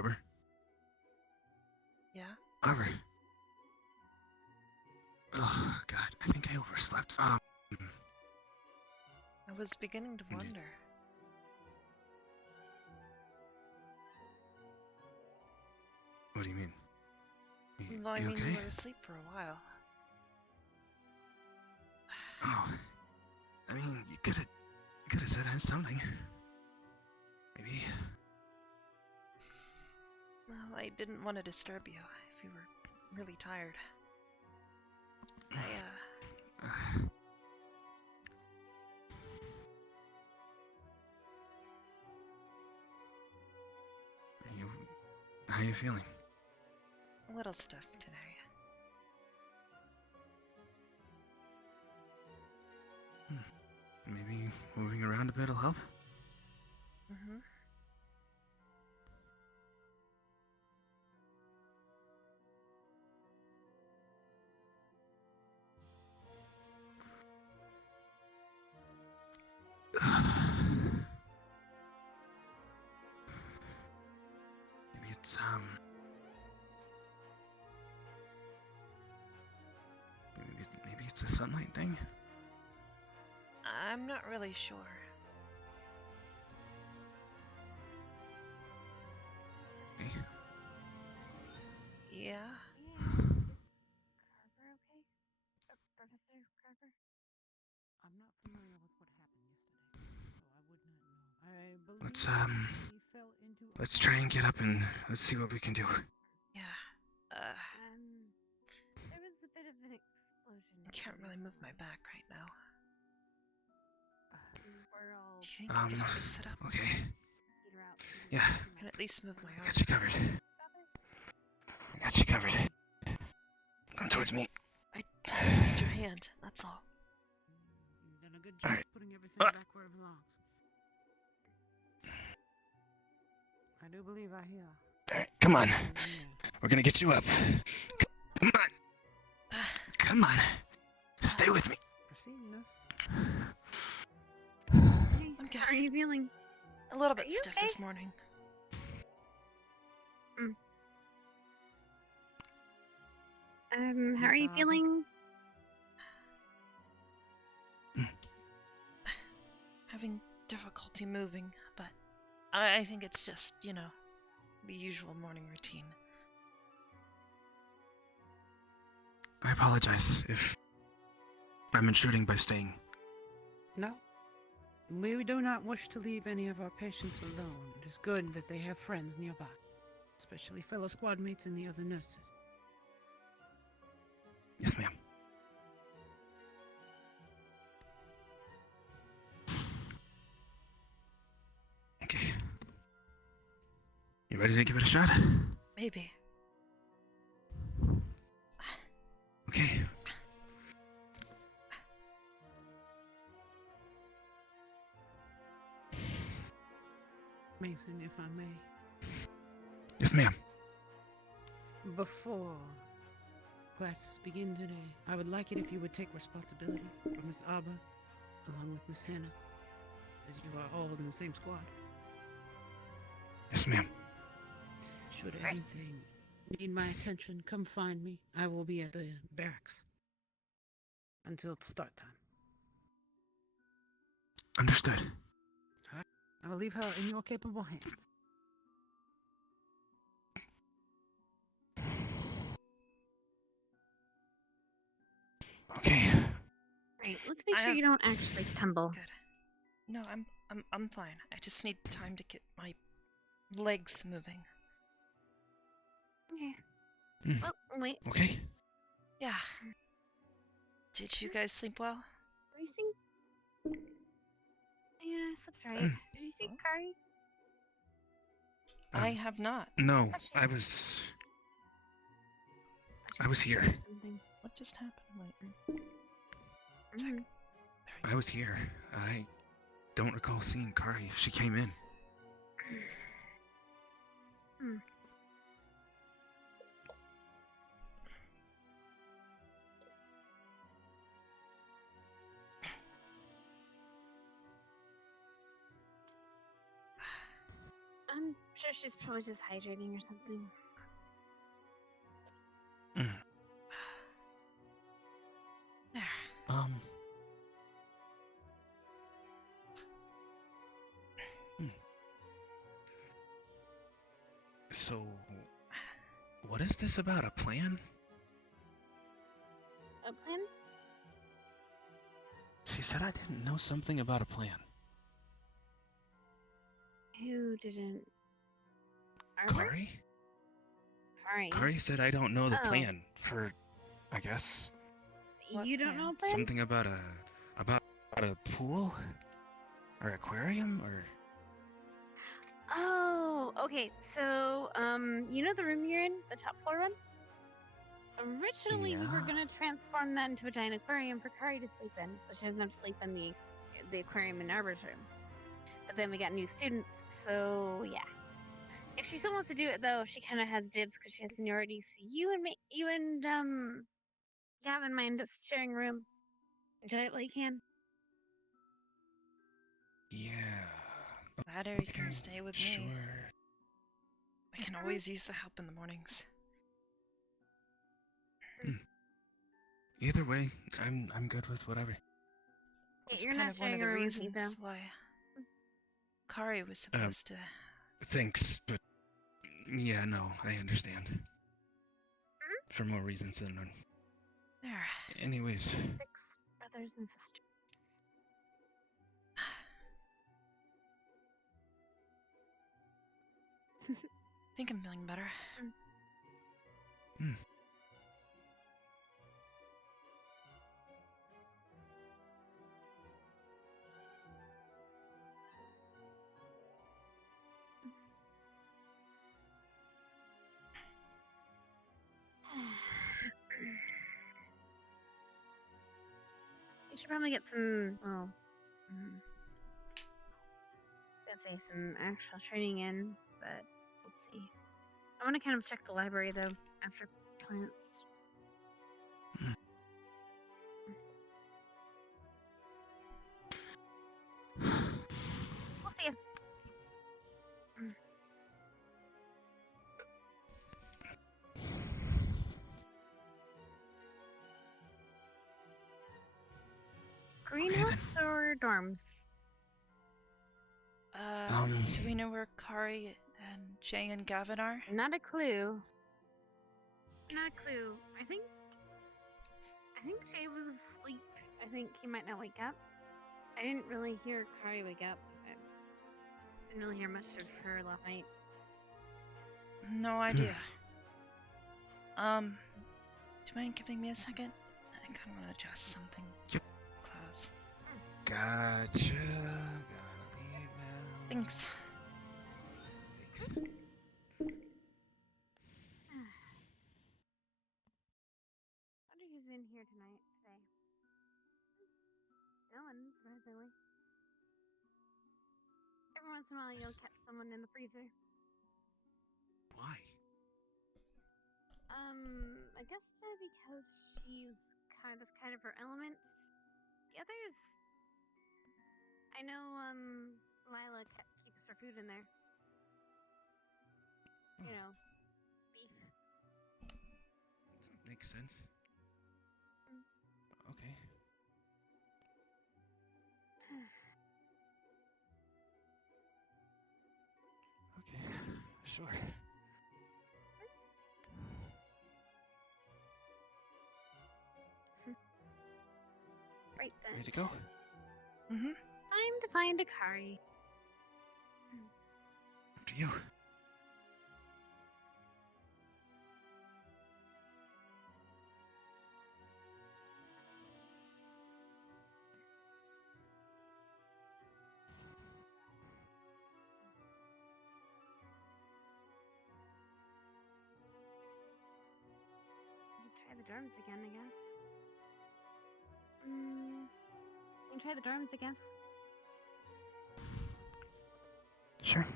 Arbor? Yeah? Arbor. Oh, God, I think I overslept. I was beginning to wonder. What do you mean? Well, I You mean, okay? you were asleep for a while. Oh, I mean, you could have said something. Maybe. Well, I didn't want to disturb you if you were really tired. How are you feeling? A little stiff today. Maybe moving around a bit will help? Mm-hmm. Maybe it's a sunlight thing? I'm not really sure. Okay. Yeah? Carver okay? Professor Carver? I'm not familiar with what happened yesterday, so I would not know. I believe he fell into a Let's try and get up and let's see what we can do. Yeah. There was a bit of an explosion. I can't really move my back right now. We're all... Do you think I can at least sit up? Okay. Peter out. Yeah. I can at least move my I arm. got you covered. I got you covered. Come towards me. I just needed your hand, that's all. You've done a good job putting everything back where it belongs. I do believe I hear. Alright, come on. We're gonna get you up. Come on. Come on. Stay with me. Proceeding us. I'm good. How are you feeling? A little bit you stiff okay? this morning. How are you feeling? Having difficulty moving, but I think it's just, you know, the usual morning routine. I apologize if I'm intruding by staying. No. We do not wish to leave any of our patients alone. It is good that they have friends nearby, especially fellow squad mates and the other nurses. Yes, ma'am. Okay. You ready to give it a shot? Maybe. Okay. Mason, if I may. Yes, ma'am. Before classes begin today, I would like it if you would take responsibility for Miss Arbor, along with Miss Hannah, as you are all in the same squad. Yes, ma'am. Should anything need my attention, come find me. I will be at the barracks until it's start time. Understood. I will leave her in your capable hands. Okay. Right, let's make sure you don't actually tumble. Good. No, I'm fine. I just need time to get my legs moving. Okay. Well, wait. Okay. Yeah. Did you guys sleep well? Racing? Yeah, I slept right. Did you see Kari? I have not. No, I was here. What just happened? Wait. I was here. I don't recall seeing Kari if she came in. sure she's probably just hydrating or something. Mm. There. So, what is this about? A plan? A plan? She said I didn't know something about a plan. Who didn't? Arbor? Kari? Kari. Kari said I don't know the Oh. plan for, I guess, What You don't plan? know a plan? something about a pool? Or aquarium? Or... Oh, okay. So, you know the room you're in, the top floor one? Originally, we were Yeah. gonna transform that into a giant aquarium for Kari to sleep in, so she doesn't have to sleep in the aquarium in Arbor's room. But then we got new students, so yeah. If she still wants to do it though, she kind of has dibs because she has seniority. So you and Gavin might end up sharing a room. Enjoy it while you can. Yeah. That or you Okay, can stay with sure. me. I can always use the help in the mornings. Either way, I'm good with whatever. It's You're kind not of one of sharing the a room with me reasons though. why Kari was supposed to. Thanks, but yeah, no, I understand. For more reasons than none. There. Anyways, 6 brothers and sisters. I think I'm feeling better. You should probably get some. Well, let's say some actual training in, but we'll see. I want to kind of check the library though after plants. We'll see. Greenhouse or dorms? Do we know where Kari and Jay and Gavin are? Not a clue. Not a clue. I think Jay was asleep. I think he might not wake up. I didn't really hear Kari wake up. I didn't really hear much of her last night. No idea. Do you mind giving me a second? I kind of want to adjust something. Yep. Class. Gotcha. Gotta leave now. Thanks. Thanks. Wonder who's in here today. No one, surprisingly. Every once in a while, you'll catch someone in the freezer. Why? Augusta because she's kind of her element. The others, I know. Lila keeps her food in there. You know, beef. Makes sense. Okay. Okay. Sure. Right then. Ready to go? Mm-hmm. Time to find a Kari. After you. Try the dorms again, I guess. You can try the dorms, I guess. Sure.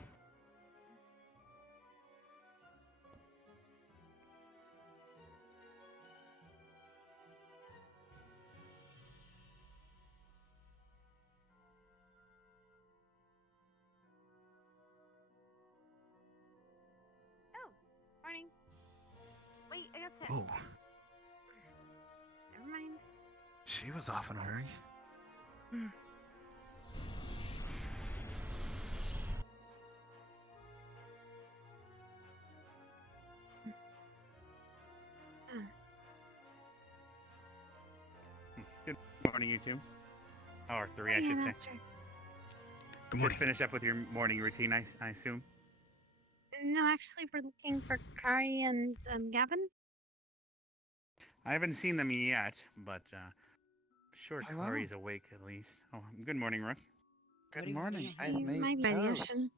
it. Oh, Never mind. she was off in a hurry. Hmm. Good morning, you two. Or three, I Yeah, should say. Master. Good Just morning. finish up with your morning routine, I assume. No, actually, we're looking for Kari and Gavin. I haven't seen them yet, but sure, Hello. Clary's awake at least. Oh, good morning, Rook. What Good are you morning. doing I here? He made might be toast. Russian.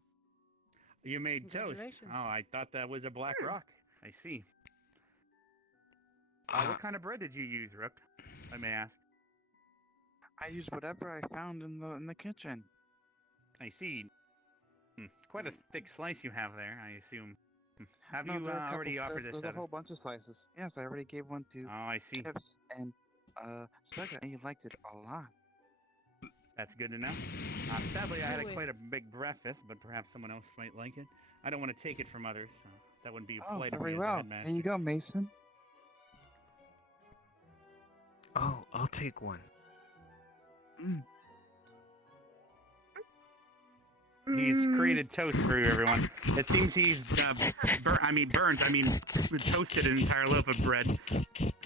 You made toast. Congratulations. Oh, I thought that was a black rock. I see. What kind of bread did you use, Rook? I may ask. I used whatever I found in the kitchen. I see. Quite a thick slice you have there, I assume. Have No, you there are a couple already offered this There's to a whole bunch of slices. Yes, I already gave one to Oh, I see. Tips and Spectre, and he liked it a lot. That's good to know. Sadly, I had Wait. quite a big breakfast, but perhaps someone else might like it. I don't want to take it from others. So that wouldn't be Oh, polite of me very as the well. headmaster. Here you go, Mason. I'll take one. Mm. He's Mm, created toast for you, everyone. It seems he's toasted an entire loaf of bread.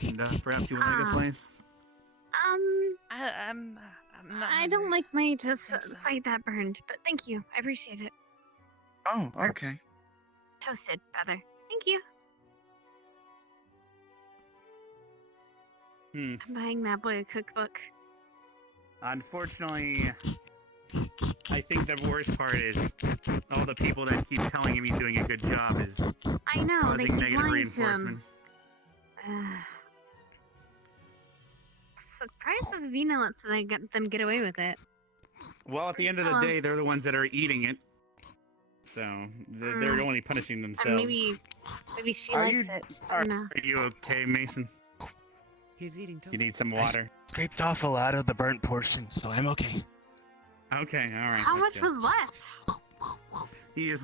And perhaps you will take a slice? I'm not I hungry. don't like my toast Thanks, though. quite that burned, but thank you. I appreciate it. Oh, okay. Toasted, rather. Thank you. I'm buying that boy a cookbook. Unfortunately, I think the worst part is all the people that keep telling him he's doing a good job is I know, they causing keep negative lying to reinforcement. him. Surprised that Vina lets them get away with it. Well, at the end of the Oh. day, they're the ones that are eating it. So they're only punishing And themselves. maybe she Are likes you- it. I don't know. Are you okay, Mason? He's eating toast. You need some water? Scraped off a lot of the burnt portion, so I'm okay. Okay, all right. How that's much good. was left? He is.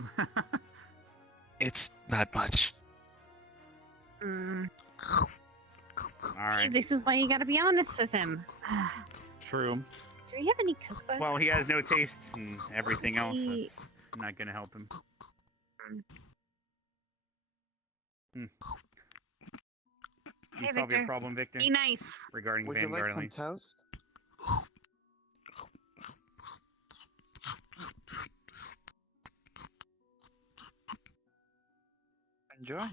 It's not much. Mm. All right. See, this is why you gotta be honest with him. True. Do we have any cookbooks? Well, he has no taste and everything else. He- That's not going to help him. You Hey, solve your Victor. problem, Victor, Be nice. regarding Would you like Vanguard some Lane. toast? Enjoy.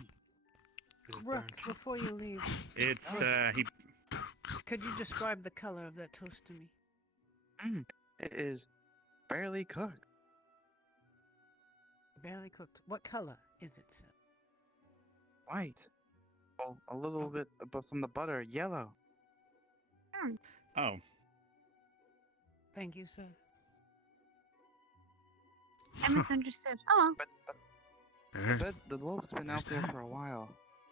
Rook, before you leave, It's he. could you describe the color of that toast to me? It is barely cooked. Barely cooked. What color is it, sir? White. Well, a little bit, but from the butter, yellow. Oh, Thank you, sir. I misunderstood. Oh, But the loaf's been out there for a while,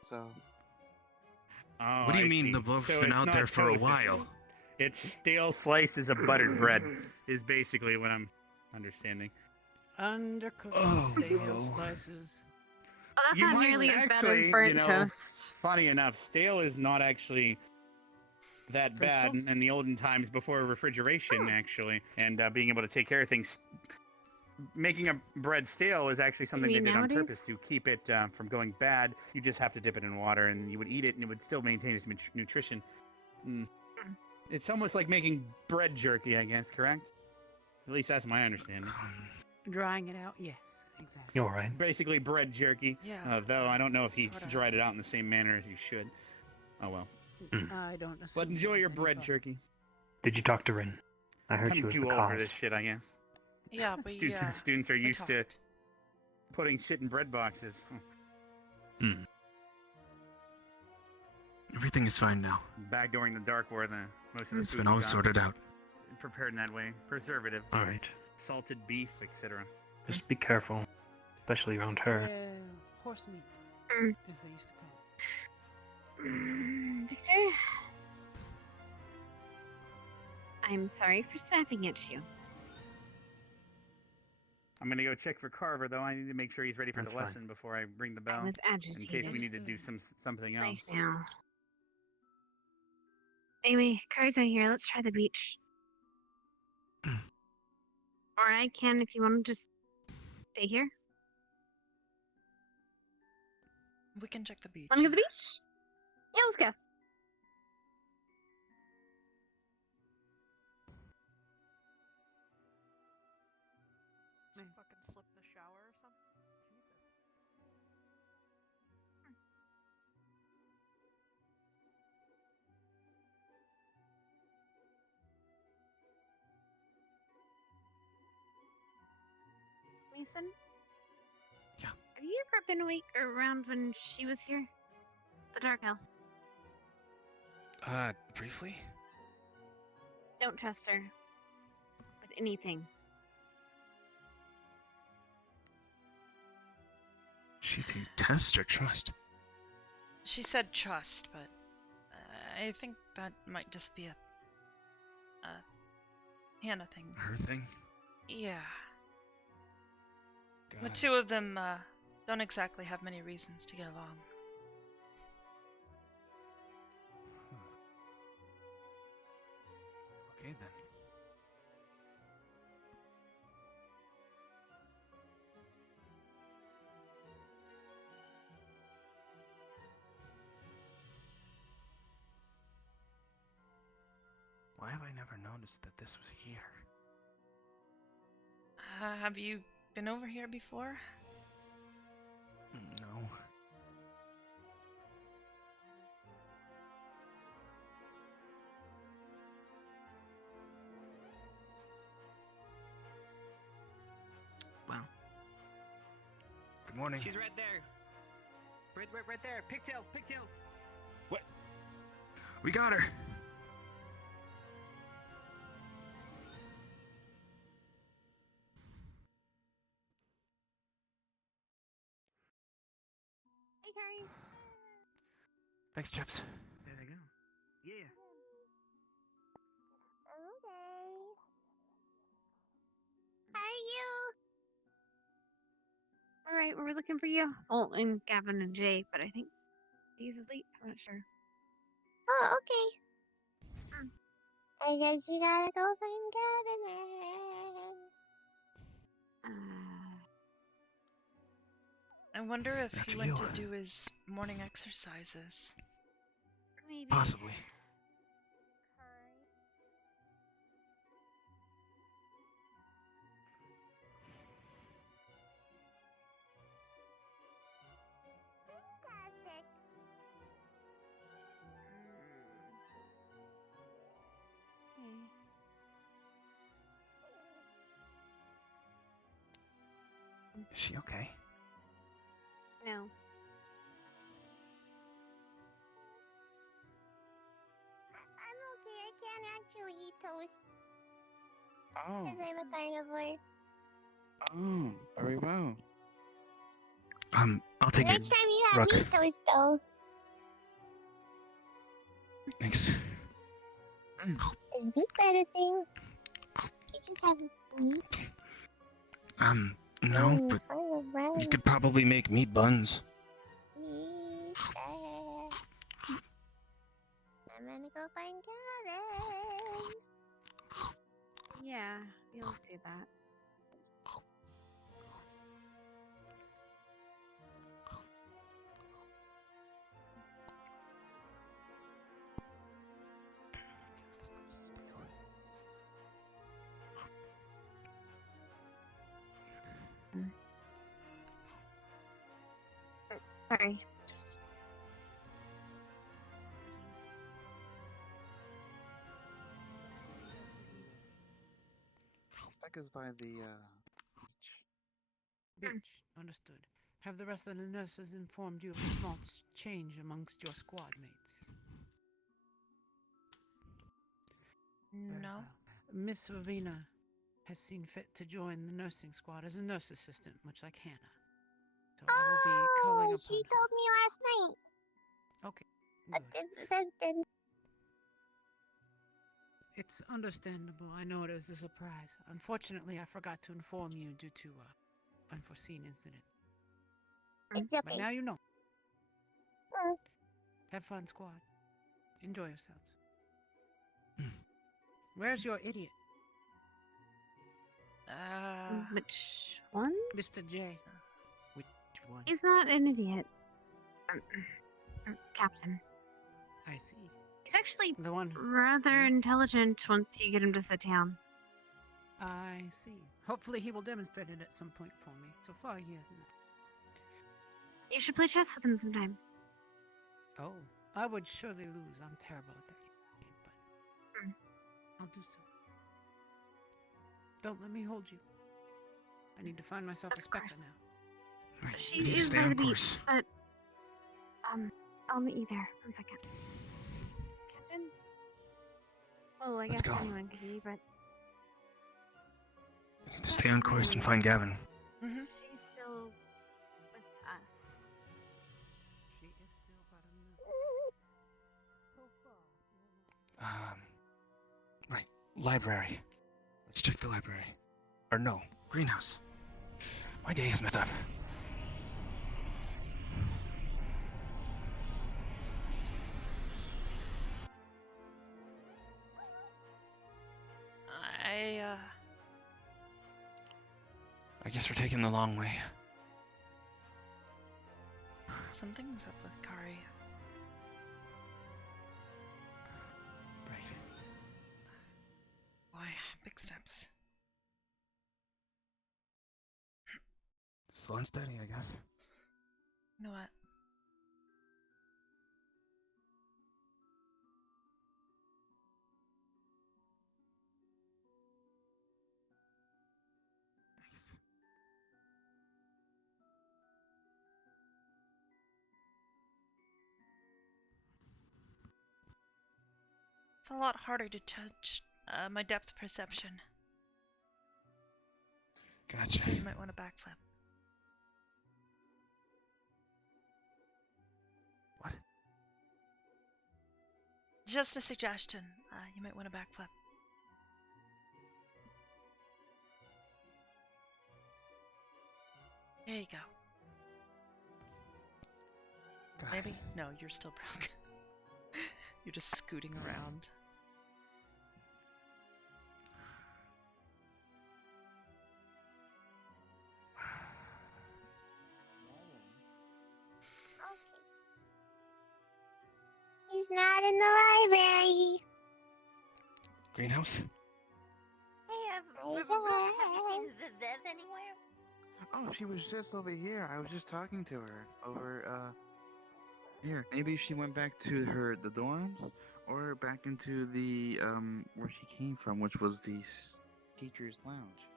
so oh. What do you I mean see. the loaf's So been it's out not there for a toast, while? It's stale slices of buttered bread. Is basically what I'm understanding. Undercooked Oh, stale no. slices. well, that's You not might nearly as bad actually, as burnt you know, toast. Funny enough, stale is not actually that Good bad stuff. in the olden times before refrigeration, actually, and being able to take care of things. Making a bread stale is actually something they mean did on purpose nowadays? to keep it from going bad. You just have to dip it in water, and you would eat it, and it would still maintain its nutrition. It's almost like making bread jerky, I guess, correct? At least that's my understanding. Drying it out? Yes, exactly. You're right. Basically bread jerky, Yeah. though I don't know if he Sorta. dried it out in the same manner as you should. Oh well. I don't assume But enjoy there's your any bread problem. jerky. Did you talk to Rin? I heard she I'm was too the old for this cause. shit, I guess. Yeah, we Students are used to talked. putting shit in bread boxes. Everything is fine now. Back during the dark war, most of the It's food been we all got sorted out. prepared in that way. Preservatives, All right. salted beef, etc. Just be careful, especially around her. Horse meat, Mm. as they used to call it. Victor? I'm sorry for snapping at you. I'm gonna go check for Carver, though. I need to make sure he's ready for That's the fine. lesson before I ring the I bell. was In agitated. case we need to do something else. Nice now. Anyway, Kari's out here. Let's try the beach. Or I can if you want to just stay here. We can check the beach. Want to go to the beach? Yeah, let's go. Fucking slip in the shower or something? Jesus. Mason? Yeah. Have you ever been awake or around when she was here? The Dark Elf. Briefly? Don't trust her. With anything. She do test or trust? She said trust, but I think that might just be a Hannah thing. Her thing? Yeah. God. The two of them don't exactly have many reasons to get along. Okay then. Why have I never noticed that this was here? Have you been over here before? No. Well. Good morning. She's right there. Right there. Pigtails. What? We got her. Hey, Kari. Thanks, Chips. There they go. Yeah. Okay. How are you? Alright, we were looking for you. Oh, and Gavin and Jay, but I think he's asleep. I'm not sure. Oh, okay. I guess we gotta go find Gavin then. I wonder if After he went you. to do his morning exercises. Maybe. Possibly. Fantastic. Is she okay? No. I'm okay. I can't actually eat toast Oh, because I'm a carnivore. very well. I'll take Next it. time you have Rook. meat toast, though. Thanks. Is meat better thing? You just have meat. No, but you could probably make meat buns. Meat. I'm gonna go find Gavin. Yeah, you'll do that. Sorry. That goes by the beach. Beach. Understood. Have the rest of the nurses informed you of the small change amongst your squad mates? Very No. well. Miss Ravina has seen fit to join the nursing squad as a nurse assistant, much like Hannah. So I will be calling upon She her. told me last night. Okay. Good. It's understandable. I know it is a surprise. Unfortunately, I forgot to inform you due to unforeseen incident. It's But okay. now you know. Mm. Have fun, squad. Enjoy yourselves. Hmm. Where's your idiot, Which one? Mr. J? Which one? He's not an idiot. Captain. I see. He's actually The one. rather intelligent once you get him to sit down. I see. Hopefully he will demonstrate it at some point for me. So far he has not. You should play chess with him sometime. Oh, I would surely lose. I'm terrible at that game, but I'll do so. Don't let me hold you. I need to find myself a Of spectre course. now. Right, She we need to is stay by on the beach, course. but I'll meet you there. 1 second. Captain? Well, I Let's guess go. anyone could be, but We need to stay on course and find Gavin. Mm-hmm. she's still with us. She is still part of the Right, library. Let's check the library. Or no, greenhouse. My day is messed up. I guess we're taking the long way. Something's up with Kari. Right. Boy, big steps. Slow and steady, I guess. You know what? It's a lot harder to touch my depth perception. Gotcha. So you might want to backflip. What? Just a suggestion. You might want to backflip. There you go. God. Maybe? No, you're still broke. You're just scooting around. He's not in the library. Greenhouse? Hey, have you seen Viv anywhere? Oh, she was just over here. I was just talking to her over here. Maybe she went back to the dorms or back into the where she came from, which was the teacher's lounge.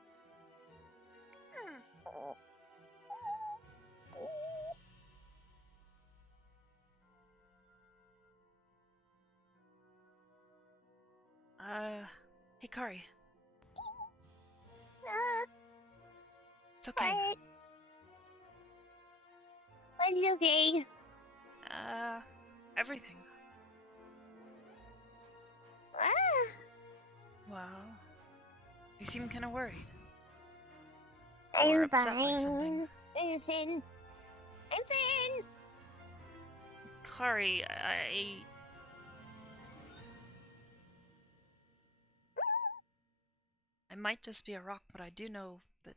Hey Kari. It's okay. What? What's okay? Everything. Well, you seem kind of worried. Or I'm upset by something. fine. I'm fine. I'm fine. Kari, I might just be a rock, but I do know that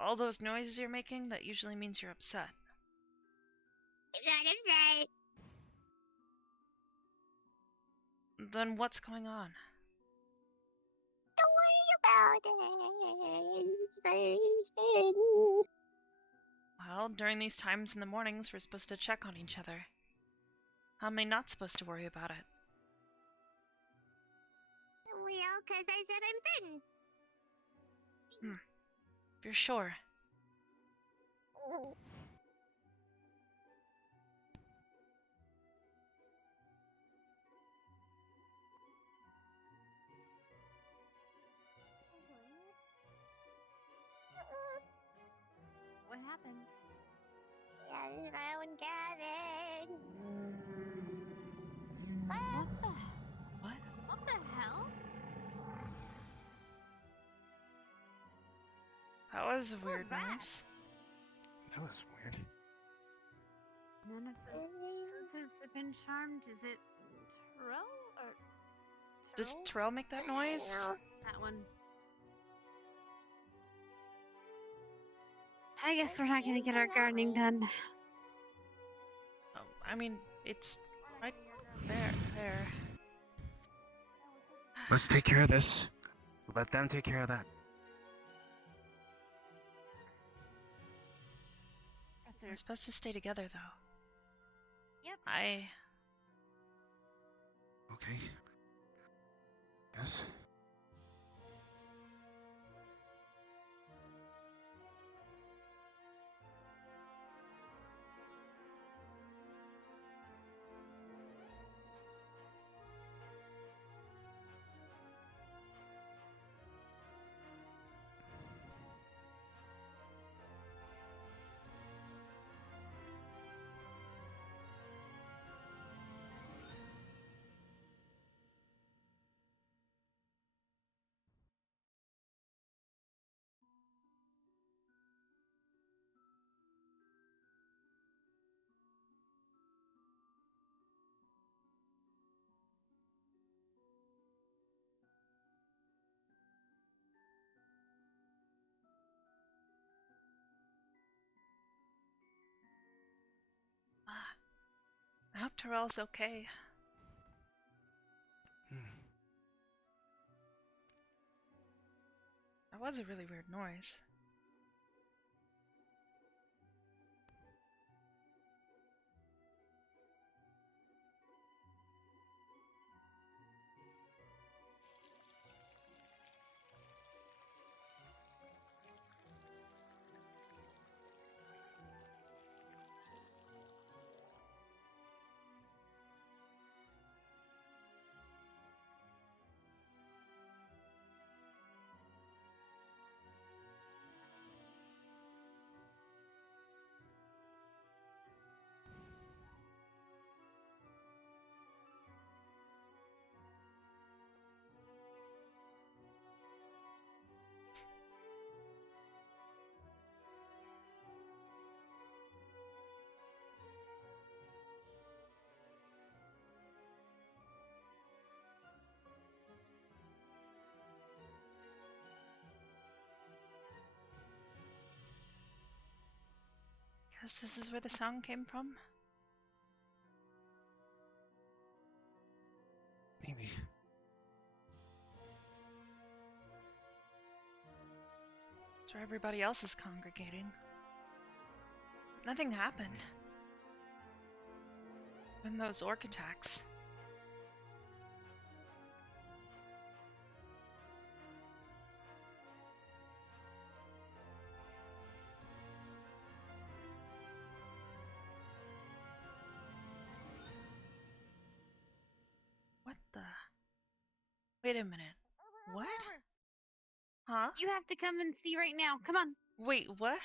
all those noises you're making, that usually means you're upset. I'm not upset. Then what's going on? Don't worry about it. It's fine. Well, during these times in the mornings, we're supposed to check on each other. How am I not supposed to worry about it? Well, 'cause I said I'm fine. If you're sure. What happened? Gavin found Gavin. What? What the hell? That was a weird noise. That was weird. None of the senses have been charmed. Is it Terrell or Does Terrell make that noise? that one? I guess we're not gonna get our gardening done. Oh, I mean, it's right there. Let's take care of this. Let them take care of that. We're supposed to stay together, though. Yep. Okay. Yes. I hope Terrell's okay. That was a really weird noise. Guess this is where the sound came from? Maybe. It's where everybody else is congregating. Nothing happened. Even those orc attacks. What the? Wait a minute. What? Huh? You have to come and see right now. Come on. Wait, what?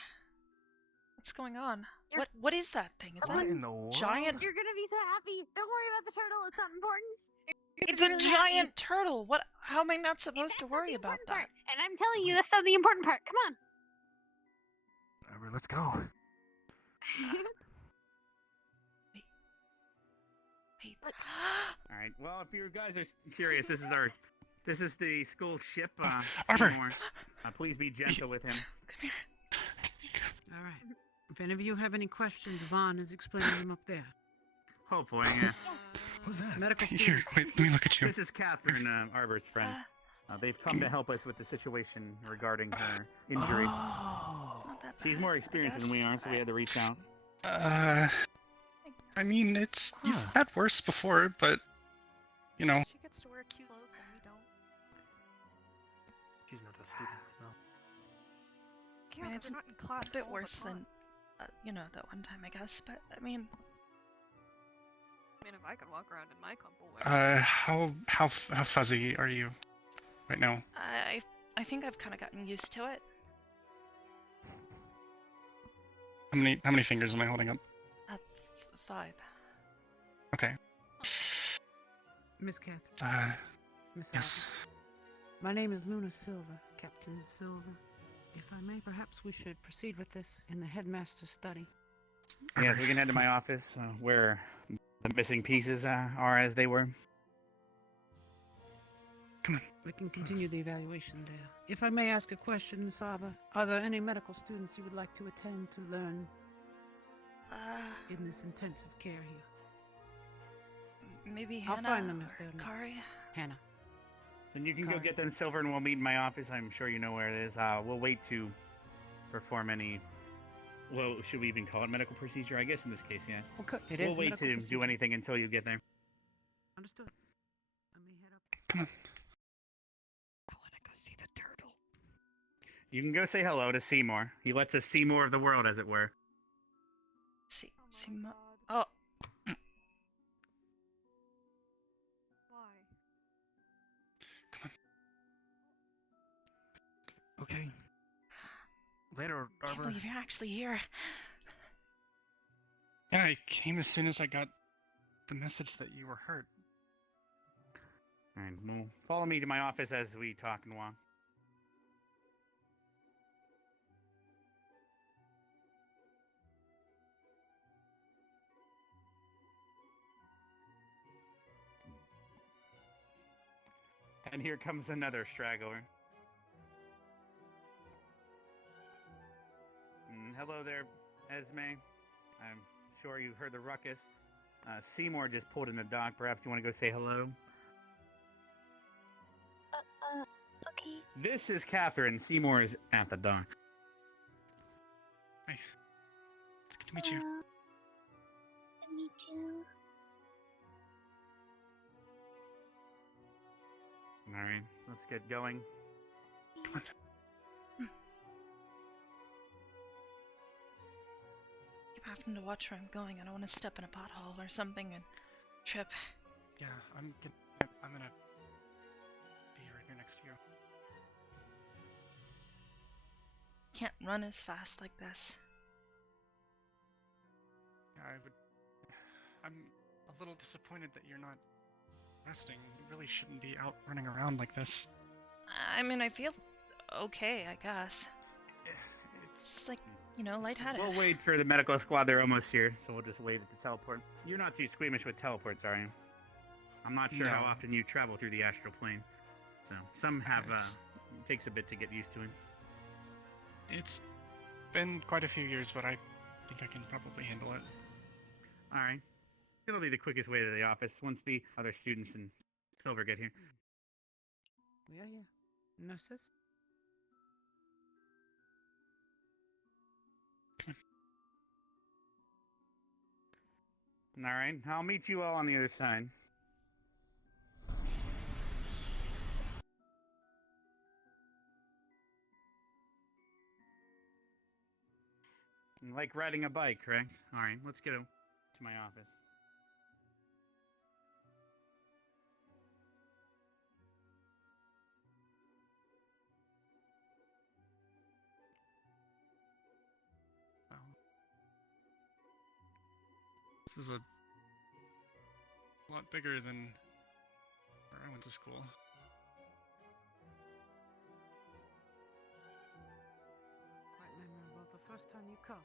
What's going on? You're- What is that thing? Is What that in the world? giant? You're gonna be so happy. Don't worry about the turtle. It's not important. You're It's gonna a be really giant happy. turtle. What? How am I not That's supposed to not worry the about important that? part. And I'm telling you, that's not the important part. Come on. Whatever, let's go. Wait. Look. All right. Well, if you guys are curious, this is the school ship. Arbor. Seymour. Please be gentle with him. Come here. All right. If any of you have any questions, Vaughn is explaining them up there. Hopefully, yes. Who's that? Medical Here, students. wait, let me look at you. This is Catherine, Arbor's friend. They've come to help us with the situation regarding her injury. Oh. Not that She's bad, more I experienced than we guess. are, so we had to reach out. I mean, you've Huh. had worse before, but you know. She gets to wear cute clothes and we don't. She's not a student, no. Yeah, mean, but it's they're not in class A bit all the worse time. than, that one time, I guess. But I mean, I mean, if I could walk around in my comfortable wear. How fuzzy are you right now? I think I've kind of gotten used to it. How many fingers am I holding up? 5. Okay. Miss Catherine. Miss Yes. Alva. My name is Luna Silva, Captain Silva. If I may perhaps perhaps we should proceed with this in the headmaster's study. Yes, we can head to my office where the missing pieces are as they were. We can continue the evaluation there. If I may ask a question, Miss Arbor, are there any medical students you would like to attend to learn in this intensive care here? Maybe I'll Hannah find them if or they're not. Kari. Hannah. Then you can go Kari. get them, Silver, and we'll meet in my office. I'm sure you know where it is. We'll wait to perform any... Well, should we even call it medical procedure? I guess in this case, yes. Okay, it We'll is wait medical to procedure. do anything until you get there. Understood. Let me head up. Come on. I want to go see the turtle. You can go say hello to Seymour. He lets us see more of the world, as it were. See, Oh see, my mo- God. oh, Why? Okay. Later, can't Arbor. believe you're actually here. Yeah, I came as soon as I got the message that you were hurt. And well, follow me to my office as we talk and walk. And here comes another straggler. Hello there, Esme. I'm sure you've heard the ruckus. Seymour just pulled in the dock. Perhaps you want to go say hello? Okay. This is Catherine. Seymour is at the dock. Hey, it's good to meet you. Me too. Alright, let's get going. Come on. Keep having to watch where I'm going. I don't want to step in a pothole or something and trip. Yeah, I'm gonna be right here next to you. Can't run as fast like this. Yeah, I'm a little disappointed that you're not resting. You really shouldn't be out running around like this. I mean, I feel okay, I guess. It's Just like, lightheaded. We'll wait for the medical squad. They're almost here, so we'll just wait at the teleport. You're not too squeamish with teleports, are you? I'm not sure how No. often you travel through the astral plane. So, some have, It's- it takes a bit to get used to it. It's been quite a few years, but I think I can probably handle it. Alright. It'll be the quickest way to the office once the other students and Silver get here. Yeah. Nurses? Alright, I'll meet you all on the other side. You like riding a bike, correct? Alright, let's get to my office. Well, this is a lot bigger than where I went to school. Quite memorable. The first time you come.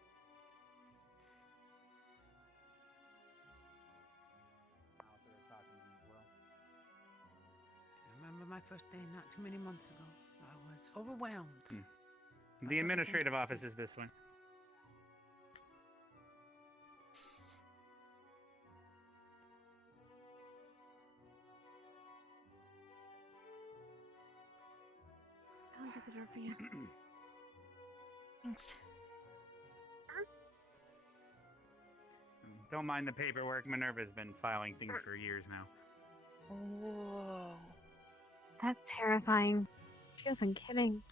I remember my first day not too many months ago. I was overwhelmed. The administrative office is this way. I'll get the door for you. Thanks. Don't mind the paperwork. Minerva's been filing things for years now. Whoa. That's terrifying. She wasn't kidding.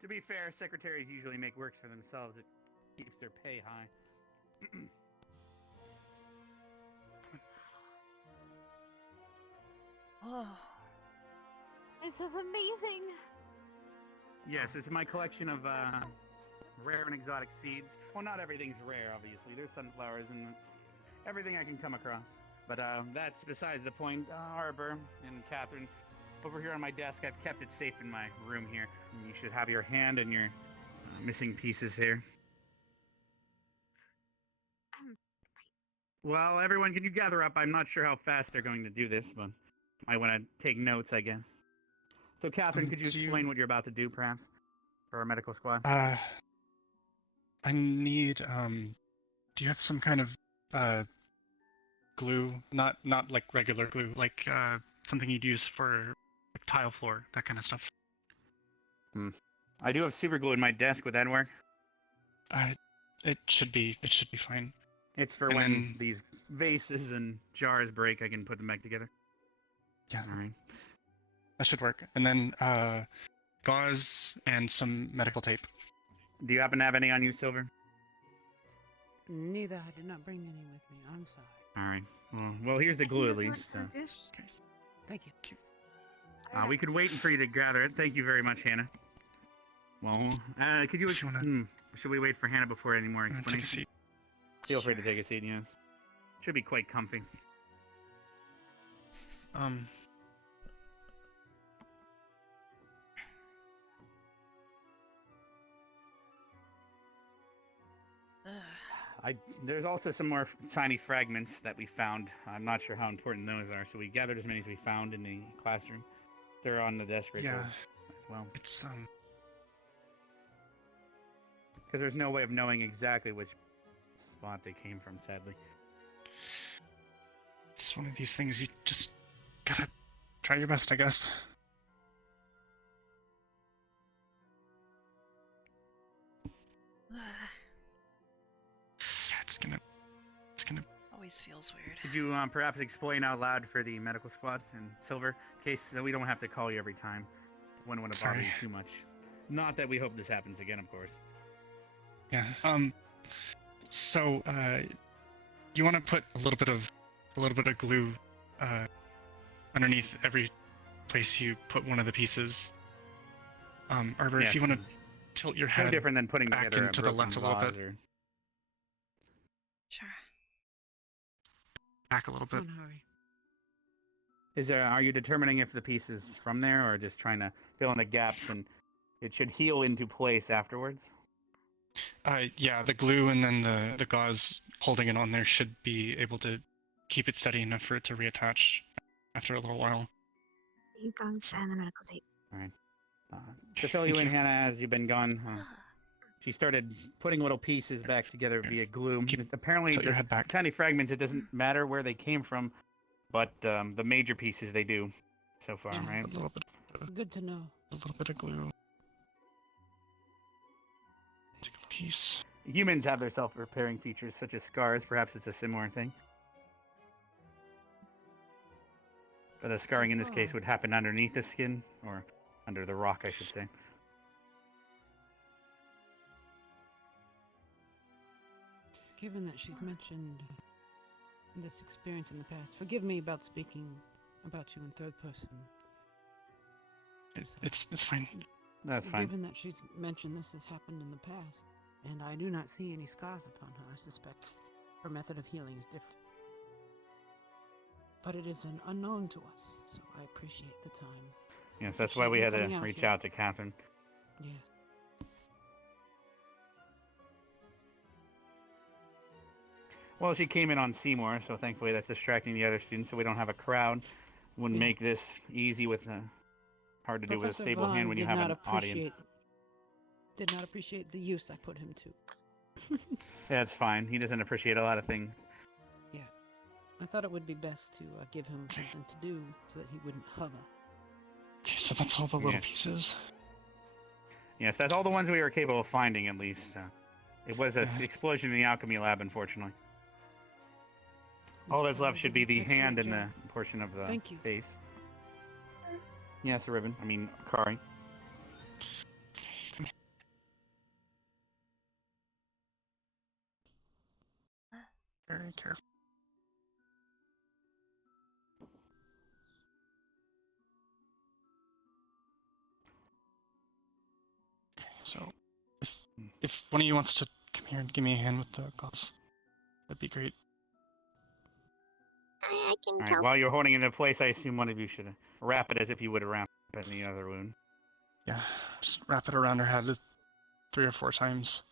To be fair, secretaries usually make works for themselves. It keeps their pay high. Whoa. This is amazing. Yes, it's my collection of rare and exotic seeds. Well, not everything's rare, obviously. There's sunflowers and everything I can come across. But that's besides the point. Arbor and Catherine, over here on my desk. I've kept it safe in my room here. And you should have your hand and your missing pieces here. Well, everyone, can you gather up? I'm not sure how fast they're going to do this, but I want to take notes, I guess. So, Catherine, could you explain what you're about to do, perhaps, for our medical squad? I need, do you have some kind of, glue? Not like regular glue, like, something you'd use for like, tile floor, that kind of stuff. I do have super glue in my desk. Would that work? It should be fine. It's for when these vases and jars break, I can put them back together. Yeah. All right. That should work. And then gauze and some medical tape. Do you happen to have any on you, Silver? Neither. I did not bring any with me. I'm sorry. All right. Well, here's the glue at least. Okay. Thank you. We could wait for you to gather it. Thank you very much, Hannah. Well, could you... should we wait for Hannah before any more explanation? Take a seat. Feel free to take a seat, yes. Should be quite comfy. There's also some more tiny fragments that we found. I'm not sure how important those are, so we gathered as many as we found in the classroom. They're on the desk right there as well. It's because there's no way of knowing exactly which spot they came from, sadly. It's one of these things you just gotta try your best, I guess. It's gonna always feels weird. Could you perhaps explain out loud for the medical squad and Silver, in case we don't have to call you every time? Wouldn't want to bother you too much. Not that we hope this happens again, of course. Yeah. So you want to put a little bit of glue underneath every place you put one of the pieces. Arbor, if you want to tilt your head no different than putting back together into the left a little bit. Sure. Back a little bit. Don't hurry. Are you determining if the piece is from there, or just trying to fill in the gaps and it should heal into place afterwards? Yeah, the glue and then the gauze holding it on there should be able to keep it steady enough for it to reattach after a little while. You gauze and the medical tape. All right. To fill you in, Hannah, as you've been gone, she started putting little pieces back together via glue. Apparently, tilt your head back. Tiny fragments, it doesn't matter where they came from, but the major pieces they do so far, right? A little bit. Good to know. A little bit of glue. Take a piece. Humans have their self-repairing features, such as scars. Perhaps it's a similar thing. But the scarring in this case would happen underneath the skin, or under the rock, I should say. Given that she's mentioned this experience in the past, forgive me about speaking about you in third person. It's fine. That's fine. Given that she's mentioned this has happened in the past, and I do not see any scars upon her, I suspect her method of healing is different. But it is an unknown to us, so I appreciate the time. Yes, that's why we had to reach out to Catherine. Yes. Well, she came in on Seymour, so thankfully that's distracting the other students, so we don't have a crowd. Wouldn't make this easy with hard to do with a stable hand when you have an audience. Did not appreciate the use I put him to. Yeah, it's fine. He doesn't appreciate a lot of things. Yeah. I thought it would be best to give him something to do so that he wouldn't hover. Okay, so that's all the little pieces. Yes, that's all the ones we were capable of finding, at least. It was an explosion in the alchemy lab, unfortunately. All that's left should be the hand and the portion of the face. Yes, a ribbon. I mean, Kari. Come here. Very careful. Okay, so if one of you wants to come here and give me a hand with the gauze, that'd be great. I can All right. help. While you're holding it in place, I assume one of you should wrap it as if you would wrap any other wound. Yeah, just wrap it around her head 3 or 4 times.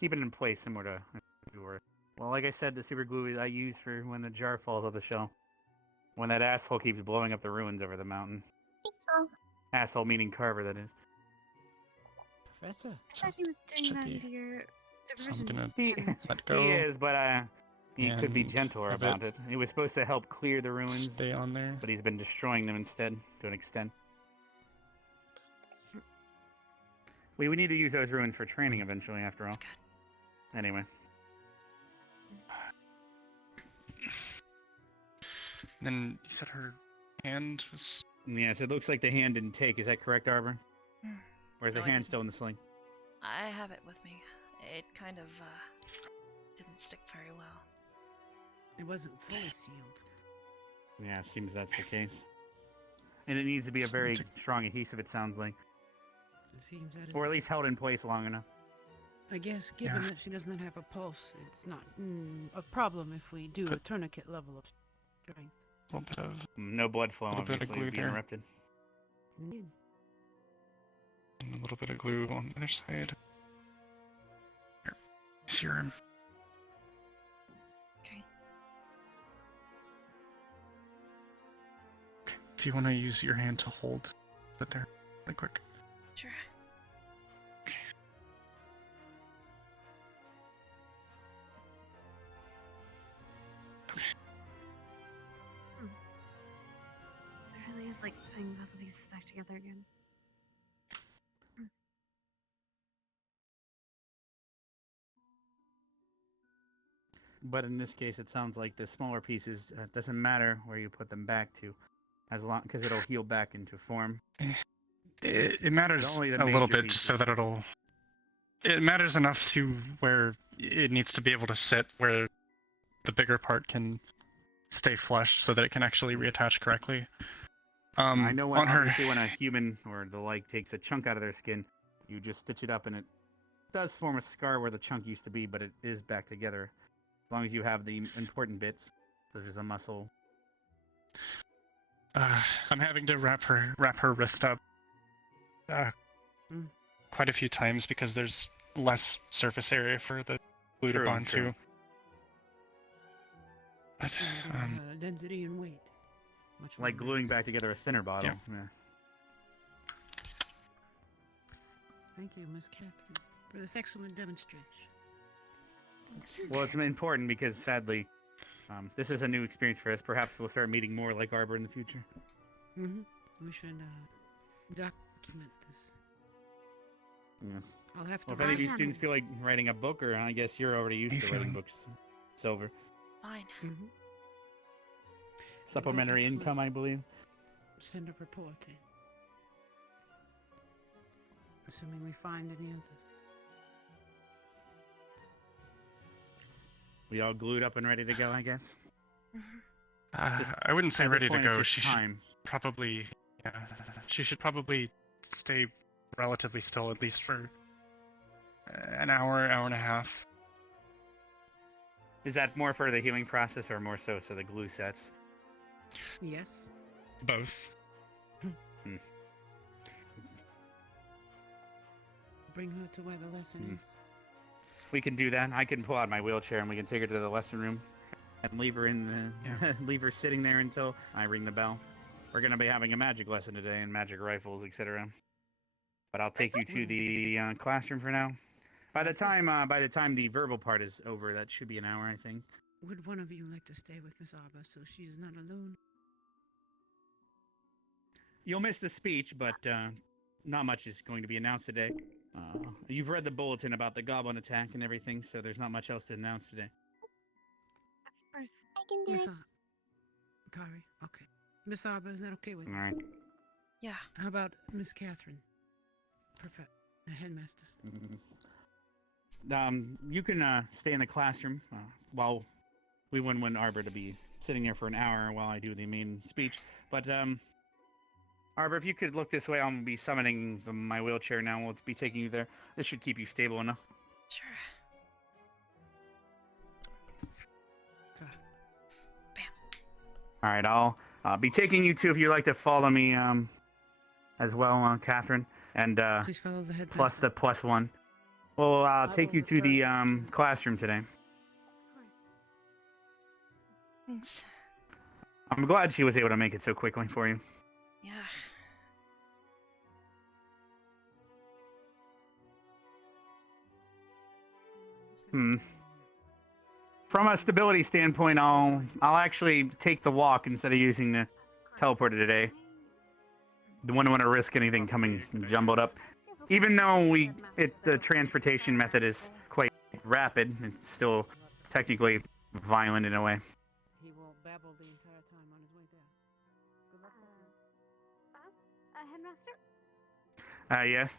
Keep it in place, similar to if you were. Well, like I said, the super glue I use for when the jar falls off the shelf. When that asshole keeps blowing up the ruins over the mountain. So, Asshole meaning Carver, that is. Professor. I thought he was doing Should that be. under your So I'm supervision. gonna He, let go. he is, but he could be and gentler have about it. He was supposed to help clear the ruins, Stay on there. but he's been destroying them instead, to an extent. We would need to use those ruins for training eventually, after all. Anyway. Then you said her hand was. Yes, it looks like the hand didn't take. Is that correct, Arbor? Or is the No, it hand didn't. still in the sling? I have it with me. It kind of didn't stick very well. It wasn't fully sealed. Yeah, it seems that's the case. And it needs to be a very strong adhesive, it sounds like. It seems that is Or at the least held in place long enough. I guess, given that she doesn't have a pulse, it's not a problem if we do a tourniquet level of strength. A little bit of. No blood flow, Little bit of obviously, glue would be there. interrupted. Indeed. And a little bit of glue on the other side. Here. Serum. Okay. If you want to use your hand to hold it there, really quick. Sure. it really is like putting puzzle pieces back together again. But in this case, it sounds like the smaller pieces doesn't matter where you put them back to, as long because it'll heal back into form. It matters Only the a little major bit just so pieces. that it'll. It matters enough to where it needs to be able to sit where the bigger part can stay flush so that it can actually reattach correctly. I know when, on her. obviously when a human or the like takes a chunk out of their skin, you just stitch it up and it does form a scar where the chunk used to be, but it is back together. As long as you have the important bits, such as the muscle. I'm having to wrap her wrist up quite a few times because there's less surface area for the glue to bond to. But, density and weight. Much Like more gluing mass. back together a thinner bottle. Yeah. Yeah. Thank you, Miss Catherine, for this excellent demonstration. Well, it's important because sadly, this is a new experience for us. Perhaps we'll start meeting more like Arbor in the future. Mm-hmm. We should document this. Yes. I'll have to. Well, if any of you Yeah. students feel like writing a book, or I guess you're already used to writing books, Silver. Fine. Mm-hmm. Supplementary excellent. income, I believe. Send a report in. Assuming we find any others. We all glued up and ready to go, I guess. I wouldn't say At this ready to point, it's go. just She time. should probably, she should probably stay relatively still at least for an hour and a half. Is that more for the healing process, or more so the glue sets? Yes. Both. Bring her to where the lesson is. We can do that. I can pull out my wheelchair and we can take her to the lesson room and leave her in the leave her sitting there until I ring the bell. We're gonna be having a magic lesson today and magic rifles, etc. But I'll take you to the classroom for now. By the time the verbal part is over, that should be an hour, I think. Would one of you like to stay with Miss Arbor so she is not alone? You'll miss the speech, but not much is going to be announced today. You've read the bulletin about the goblin attack and everything, so there's not much else to announce today. Of course, I can do Miss it. Arbor. Kari, okay. Miss Arbor, is that okay with you? All right. Yeah. How about Miss Catherine? Perfect. The headmaster. You can stay in the classroom while we wouldn't want Arbor to be sitting there for an hour while I do the main speech. But Arbor, if you could look this way, I'll be summoning my wheelchair now. We'll be taking you there. This should keep you stable enough. Sure. All right, I'll be taking you two if you'd like to follow me as well, Catherine, and Please follow the headmaster. plus the +1. We'll take you to the classroom today. Thanks. I'm glad she was able to make it so quickly for you. Yeah. From a stability standpoint, I'll actually take the walk instead of using the teleporter today. Wouldn't want to risk anything coming jumbled up. Even though the transportation method is quite rapid, it's still technically violent in a way. He will babble the entire time on his way there. Good luck. Headmaster? Yes?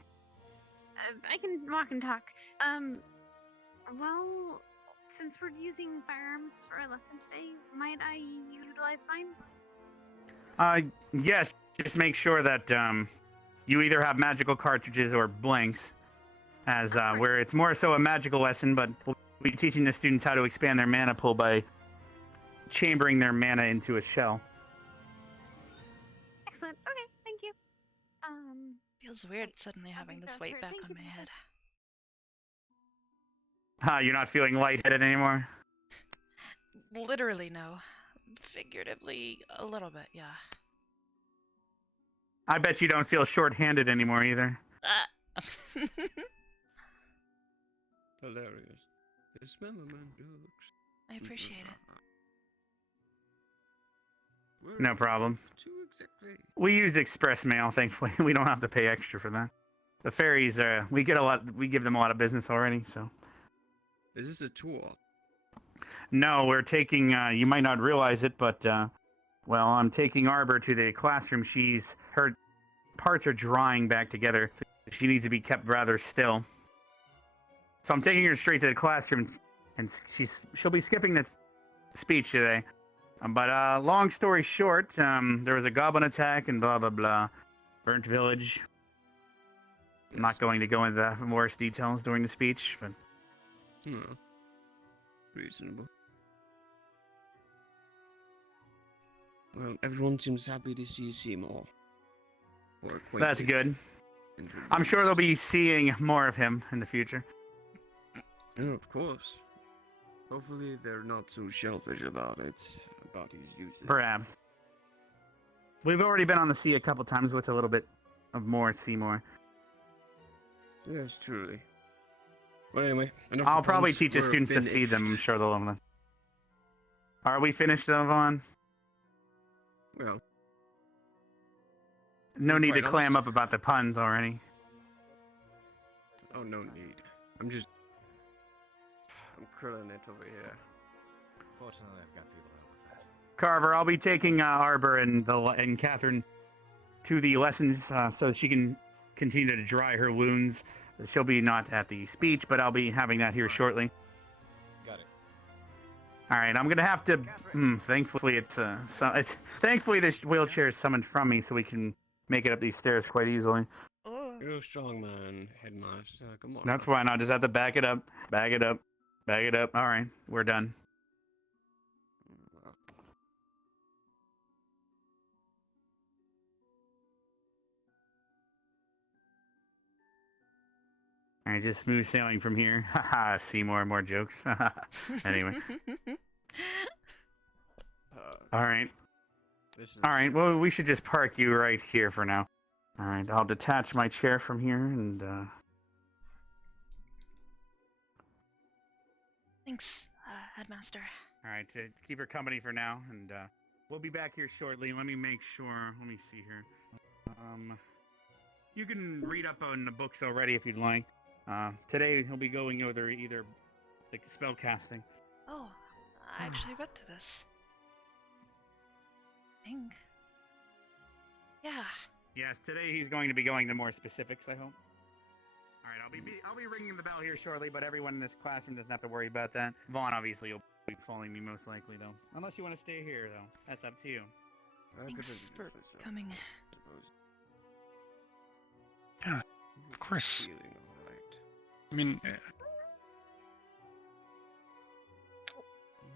I can walk and talk. Well, since we're using firearms for a lesson today, might I utilize mine? Yes. Just make sure that you either have magical cartridges or blanks, as where it's more so a magical lesson, but we'll be teaching the students how to expand their mana pool by chambering their mana into a shell. Excellent. Okay, thank you. Feels weird suddenly having this weight back on my head. You're not feeling lightheaded anymore? Literally, no. Figuratively, a little bit, yeah. I bet you don't feel short-handed anymore either. Hilarious. The smell of man jokes. I appreciate it. No problem. Exactly? We used express mail, thankfully. We don't have to pay extra for that. The ferries, we give them a lot of business already, so. Is this a tour? No, we're taking, you might not realize it, but, well, I'm taking Arbor to the classroom. Her parts are drying back together, so she needs to be kept rather still. So I'm taking her straight to the classroom, and she'll be skipping the speech today. But long story short, there was a goblin attack and blah blah blah. Burnt village. I'm not going to go into the more details during the speech, but reasonable. Well, everyone seems happy to see Seymour. That's good. I'm sure they'll be seeing more of him in the future. Oh, of course. Hopefully they're not so shellfish about it, about his uses. Perhaps. We've already been on the sea a couple times with a little bit of more Seymour. Yes, truly. Well, anyway, I'll probably teach the students to feed them. I'm sure they'll love them. Are we finished, though, Vaughn? Well. No need to clam up about the puns already. Oh, no need. I'm krilling it over here. Fortunately, I've got people to help with that. Carver, I'll be taking Arbor and Catherine to the lessons so she can continue to dry her wounds. She'll be not at the speech, but I'll be having that here shortly. Got it. All right, I'm gonna have to. Thankfully, thankfully this wheelchair is summoned from me, so we can make it up these stairs quite easily. You're a strong man, headmaster. Come on. That's fine. I'll just have to back it up. Back it up. Back it up. All right, we're done. All right, just smooth sailing from here. Haha, see more jokes. Anyway. All right. All right, well, we should just park you right here for now. All right, I'll detach my chair from here and, Thanks, Headmaster. All right, to keep her company for now, and, we'll be back here shortly. Let me make sure. Let me see here. You can read up on the books already if you'd like. Today he'll be going over either, like, spell casting. Oh, I actually read through this. I think. Yeah. Yes, today he's going to be going to more specifics, I hope. All right, I'll be ringing the bell here shortly, but everyone in this classroom doesn't have to worry about that. Vaughn, obviously, will be following me most likely, though. Unless you want to stay here, though. That's up to you. Thanks for coming. Yeah, of course. I mean, I'm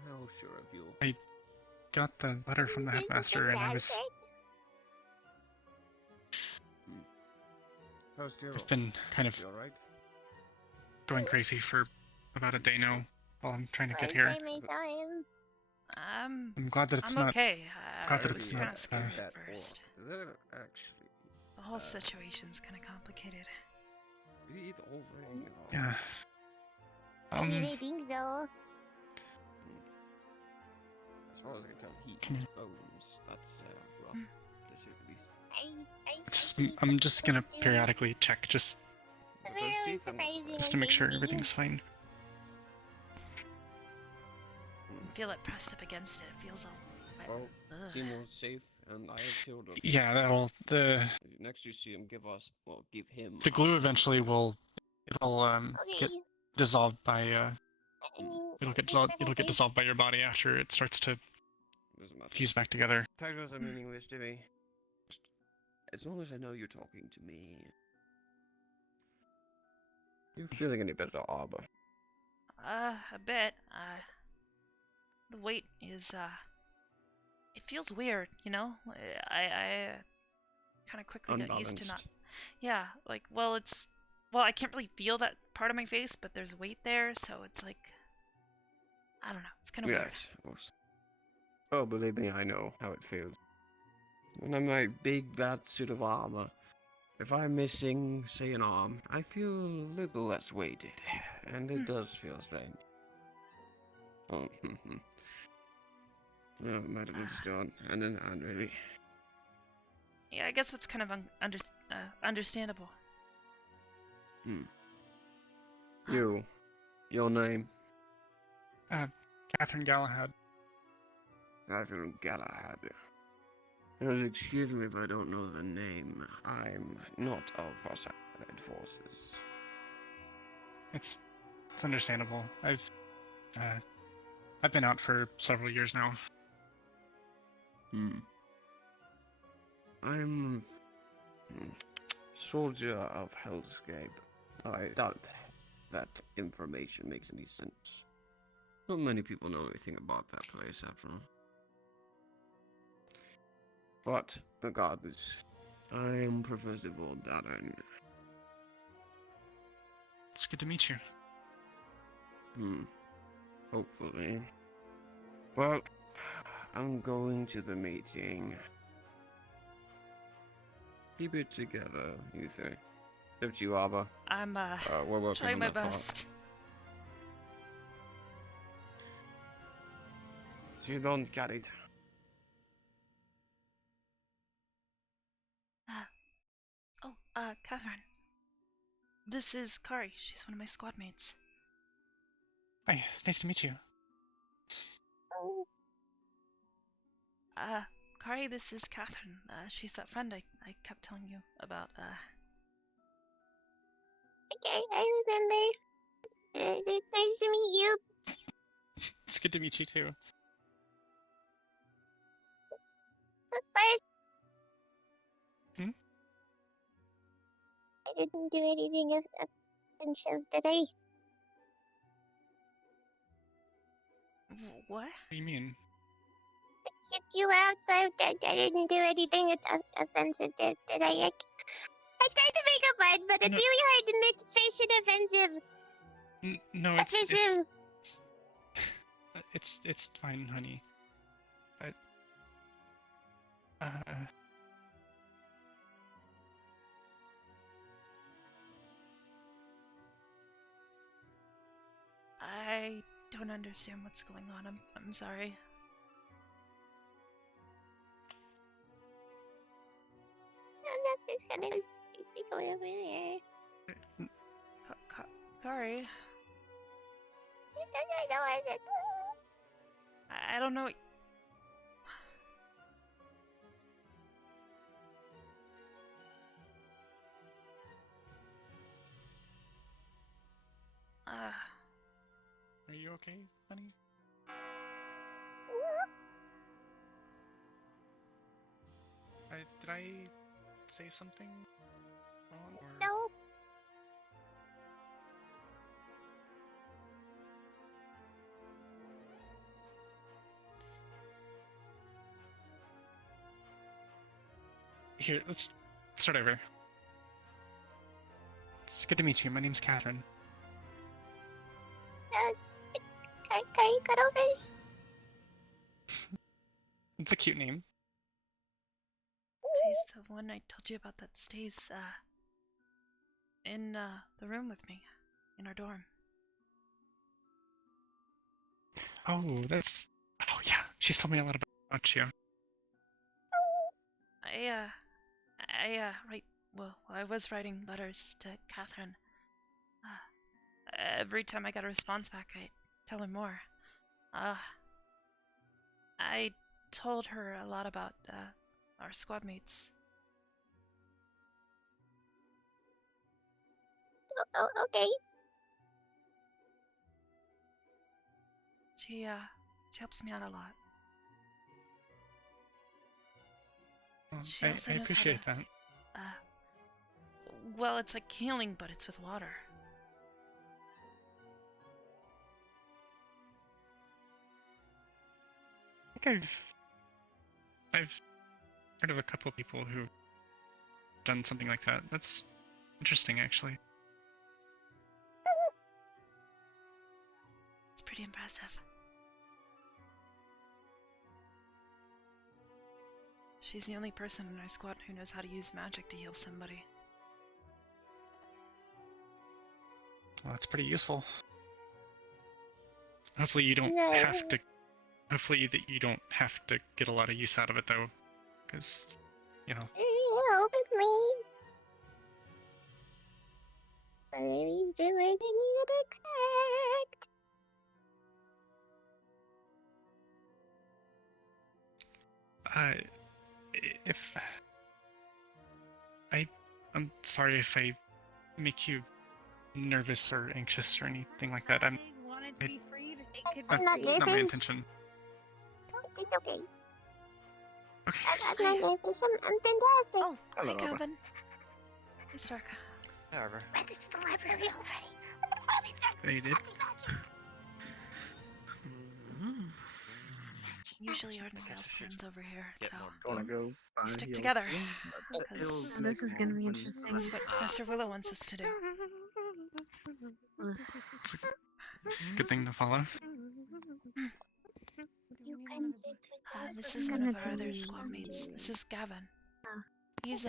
how sure of you. got the letter from the headmaster, and I was. How's Gerald? I've been kind of You alright? going crazy for about a day now while I'm trying to get here. I'm glad that it's I'm not. okay. Glad that It it's was not. kind of scary that at first. They're actually. The whole situation's kind of complicated. The whole thing. Yeah. I think so. As far as I can tell, he eats bones. That's rough, to say the least. I'm just gonna periodically check just With those teeth, I'm not surprised. to make sure everything's fine. I feel it pressed up against it. It feels all. Well, Seymour's safe, and I have killed her. Yeah, that'll Next you see him, give him. the glue eventually will get dissolved by it'll get dissolved by your body after it starts to Doesn't matter. fuse back together. Titles are meaningless to me. Just as long as I know you're talking to me. You feeling any better, Arbor? A bit. The weight is it feels weird, you know? I kind of quickly got used to not. Yeah, like, well, I can't really feel that part of my face, but there's weight there, so it's like, I don't know, it's kind of weird. Yes, of course. Oh, believe me, I know how it feels. When I'm my big bad suit of armor, if I'm missing, say, an arm, I feel a little less weighted, and it does feel strange. Oh, well, imagine it's done, and then hand, really. Yeah, I guess that's kind of understandable. Your name? Catherine Galahad. Catherine Galahad. Excuse me if I don't know the name. I'm not of outside forces. It's understandable. I've been out for several years now. I'm soldier of Hellscape. I doubt that information makes any sense. Not many people know anything about that place after all. But, regardless, I am Professor Vordarin. It's good to meet you. Hopefully. Well, I'm going to the meeting. Keep it together, you three. Don't you, Arbor? I'm we're working trying on my that part. best. You don't get it. Catherine. This is Kari. She's one of my squad mates. Hi, it's nice to meet you. Kari, this is Catherine. She's that friend I kept telling you about. Okay, I remember. It's nice to meet you. It's good to meet you too. Bye. Hmm? I didn't do anything offensive, did I? What? What do you mean? Kicked you out, so I didn't do anything offensive, did I? I tried to make a fun, but it's really hard to make fish offensive. No, it's fine, honey. I don't understand what's going on. I'm sorry. I'm not just gonna go over there. Kari. I I don't know. Are you okay, honey? Did I say something wrong? Or... No. here, let's start over. It's good to meet you. My name's Catherine. Cuttlefish. It's a cute name. She's the one I told you about that stays, in, the room with me. In our dorm. Oh, oh yeah, she's told me a lot about you. I was writing letters to Catherine. Every time I got a response back, I'd tell her more. I told her a lot about, our squad mates. Oh, okay. She helps me out a lot. Well, She I also knows how appreciate to, that. Well, it's like healing, but it's with water. I think I've heard of a couple of people who've done something like that. That's interesting, actually. It's pretty impressive. She's the only person in our squad who knows how to use magic to heal somebody. Well, that's pretty useful. Hopefully you don't have to. Hopefully that you don't have to get a lot of use out of it, though, because, you know. Help me. Please do it and you expect. I'm sorry if I make you nervous or anxious or anything like that. I wanted to be freed. It could I'm not be That's not my nervous. intention. It's okay. Okay. I'm not nervous. I'm fantastic. Oh, Hello, hi, Arbor. Gavin. Hey, Stark. Hey, Arbor. Read this to the library already. What the fuck is that? They did. Usually Ardenvale stands over here, so Wanna go? stick together. Because This is gonna be interesting. That's what Professor Willow wants us to do. It's a good thing to follow. You can sit with us. This is one of our other squad mates. This is Gavin. He's,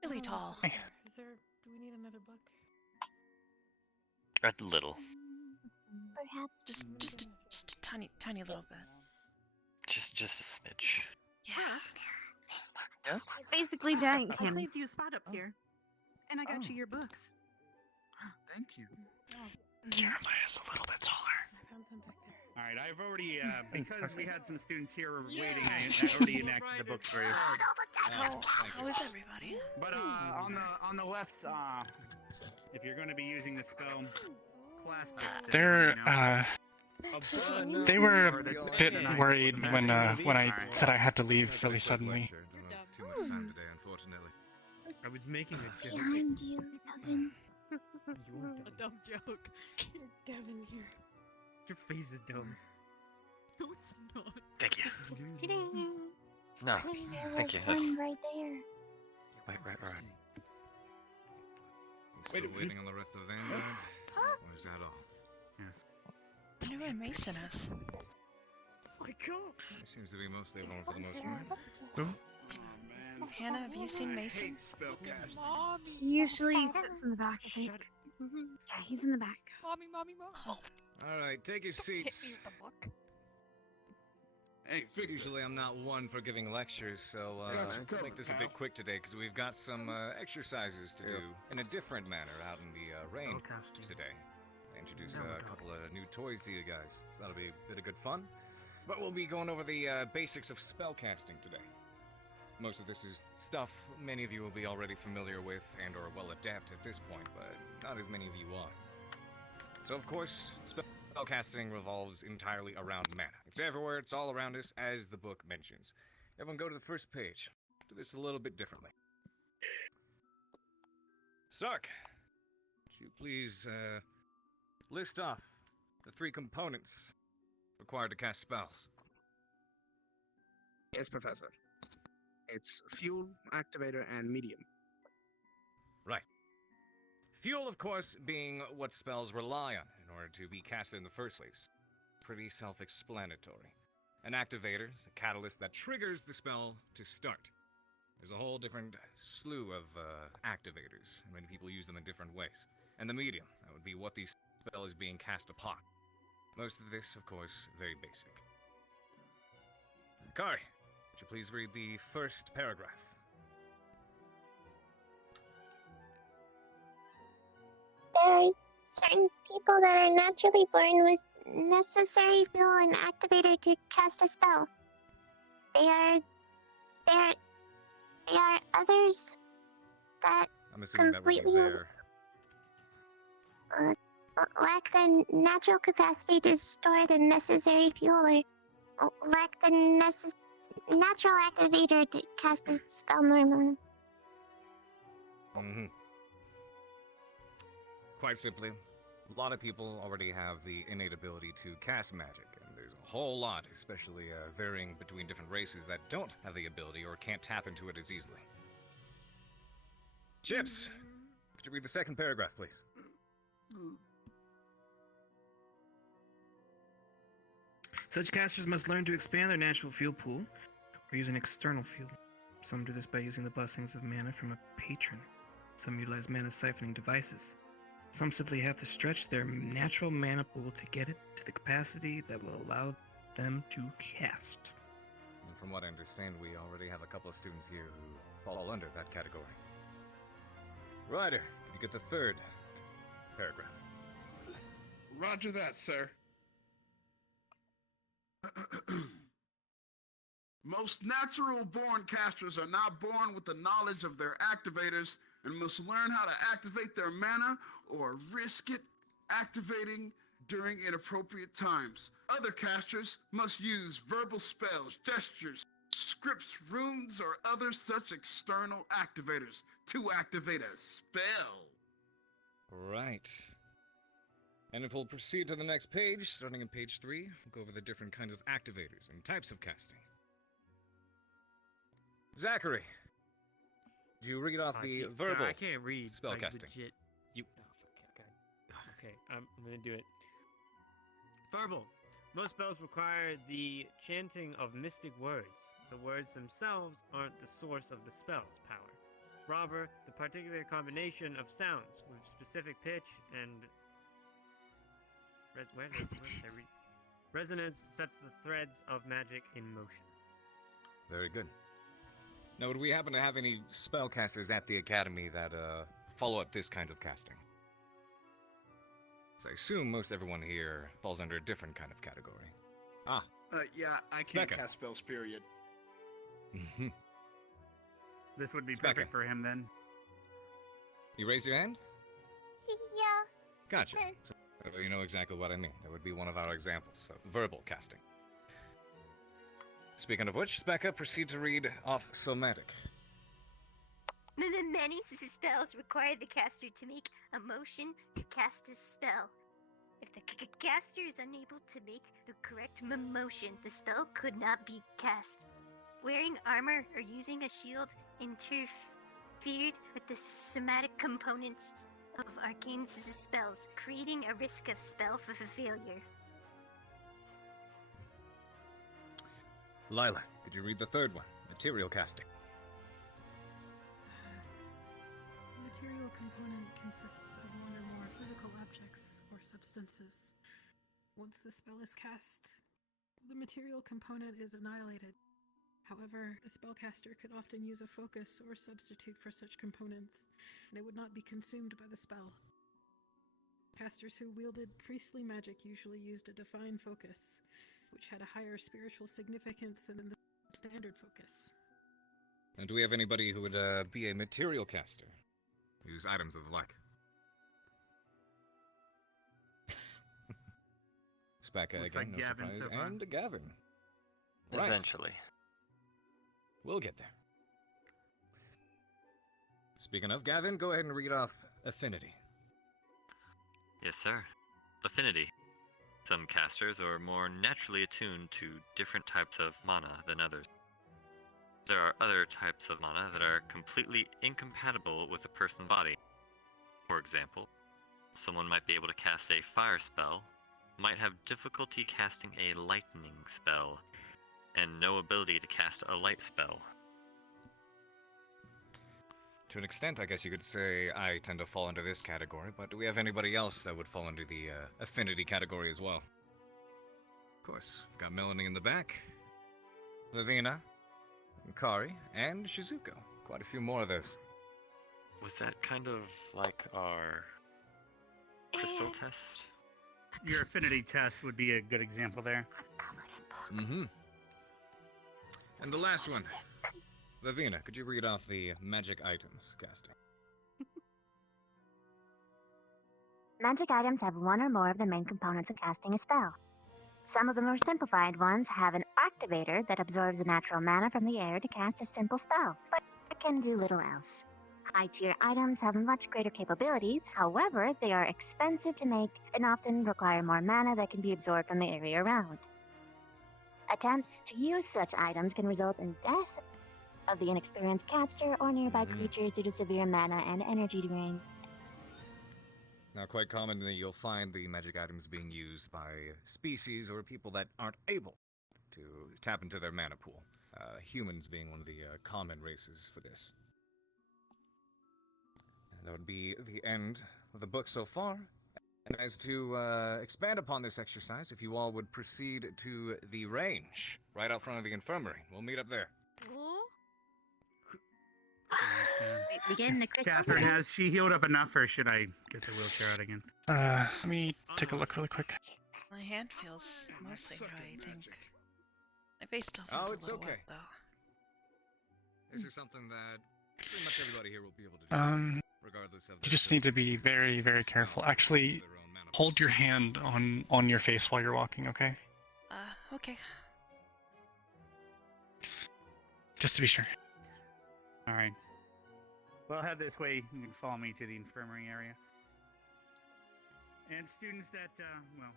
really tall. Hey. Do we need another book? A little. Perhaps. Just a tiny little bit. Just a smidge. Yeah. Yes? He's basically giant I Kim. saved you a spot up here, and I got you your books. Thank you. Jeremiah's a little bit taller. I found some back there. All right, I've already because we had some students here waiting. I already enacted the books for you. How is everybody? But on the left, if you're going to be using the spell, class books. They were a bit worried when I said I had to leave really suddenly. Don't have too much time today, unfortunately. I was making a joke. Behind you, Gavin. A dumb joke. Gavin here. Your face is dumb. No, it's not. Thank you. Ta-ding. No, There's thank you. one right there. Right. Still waiting on the rest of Vanguard? Or is that all? Yes. I wonder where Mason is. My God. It seems to be mostly alone for the most part. Hannah, have you seen Mason? Mommy. He usually sits in the back, I think. Yeah, he's in the back. Mommy. Oh, Alright, take your Hit me seats. with the book. Hey, Victor. Usually I'm not one for giving lectures, so I'll make this a bit quick today because we've got some exercises to do in a different manner out in the rain today. I introduce a couple of new toys to you guys, so that'll be a bit of good fun. But we'll be going over the basics of spellcasting today. Most of this is stuff many of you will be already familiar with and or well adept at this point, but not as many of you are. So of course, spellcasting revolves entirely around mana. It's everywhere, it's all around us, as the book mentions. Everyone go to the first page. Do this a little bit differently. Stark, would you please list off the 3 components required to cast spells? Yes, Professor. It's fuel, activator, and medium. Right. Fuel, of course, being what spells rely on in order to be casted in the first place. Pretty self-explanatory. An activator is a catalyst that triggers the spell to start. There's a whole different slew of activators, and many people use them in different ways. And the medium, that would be what the spell is being cast upon. Most of this, of course, very basic. Kari, would you please read the first paragraph? There are certain people that are naturally born with necessary fuel and activator to cast a spell. There are others that I'm assuming completely that would be there. lack the natural capacity to store the necessary fuel or lack the natural activator to cast a spell normally. Mm-hmm. Quite simply, a lot of people already have the innate ability to cast magic, and there's a whole lot, especially varying between different races, that don't have the ability or can't tap into it as easily. Chips, could you read the second paragraph, please? Such casters must learn to expand their natural fuel pool, or use an external fuel. Some do this by using the blessings of mana from a patron. Some utilize mana siphoning devices. Some simply have to stretch their natural mana pool to get it to the capacity that will allow them to cast. And from what I understand, we already have a couple of students here who fall under that category. Ryder, can you get the third paragraph? Roger that, sir. Most natural-born casters are not born with the knowledge of their activators and must learn how to activate their mana or risk it activating during inappropriate times. Other casters must use verbal spells, gestures, scripts, runes, or other such external activators to activate a spell. Right. And if we'll proceed to the next page, starting on page 3, we'll go over the different kinds of activators and types of casting. Zachary, do you read off the verbal Sir, I can't read spellcasting? Legit. Okay, I'm gonna do it. Verbal. Most spells require the chanting of mystic words. The words themselves aren't the source of the spell's power. Rather, the particular combination of sounds with specific pitch and resonance sets the threads of magic in motion. Very good. Now, would we happen to have any spellcasters at the academy that follow up this kind of casting? So I assume most everyone here falls under a different kind of category. Ah. Yeah, I can't Specca. cast spells, period. Mm-hmm. This would be Specca. perfect for him then. You raise your hand? Yeah. Gotcha. So you know exactly what I mean. That would be one of our examples of verbal casting. Speaking of which, Specca, proceed to read off Somatic. Many spells require the caster to make a motion to cast a spell. If the caster is unable to make the correct motion, the spell could not be cast. Wearing armor or using a shield interfered with the somatic components of arcane spells, creating a risk of spell failure. Lila, could you read the third one? Material casting. The material component consists of one or more physical objects or substances. Once the spell is cast, the material component is annihilated. However, a spellcaster could often use a focus or substitute for such components, and it would not be consumed by the spell. Casters who wielded priestly magic usually used a divine focus, which had a higher spiritual significance than the standard focus. And do we have anybody who would be a material caster? Use items of the like. Specca Looks again, like no Gavin surprise, so far. and Gavin. Right. Eventually. We'll get there. Speaking of Gavin, go ahead and read off Affinity. Yes, sir. Affinity. Some casters are more naturally attuned to different types of mana than others. There are other types of mana that are completely incompatible with a person's body. For example, someone might be able to cast a fire spell, might have difficulty casting a lightning spell, and no ability to cast a light spell. To an extent, I guess you could say I tend to fall into this category, but do we have anybody else that would fall into the affinity category as well? Of course, we've got Melanie in the back, Lavina, Kari, and Shizuko. Quite a few more of those. Was that kind of like our crystal test? Your affinity test would be a good example there. Mm-hmm. And the last one. Lavina, could you read off the magic items casting? Magic items have one or more of the main components of casting a spell. Some of the more simplified ones have an activator that absorbs the natural mana from the air to cast a simple spell, but it can do little else. High-tier items have much greater capabilities, however, they are expensive to make and often require more mana that can be absorbed from the area around. Attempts to use such items can result in death of the inexperienced caster or nearby creatures due to severe mana and energy drain. Now, quite commonly, you'll find the magic items being used by species or people that aren't able to tap into their mana pool. Humans being one of the common races for this. And that would be the end of the book so far. And as to expand upon this exercise, if you all would proceed to the range, right out front of the infirmary. We'll meet up there. Wait, we getting the crystal? Catherine, has she healed up enough, or should I get the wheelchair out again? Let me take a look really quick. My hand feels mostly dry, I think. My face still feels a little wet, though. This is something that pretty much everybody here will be able to do, regardless of You just need to be very, very careful. Actually, hold your hand on your face while you're walking, okay? Okay. Just to be sure. Alright. Well, I'll head this way. You can follow me to the infirmary area. And students that, well,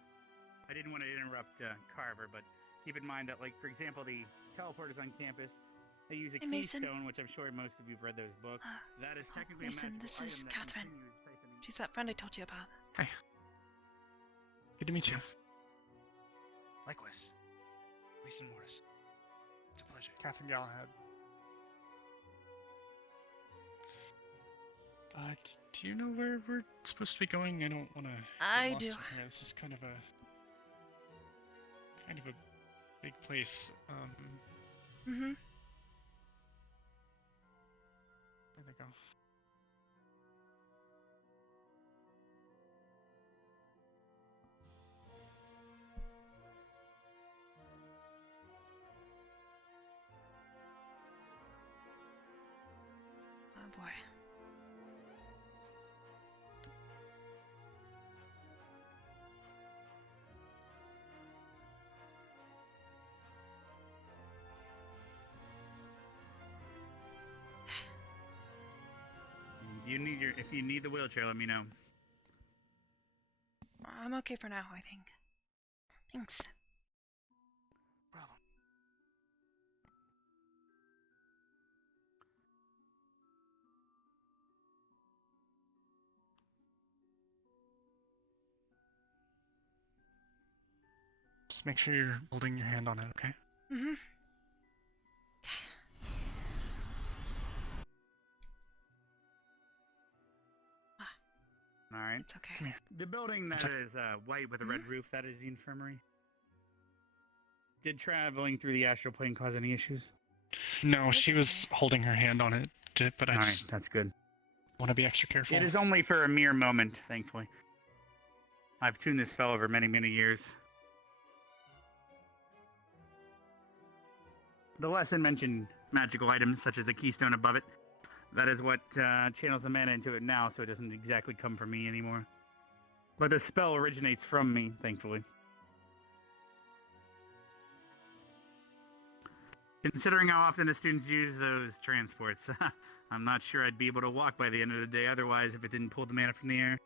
I didn't want to interrupt Carver, but keep in mind that, like, for example, the teleporters on campus, they use a keystone, which I'm sure most of you have read those books. That is technically Mason, a magical this is item that Catherine. continues She's that friend I told you about. Hi. Good to meet you. Likewise. Mason Morris. It's a pleasure. Catherine Galahad. Do you know where we're supposed to be going? I don't want to. I do. Here. This is kind of a big place. Mm-hmm. Where'd they go? Oh boy. If you need the wheelchair, let me know. I'm okay for now, I think. Thanks. Problem. Just make sure you're holding your hand on it, okay? Mm-hmm. Alright. It's okay. Come here. The building that is white with a red roof, that is the infirmary. Did traveling through the astral plane cause any issues? No, she was holding her hand on it, but I just that's good. want to be extra careful. It is only for a mere moment, thankfully. I've tuned this spell over many, many years. The lesson mentioned magical items, such as the keystone above it. That is what channels the mana into it now, so it doesn't exactly come from me anymore. But the spell originates from me, thankfully. Considering how often the students use those transports, I'm not sure I'd be able to walk by the end of the day otherwise if it didn't pull the mana from the air.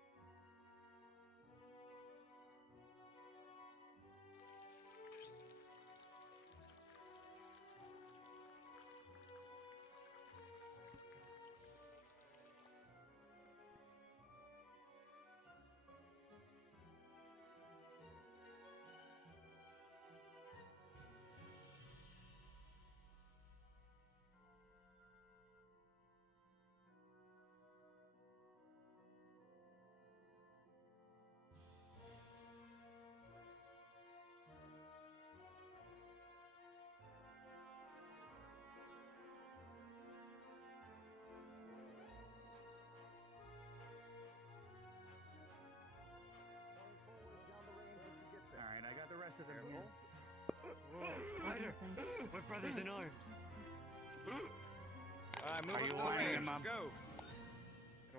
We're brothers in arms. Alright, move Are up you to the winding range. him Let's up? go.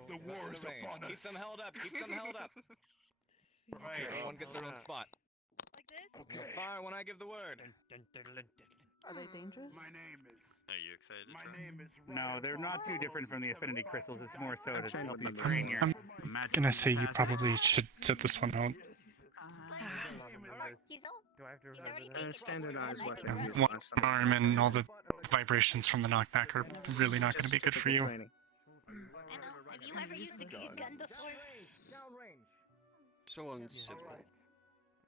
The war is upon us. Keep them held up. Keep them held up. Right. Everyone get their own spot. Like this? You'll fire when I give the word. Are they dangerous? My name is. Are you excited to My try? name is. No, they're not too different from the affinity crystals. It's more so to trained help with you them train before. your I'm magic gonna say you capacity. probably should sit this one out. Do I have to remember already that? taken Standardized it. weapon. used One by some- arm and all the vibrations from the knockback are really not going to be good for you. Training. I know. Have you ever used a gun before? So uncivil.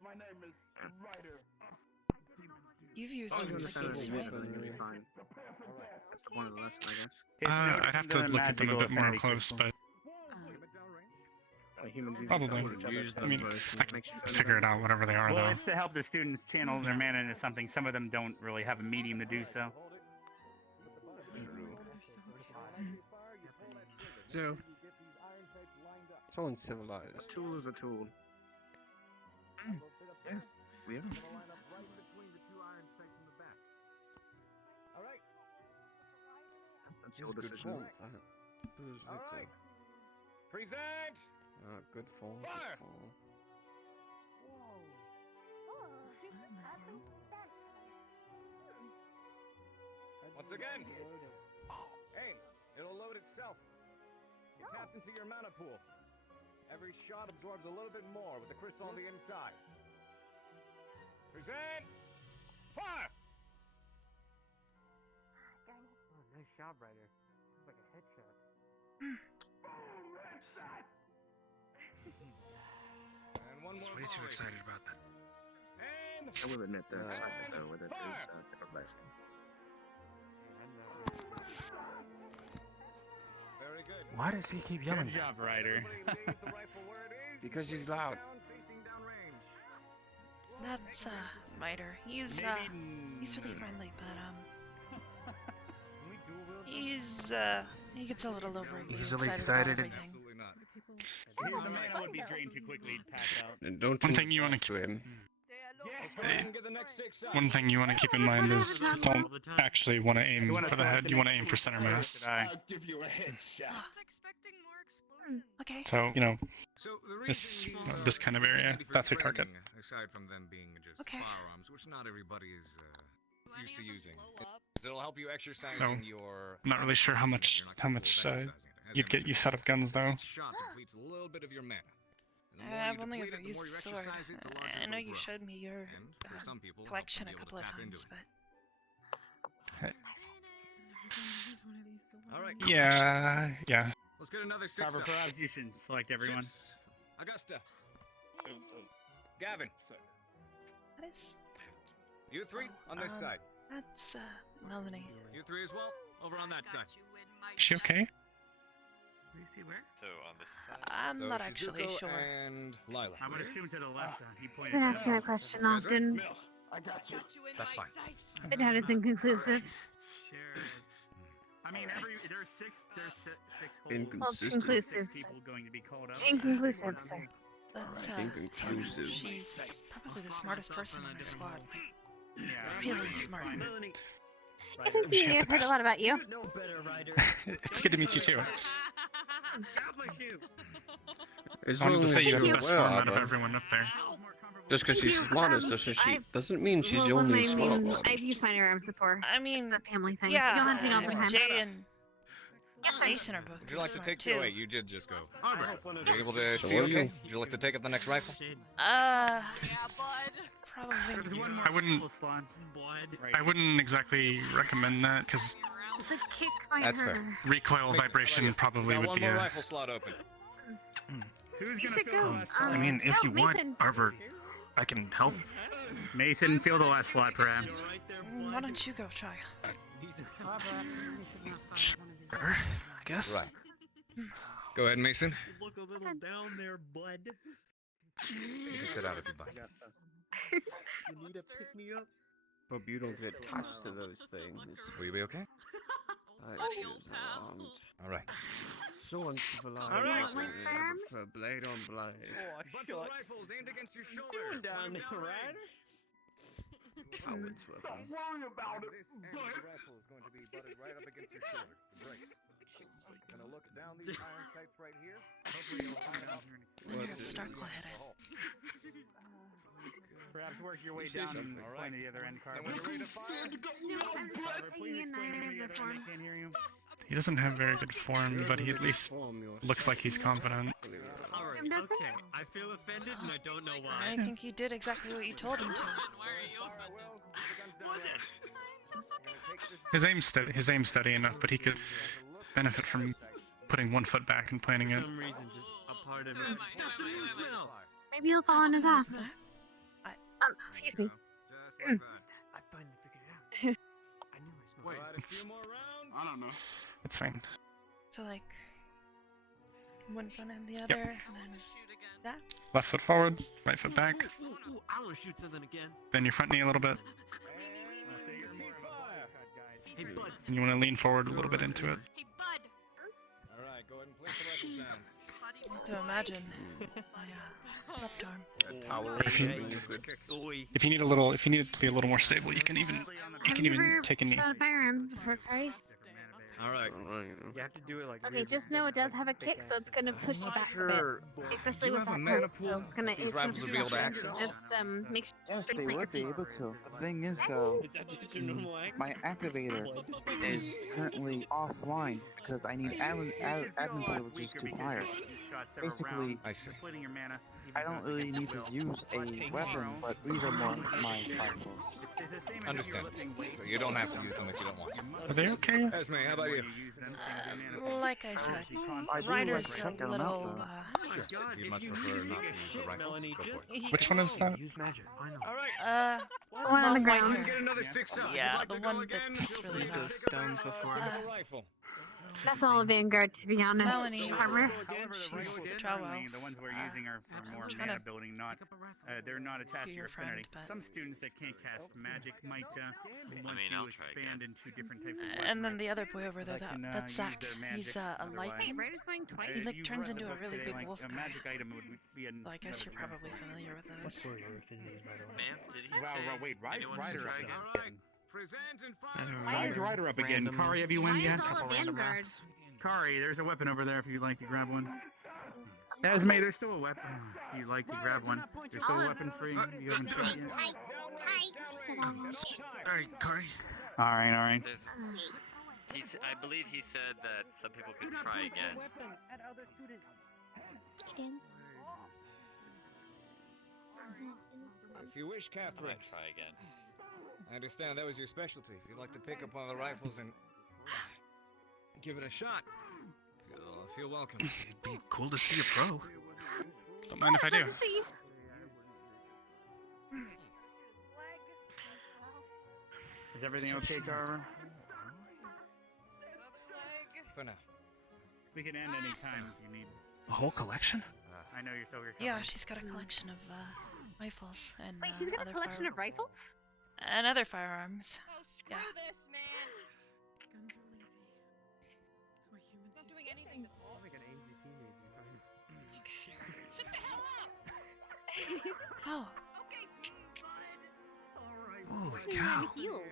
My name is Ryder. You've used Oh, you ones like understand these, the right? weapon, then you'll be fine. That's the point of the lesson, I guess. It's no I'd have to different than look at them a magical bit more affinity close, crystals. but Humans use probably. use I them mean, to I can figure it out, whatever they are, Well, though. it's to help the students channel their mana into something. Some of them don't really have a medium to do so. So, So uncivilized. a tool is a tool. Yes, we have. That's your Good decision. form, that. Who's Victor? Present! Good form, Fire! good form. Once again. Hey, it'll load itself. It taps into your mana pool. Every shot absorbs a little bit more with the crystal on the inside. Present! Fire! Oh, nice shot, Ryder. It's like a headshot. And one more Way too volley. excited about that. And I will admit that excitement though with it is perplexing. very good. Why does he keep yelling? Good job, Ryder. Because he's loud. That's Miter. He's really friendly, but he gets a little Easily excited excited about and- everything. Absolutely not. His mana would be drained too quickly. He'd pass out. And don't One you thing you want talk to him. Let's go ahead and get the next 6 up. One thing you want to keep in mind is don't actually want to aim for the head. You want to aim for center mass. I'll give you a headshot. Expecting more explosions. Okay. So So the this reason these, this kind of area, handy for that's your target. training, aside from them being just Okay. firearms, which not everybody is Do used to any of them using. blow up? It'll help you exercising No. your. I'm not really sure how much You're not capable of exercising it. As you'd I get use mentioned out of guns before, though. each shot depletes a little bit of your mana. And the more I've you only deplete ever it, the used more the you sword. exercise it, the larger I know it'll you grow. showed me your And for some people, it'll help collection them a be able couple to of tap into times, it. but All right. Yeah. Let's get another 6 Arbor, up. perhaps you should select everyone. Ships. Augusta. Gavin. that is You 3 on this side. that's Melanie. You 3 as well. Over on that side. Is she okay? So on this side. I'm So not actually Shizuko sure. and Lila. I'm gonna assume to the left. He pointed. Been that asking way. that question often. I got you. That's fine. The data is inconclusive. I mean, there's six holes. Inconsistent. Conclusive. Six people going to be called up. Inconclusive, sir. That's Inconclusive. she's probably the smartest person on the squad. Yeah. Really smart. Melanie, I can see you. I've heard a lot about you. you know better, Ryder. It's good to meet you too. God bless you. As I wanted long to as say you have the you're best well, form out of Arbor. everyone up there. Just because Thank she's you. smartest doesn't mean she's the Well, only I smart mean, one. I've used firearms before. I mean, It's a family thing. yeah, You hunting all the time. Jay and Yes, sir. Mason are both Would you like to smart take? too. Oh, wait, you did just go. Arbor. Are you able to So see? are Okay. you. Would you like to take up the next rifle? Yeah, bud. There's Probably. one more I wouldn't- full slot. Blood. Right. I wouldn't exactly recommend that because The kick might That's fair. hurt. recoil vibration probably Got would one be more a. rifle slot open. Who's You gonna should fill go. the last slot? I mean, if you want, Mason. Arbor, I can help. Mason, fill the last slot, perhaps. Why don't you go try? Arbor, I guess. Right. Go ahead, Mason. You look a little down there, bud. You can sit out if you'd like. You need a pick me up? Hope you don't get touched to those things. Will you be okay? I feel alarmed. All right. So uncivilized. All right. I prefer blade on blade. Oh, Bunch of rifles aimed against your shoulders. doing down there, Down Ryder? Cowards, Don't worry about it, but... The rifle is going to be butted right up against your shoulder. The break. Gonna look down these iron sights right here. Hopefully you'll find out. Starkle hit it. Perhaps work your way down and explain to the other end, Carver. I'm scared to go without breath. Please explain to me the other end. I can't hear you. He doesn't have very good form, but he at least looks like he's competent. Alright, okay. I feel offended and I don't know why. I think he did exactly what you told him to. His aim's steady enough, but he could benefit from putting one foot back and planning it. For some reason, just a part of me. That's the new smell! Maybe he'll fall on his ass. Excuse me. I finally figured it out. I knew I smelled. Wait, a few more rounds. I don't know. It's fine. So like, one foot and the other, and then that. Left foot forward, right foot back. Ooh, I want to shoot something again. Bend your front knee a little bit. Hey, bud. And you want to lean forward a little bit into it. Hey, bud. Alright, go ahead and place the rifles down. To imagine my left arm. If you need it to be a little more stable, you can even take a knee. Shot a firearm before, Kari? Alright. You have to do it like Okay, just know it does have a kick, so it's gonna push you back a bit. Especially with that mana pulse, so it's gonna, these rifles will be able to access? Just make sure Yes, you they plant your would be feet. able to. The thing is, though, Is that just your normal act? my activator is currently offline because I need admin privileges to fire. Basically, I don't really need to use a weapon, but these are more my rifles. Understand. So you don't have to use them if you don't want to. Are they okay? Esme, how about you? Like I said, I do Ryder's like a checking them little. out, though. Sure. You'd much prefer not to use the rifles? Go for it. Which one is that? The one on the ground. Get another 6 up. Yeah, If the you'd like to one go again, that's feel really free to those pick up stones before. another rifle. That's all Vanguard, to be honest. Melanie. Armor. She's the Currently, Trowell. the ones we're using are for more trying mana to building, not they're not attached to your friend, affinity. but- Some students that can't cast magic might want I'll to try expand again. into different types of And then weaponry. the other boy over there, That can, that's use Zach. their He's magic a light. Wait, Ryder's going twice? He like You've turns read the into a book really today, big like, wolf a guy. magic item would be Well, I guess you're probably familiar with those. Ma'am, did he Wow, say wait, anyone Ryder should up try again. again? Present and I don't fire. know. Why is Ryder up again? Random- Kari, have you win Why yet? is all Couple of random Vanguard? rocks. Kari, there's a weapon over there if you'd like to grab one. Esme, there's still a weapon. If you'd like to grab one, there's still a weapon free. You haven't checked yet. Alright, Kari. Alright. I believe he said that some people could try again. He did. If you wish, I Catherine. might try again. I understand that was your specialty. If you'd like to pick up one of the rifles and give it a shot, feel welcome. It'd be cool to see a pro. Don't mind if I do. Is everything okay, Carver? For now. We can end any time if you need. A whole collection? I know you're still recovering. Yeah, she's got a collection of rifles and Wait, she's got a other collection of rifles? and other firearms. Screw this, man. Guns are lazy. That's why humans Not use doing anything to fall. Like an angry teenager. Shut the hell up! Oh. Okay, bud. Alright. Holy He's cow. wearing heels.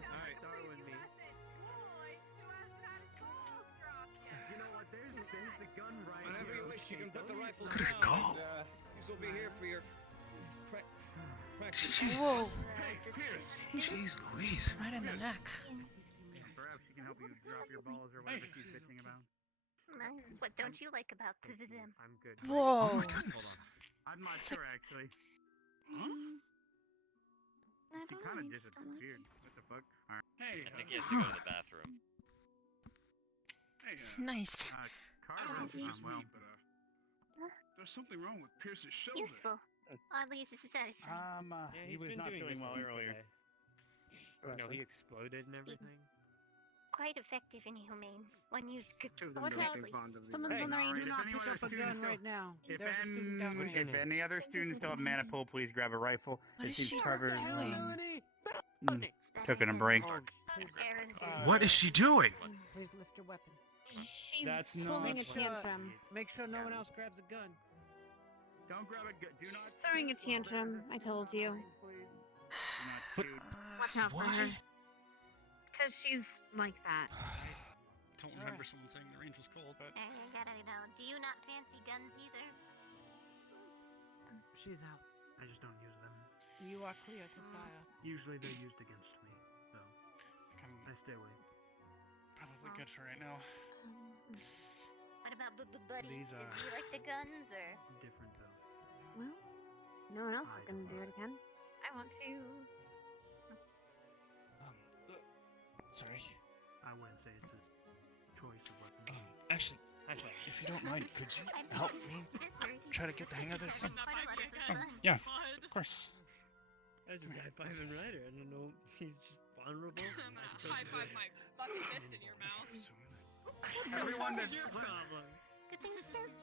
Alright, start with me. You know what? There's the gun right Whenever here. you wish, you can put the rifles Look at her down. go. And, these will be here for your practice. Jesus. Whoa. Jeez Louise. Right in the neck. Perhaps she can help you drop your balls or whatever she's bitching about. What don't you like about them? I'm good. Whoa. Oh my goodness. I'm not sure actually. I She don't kind of know, I just don't like disappeared. What the fuck? Alright. Hey, I think he has to go to the bathroom. Hey, Nice. Carver. Well, there's something wrong with Pierce's shoulder. Useful. Oddly satisfying. he was not doing well earlier. You know, he exploded and everything. Quite effective and humane. When used Two of them Watch don't out. seem fond of the Someone's on the range. Do not pick up a gun right now. If any other students still have mana pool, please grab a rifle. What It is seems she Carver's doing? took a break. What is she doing? Please lift your weapon. She's That's holding a not- tantrum. Make sure no one else grabs a gun. Don't grab a gun. Do not. She's throwing a tantrum, I told you. Watch out for her. Because she's like that. I don't remember someone saying the range was cold, but... I gotta know, do you not fancy guns either? She's out. I just don't use them. You are clear to fire. Usually they're used against me, so I stay away. Probably good for right now. What about Buddy? These Does are he like the guns, or? different though. Well, no one else is gonna do it again. I want to. Sorry. I wouldn't say it's his choice of weapon. Actually, if you don't mind, could you help me try to get the hang of this? Yeah, of course. I just high-five him right, or I don't know. He's just vulnerable. High-five my fucking fist in your mouth. Everyone What's that's your problem? Good thing to start with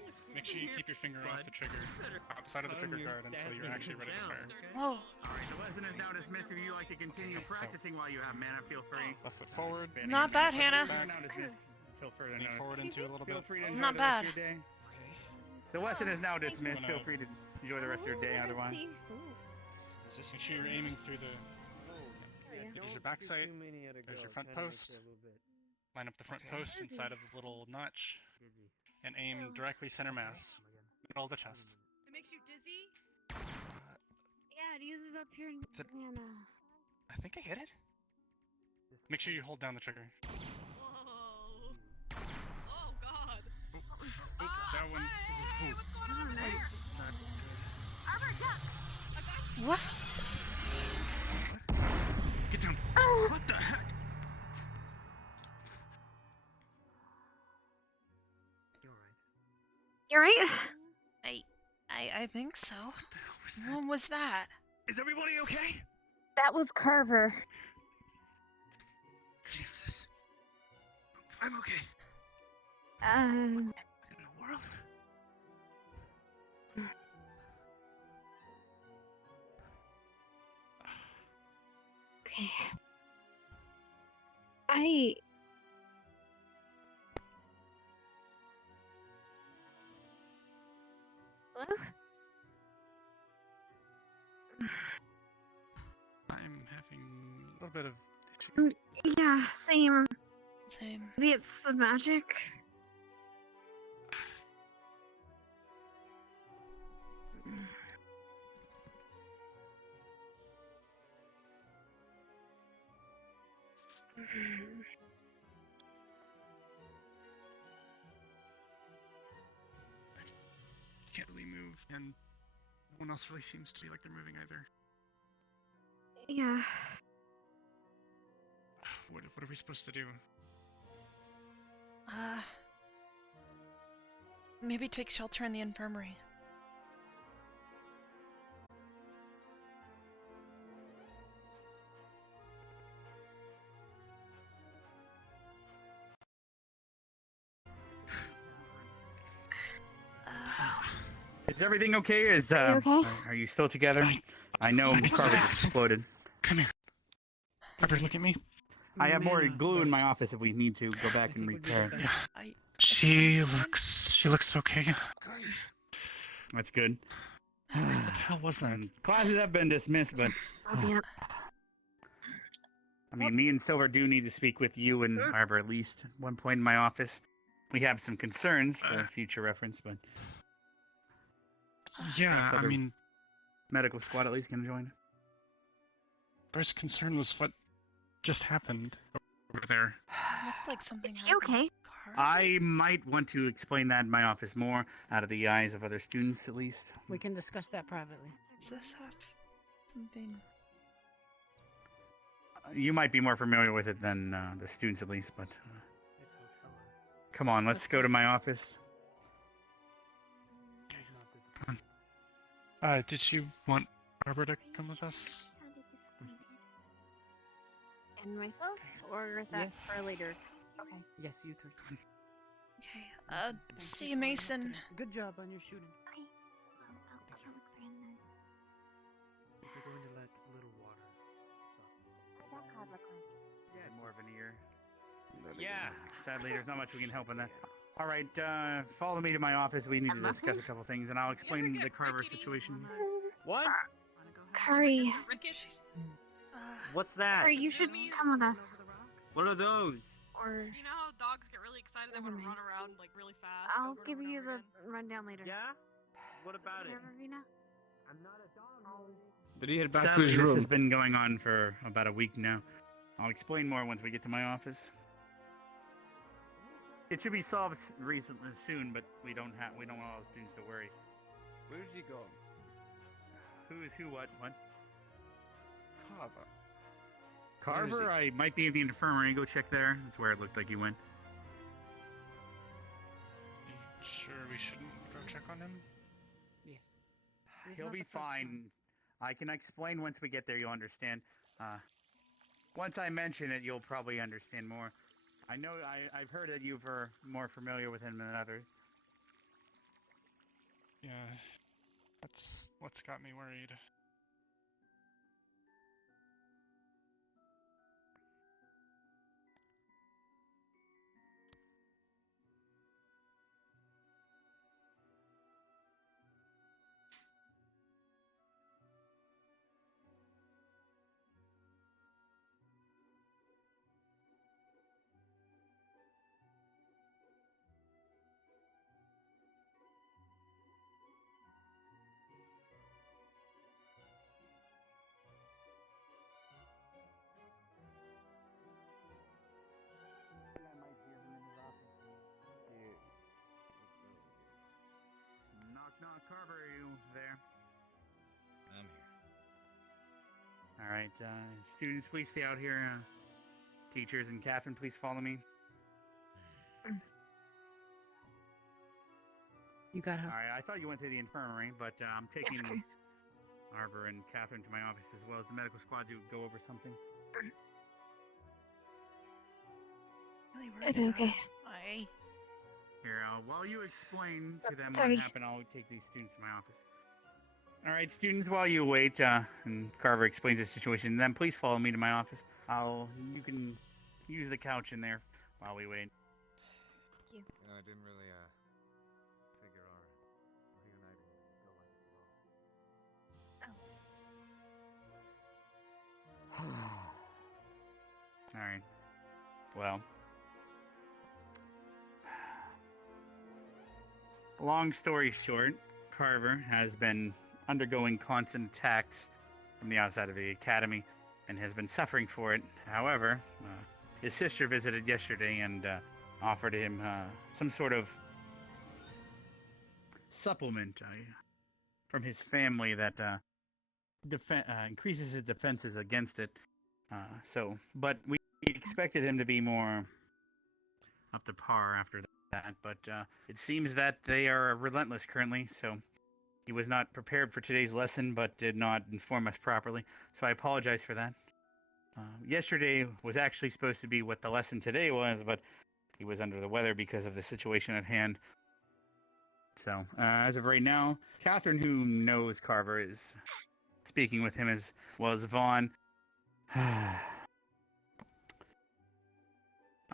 you. Make sure you keep your finger off the trigger, outside of the trigger guard until you're actually ready to fire. Whoa. Alright, the lesson is now dismissed. If you like to continue practicing while you have mana, feel free. Left foot forward. Not bad, Hannah. Now dismissed until further Lean notice. forward into a little Feel bit. free to enjoy Not the rest bad. of your day. The lesson is now dismissed. Feel free to enjoy the rest of your day otherwise. Make sure you're aiming through the... There's your back sight. There's your front post. Line up the front post inside of the little notch. And aim directly center mass. Middle of the chest. It makes you dizzy? Yeah, it uses up your mana. I think I hit it. Make sure you hold down the trigger. Whoa. Oh, God. That one. Hey, what's going on there? Arbor, duck! What? Get down. What the heck? You're right. I think so. What was that? Is everybody okay? That was Carver. Jesus. I'm okay. Um. What in the world? Okay. Hello? I'm having a little bit of issue. Yeah, same. Same. Maybe it's the magic. Can't really move, and no one else really seems to be like they're moving either. Yeah. What are we supposed to do? Maybe take shelter in the infirmary. Is everything okay? Are you still together? I know Carver just exploded. Come here. Arbor, look at me. I have more glue in my office if we need to go back and repair. She looks okay. That's good. What the hell was that? Classes have been dismissed, but Yep. I mean, me and Silver do need to speak with you and Arbor at least at one point in my office. We have some concerns for future reference, but Yeah, I mean, medical squad at least can join. First concern was what just happened over there. Looked like something Is he okay? I might want to explain that in my office more, out of the eyes of other students at least. We can discuss that privately. Does this have something? You might be more familiar with it than the students at least, but come on, let's go to my office. Did you want Arbor to come with us? And myself? Or is that for later? Okay. Yes, you three. Okay, see you, Mason. Good job on your shooting. Okay. I'll look for him then. If you're going to let little water. What that card look like? Yeah, more of an ear. Yeah. Sadly, there's not much we can help in that. All right, follow me to my office. We need to discuss a couple things, and I'll explain the Carver situation. What? Kari. What's that? Kari, you should come with us. What are those? Or You know how dogs get really excited, they want to run around like really fast? I'll over and give over and you over the again? rundown later. Yeah? What about it? Ravina? I'm not a dog. Did he head back to Sadly, his this room? has been going on for about a week now. I'll explain more once we get to my office. It should be solved recently soon, but we don't want all the students to worry. Where did he go? Who is who? What? Carver. Carver? I might be in the infirmary. Go check there. That's where it looked like he went. You sure we shouldn't go check on him? Yes. He'll be fine. I can explain once we get there. You'll understand. Once I mention it, you'll probably understand more. I know I've heard that you're more familiar with him than others. Yeah, that's what's got me worried. Knock, knock, Carver, are you there? I'm here. All right, students, please stay out here. Teachers and Catherine, please follow me. You got her. All right, I thought you went to the infirmary, but I'm taking Arbor and Catherine to my office as well as the medical squad to go over something. Really It'll be okay. Bye. Here, while you explain to them Sorry. what happened, I'll take these students to my office. All right, students, while you wait, and Carver explains the situation, then please follow me to my office. You can use the couch in there while we wait. You know, I didn't really, figure he and I didn't go like this All right. Well. Long story short, Carver has been undergoing constant attacks from the outside of the academy and has been suffering for it. However, his sister visited yesterday and offered him some sort of supplement from his family that increases his defenses against it. But we expected him to be more up to par after that, but it seems that they are relentless currently, so he was not prepared for today's lesson but did not inform us properly, so I apologize for that. Yesterday was actually supposed to be what the lesson today was, but he was under the weather because of the situation at hand. So, as of right now, Catherine, who knows Carver, is speaking with him as well as Vaughn. I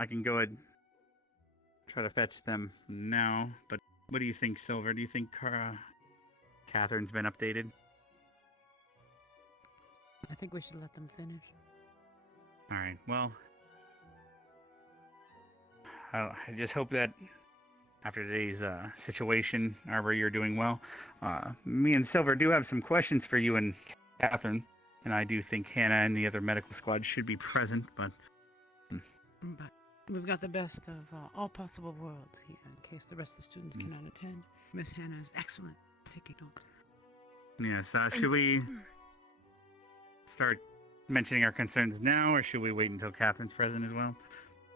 can go ahead and try to fetch them now, but what do you think, Silver? Do you think Catherine's been updated? I think we should let them finish. Alright, well, I just hope that after today's situation, Arbor, you're doing well. Me and Silver do have some questions for you and Catherine, and I do think Hannah and the other medical squad should be present, but... But we've got the best of all possible worlds here, in case the rest of the students cannot attend. Miss Hannah is excellent taking notes. Yes, should we start mentioning our concerns now, or should we wait until Catherine's present as well?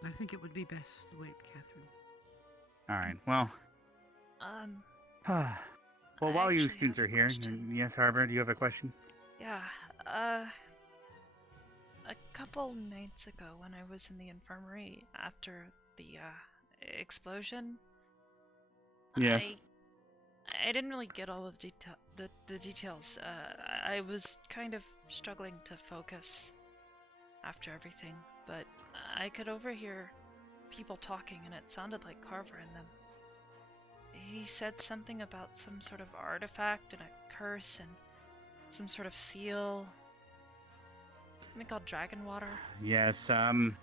I think it would be best to wait, Catherine. Alright, well... well, while you students are here... Yes, Arbor, do you have a question? Yeah, a couple nights ago when I was in the infirmary after the, explosion... Yes. I didn't really get all of the details. I was kind of struggling to focus after everything, but I could overhear people talking, and it sounded like Carver and them. He said something about some sort of artifact and a curse, and some sort of seal. Something called dragon water. Yes, And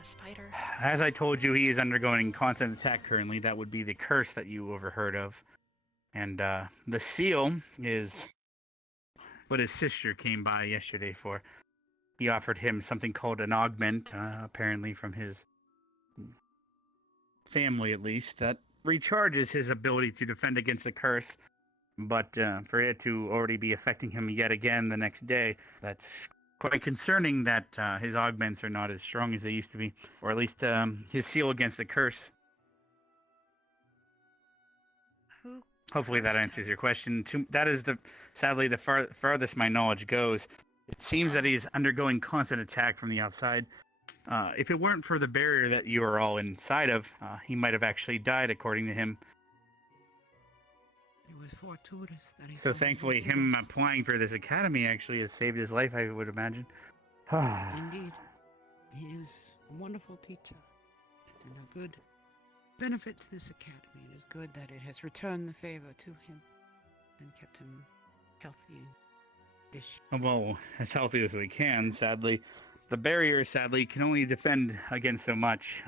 a spider. as I told you, he is undergoing constant attack currently. That would be the curse that you overheard of. And the seal is what his sister came by yesterday for. He offered him something called an augment, apparently from his family at least, that recharges his ability to defend against the curse. But for it to already be affecting him yet again the next day, that's quite concerning that his augments are not as strong as they used to be. Or at least his seal against the curse. Who? Hopefully that answers your question. That is sadly the farthest my knowledge goes. It seems that he's undergoing constant attack from the outside. If it weren't for the barrier that you are all inside of, he might have actually died, according to him. It was fortuitous that he. So thankfully, him applying for this academy actually has saved his life, I would imagine. Indeed, he is a wonderful teacher and a good benefit to this academy. It is good that it has returned the favor to him and kept him healthy-ish. Well, as healthy as we can, sadly. The barrier, sadly, can only defend against so much.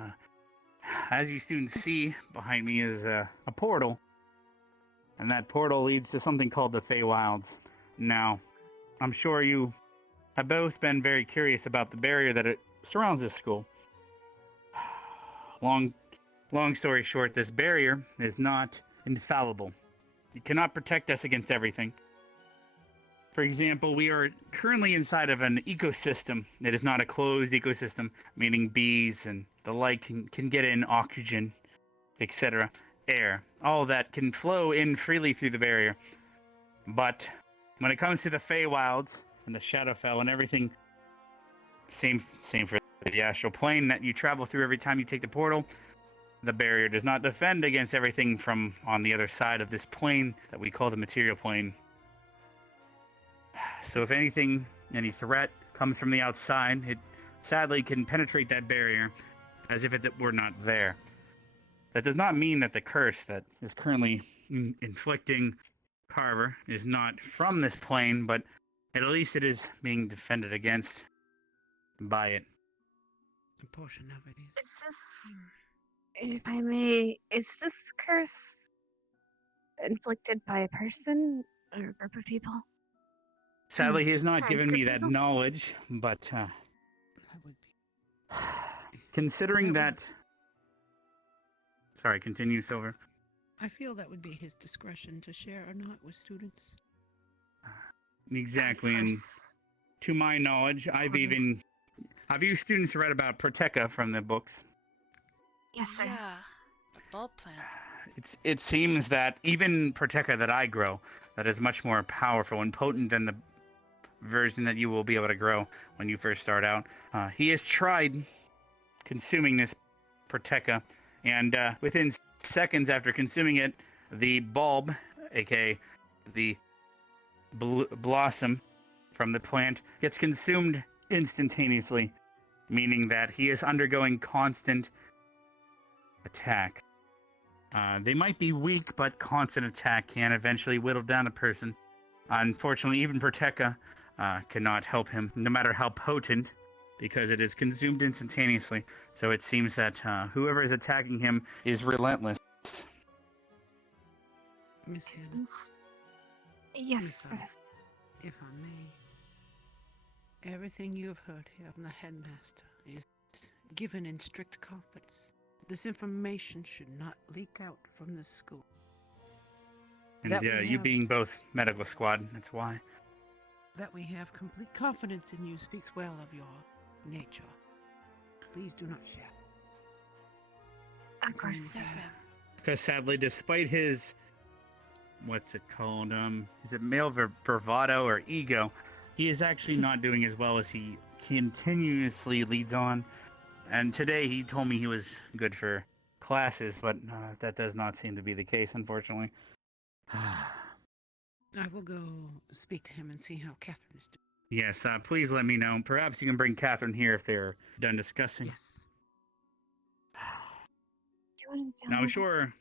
As you students see, behind me is a portal. And that portal leads to something called the Feywilds. Now, I'm sure you have both been very curious about the barrier that it surrounds this school. Long story short, this barrier is not infallible. It cannot protect us against everything. For example, we are currently inside of an ecosystem. It is not a closed ecosystem, meaning bees and the like can get in oxygen, etc., air. All of that can flow in freely through the barrier. But when it comes to the Feywilds and the Shadowfell and everything, same for the astral plane that you travel through every time you take the portal, the barrier does not defend against everything from on the other side of this plane that we call the material plane. So if anything, any threat comes from the outside, it sadly can penetrate that barrier as if it were not there. That does not mean that the curse that is currently inflicting Carver is not from this plane, but at least it is being defended against by it. A portion of it is. Is this, if I may, is this curse inflicted by a person or a group of people? Sadly, he has not given me that knowledge, but That would be. considering that... Sorry, continue, Silver. I feel that would be his discretion to share or not with students. Exactly, and to my knowledge, Have you students read about Proteka from the books? Yes, sir. Yeah. The bulb plant. It seems that even Proteka that I grow, that is much more powerful and potent than the version that you will be able to grow when you first start out. He has tried consuming this Proteka, and within seconds after consuming it, the bulb, aka the blossom from the plant, gets consumed instantaneously, meaning that he is undergoing constant attack. They might be weak, but constant attack can eventually whittle down a person. Unfortunately, even Proteka cannot help him, no matter how potent, because it is consumed instantaneously. So it seems that whoever is attacking him is relentless. Miss Hannah. Yes. If I may, everything you have heard here from the headmaster is given in strict confidence. This information should not leak out from the school. And you being both medical squad, that's why. That we have complete confidence in you speaks well of your nature. Please do not share. Of course. Yes, ma'am. Because sadly, despite his, what's it called? Is it male bravado or ego? He is actually not doing as well as he continuously leads on. And today he told me he was good for classes, but that does not seem to be the case, unfortunately. I will go speak to him and see how Catherine is doing. Yes, please let me know. Perhaps you can bring Catherine here if they're done discussing. Yes. Now, sure.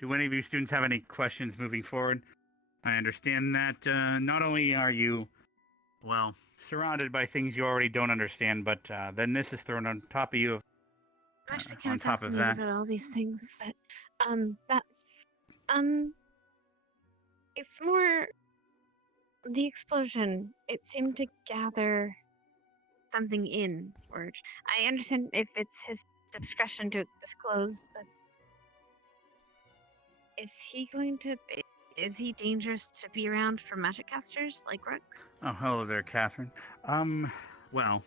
Do any of you students have any questions moving forward? I understand that not only are you, well, surrounded by things you already don't understand, but then this is thrown on top of you. I'm actually On kind of top of fascinated that, about all these things, but that's it's more the explosion. It seemed to gather something in, or I understand if it's his discretion to disclose, but is he going to? Is he dangerous to be around for magic casters like Rook? oh, hello there, Catherine. Well,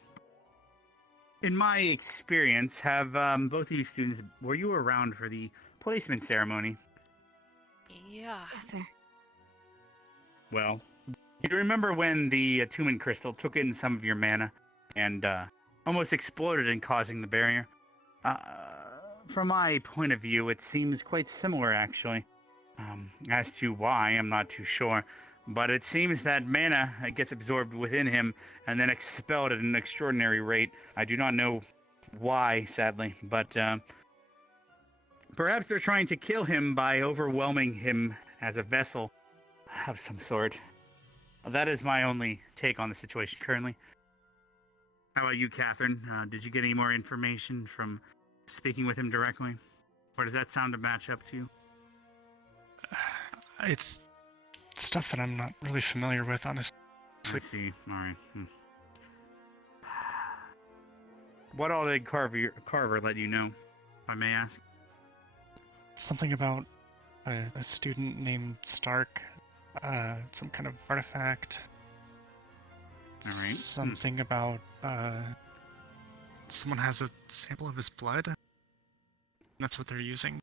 in my experience, have both of you students, were you around for the placement ceremony? Yeah. Yes, sir. Well, you remember when the attunement crystal took in some of your mana and almost exploded in causing the barrier? From my point of view, it seems quite similar, actually. As to why, I'm not too sure. But it seems that mana gets absorbed within him and then expelled at an extraordinary rate. I do not know why, sadly, but perhaps they're trying to kill him by overwhelming him as a vessel of some sort. That is my only take on the situation currently. How about you, Catherine? Did you get any more information from speaking with him directly? Or does that sound to match up to you? It's stuff that I'm not really familiar with, honestly. I see. All right. What all did Carver let you know, if I may ask? Something about a student named Stark, some kind of artifact. All right. Something about someone has a sample of his blood. That's what they're using.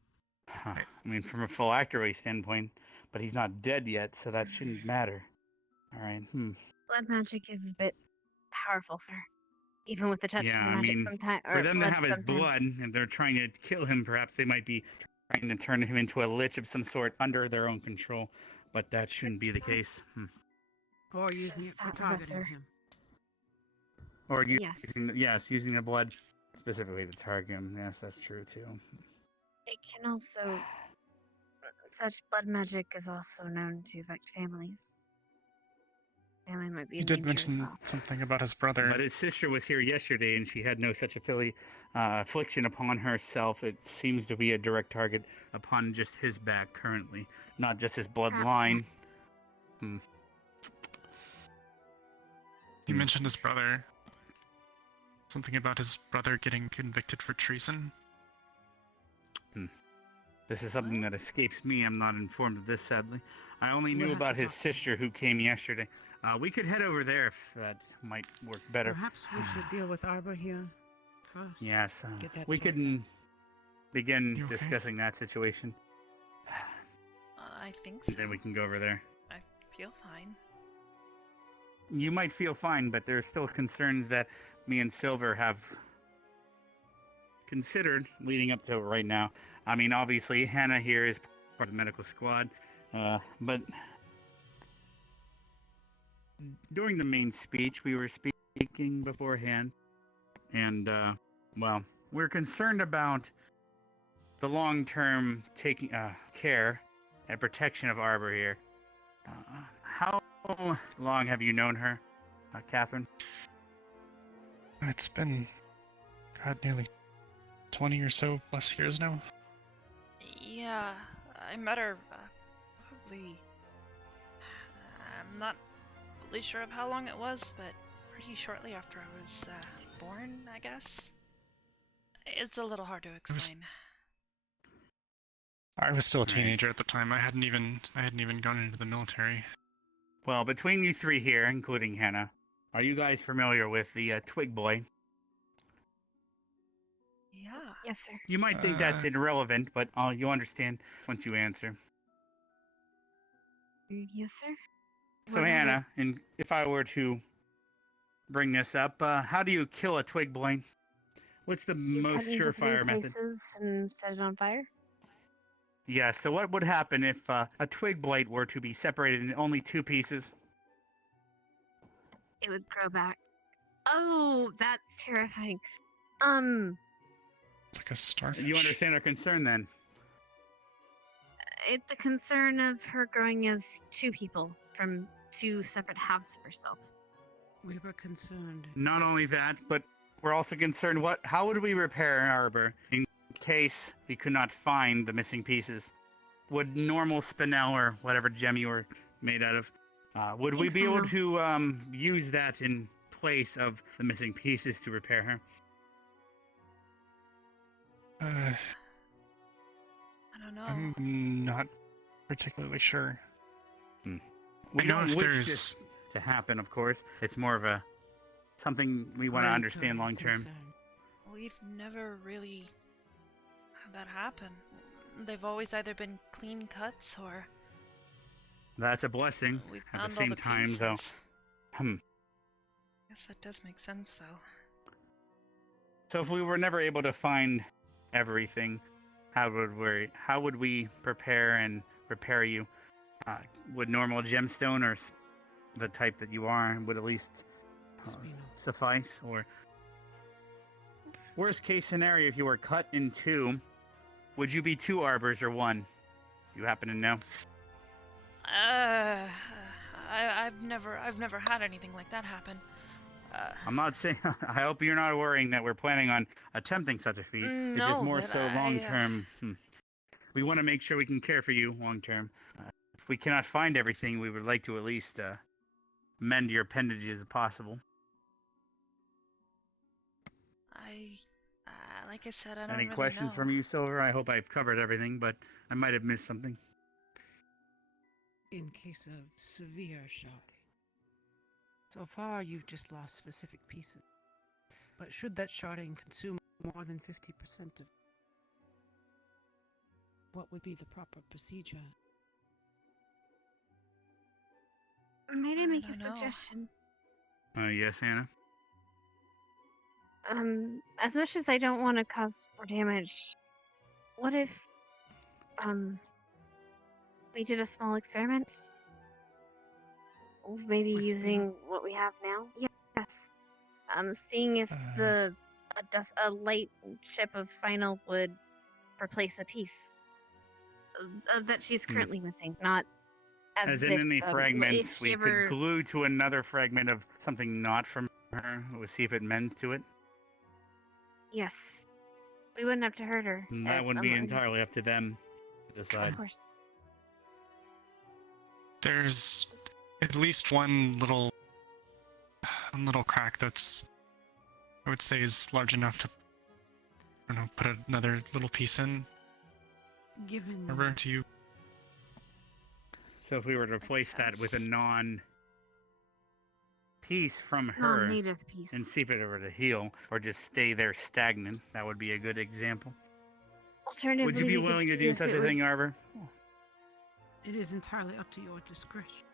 Huh. I mean, from a phylactery standpoint, but he's not dead yet, so that shouldn't matter. All right. Blood magic is a bit powerful, sir. Even with the touch Yeah, of the I magic, mean, sometimes for them to have his sometimes... blood, and they're trying to kill him, perhaps they might be trying to turn him into a lich of some sort under their own control, but that shouldn't be the case. Or using it for targeting him. Or using the blood specifically to target him. Yes, that's true too. It can also... Such blood magic is also known to affect families. Family might be He in did danger mention as well. something about his brother. But his sister was here yesterday, and she had no such affliction upon herself. It seems to be a direct target upon just his back currently, not just his bloodline. He mentioned his brother. Something about his brother getting convicted for treason. This is something that escapes me. I'm not informed of this, sadly. I only knew about his sister who came yesterday. We could head over there if that might work better. Perhaps we should deal with Arbor here first. Yes, Get that we sorted. could begin You okay? discussing that situation. I think so. And then we can go over there. I feel fine. You might feel fine, but there's still concerns that me and Silver have considered leading up to it right now. I mean, obviously, Hannah here is part of the medical squad, but during the main speech, we were speaking beforehand, and, well, we're concerned about the long-term taking care and protection of Arbor here. How long have you known her, Catherine? It's been, God, nearly 20 or so plus years now. Yeah, I met her probably... I'm not really sure of how long it was, but pretty shortly after I was born, I guess. It's a little hard to explain. I was still a teenager at the time. I hadn't even gone into the military. Well, between you three here, including Hannah, are you guys familiar with the Twig Boy? Yeah. Yes, sir. You might think that's irrelevant, but you'll understand once you answer. Yes, sir. So, Hannah, and if I were to bring this up, how do you kill a Twig Boy? What's the most Cut into surefire three method? places and set it on fire? Yeah, so what would happen if a twig blade were to be separated into only two pieces? It would grow back. Oh, that's terrifying. It's like a starfish. You understand our concern then? It's a concern of her growing as two people from two separate halves of herself. We were concerned. Not only that, but we're also concerned how would we repair Arbor in case we could not find the missing pieces? Would normal spinel or whatever gem you were made out of, would we be able to use that in place of the missing pieces to repair her? I don't know. I'm not particularly sure. We I know don't if wish there's this to happen, of course. It's more of a something we want to understand long term. We've never really had that happen. They've always either been clean cuts or... That's a blessing. We've At found the same all the time, pieces. though. I guess that does make sense, though. So if we were never able to find everything, how would we prepare and repair you? Would normal gemstone or the type that you are would at least suffice? Or worst case scenario, if you were cut in two, would you be two arbors or one? Do you happen to know? I've never had anything like that happen. I'm not saying. I hope you're not worrying that we're planning on attempting such a feat. It's just more so long term. We want to make sure we can care for you long term. If we cannot find everything, we would like to at least mend your appendages if possible. Like I said, I don't Any really questions know. from you, Silver? I hope I've covered everything, but I might have missed something. In case of severe sharding. So far, you've just lost specific pieces. But should that sharding consume more than 50% of... what would be the proper procedure? Might I make a don't know. suggestion? Yes, Anna? As much as I don't want to cause more damage, what if, we did a small experiment? Maybe using what we have now? Yes. Seeing if a light chip of final would replace a piece that she's currently missing, not As in any fragments, we could glue to another fragment of something not from her. We'll see if it mends to it. Yes. We wouldn't have to hurt her. That would be entirely up to them to decide. Of course. There's at least one little crack that's, I would say, is large enough to, I don't know, put another little piece in. Given Over to you. So if we were to replace that with a non-piece from her Non-native piece. and see if it were to heal or just stay there stagnant, that would be a good example. Alternatively, Would you be willing to do such a thing, Arbor? It is entirely up to your discretion.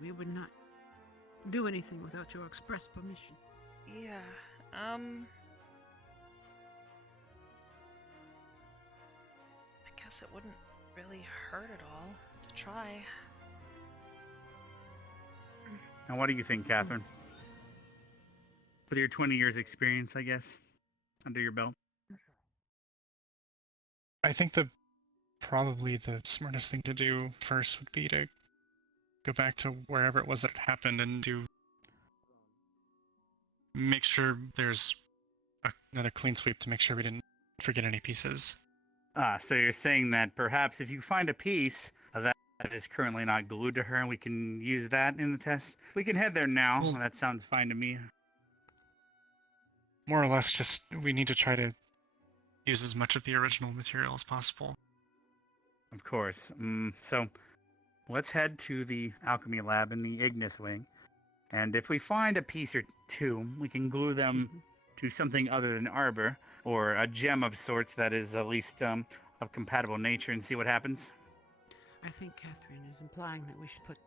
We would not do anything without your express permission. Yeah, I guess it wouldn't really hurt at all to try. And what do you think, Catherine? With your 20 years experience, I guess, under your belt? I think probably the smartest thing to do first would be to go back to wherever it was that happened and to make sure there's another clean sweep to make sure we didn't forget any pieces. So you're saying that perhaps if you find a piece that is currently not glued to her and we can use that in the test, we can head there now. Well, that sounds fine to me. More or less, just we need to try to use as much of the original material as possible. Of course. So let's head to the alchemy lab in the Ignis wing. And if we find a piece or two, we can glue them to something other than Arbor, or a gem of sorts that is at least of compatible nature, and see what happens. I think Catherine is implying that we should put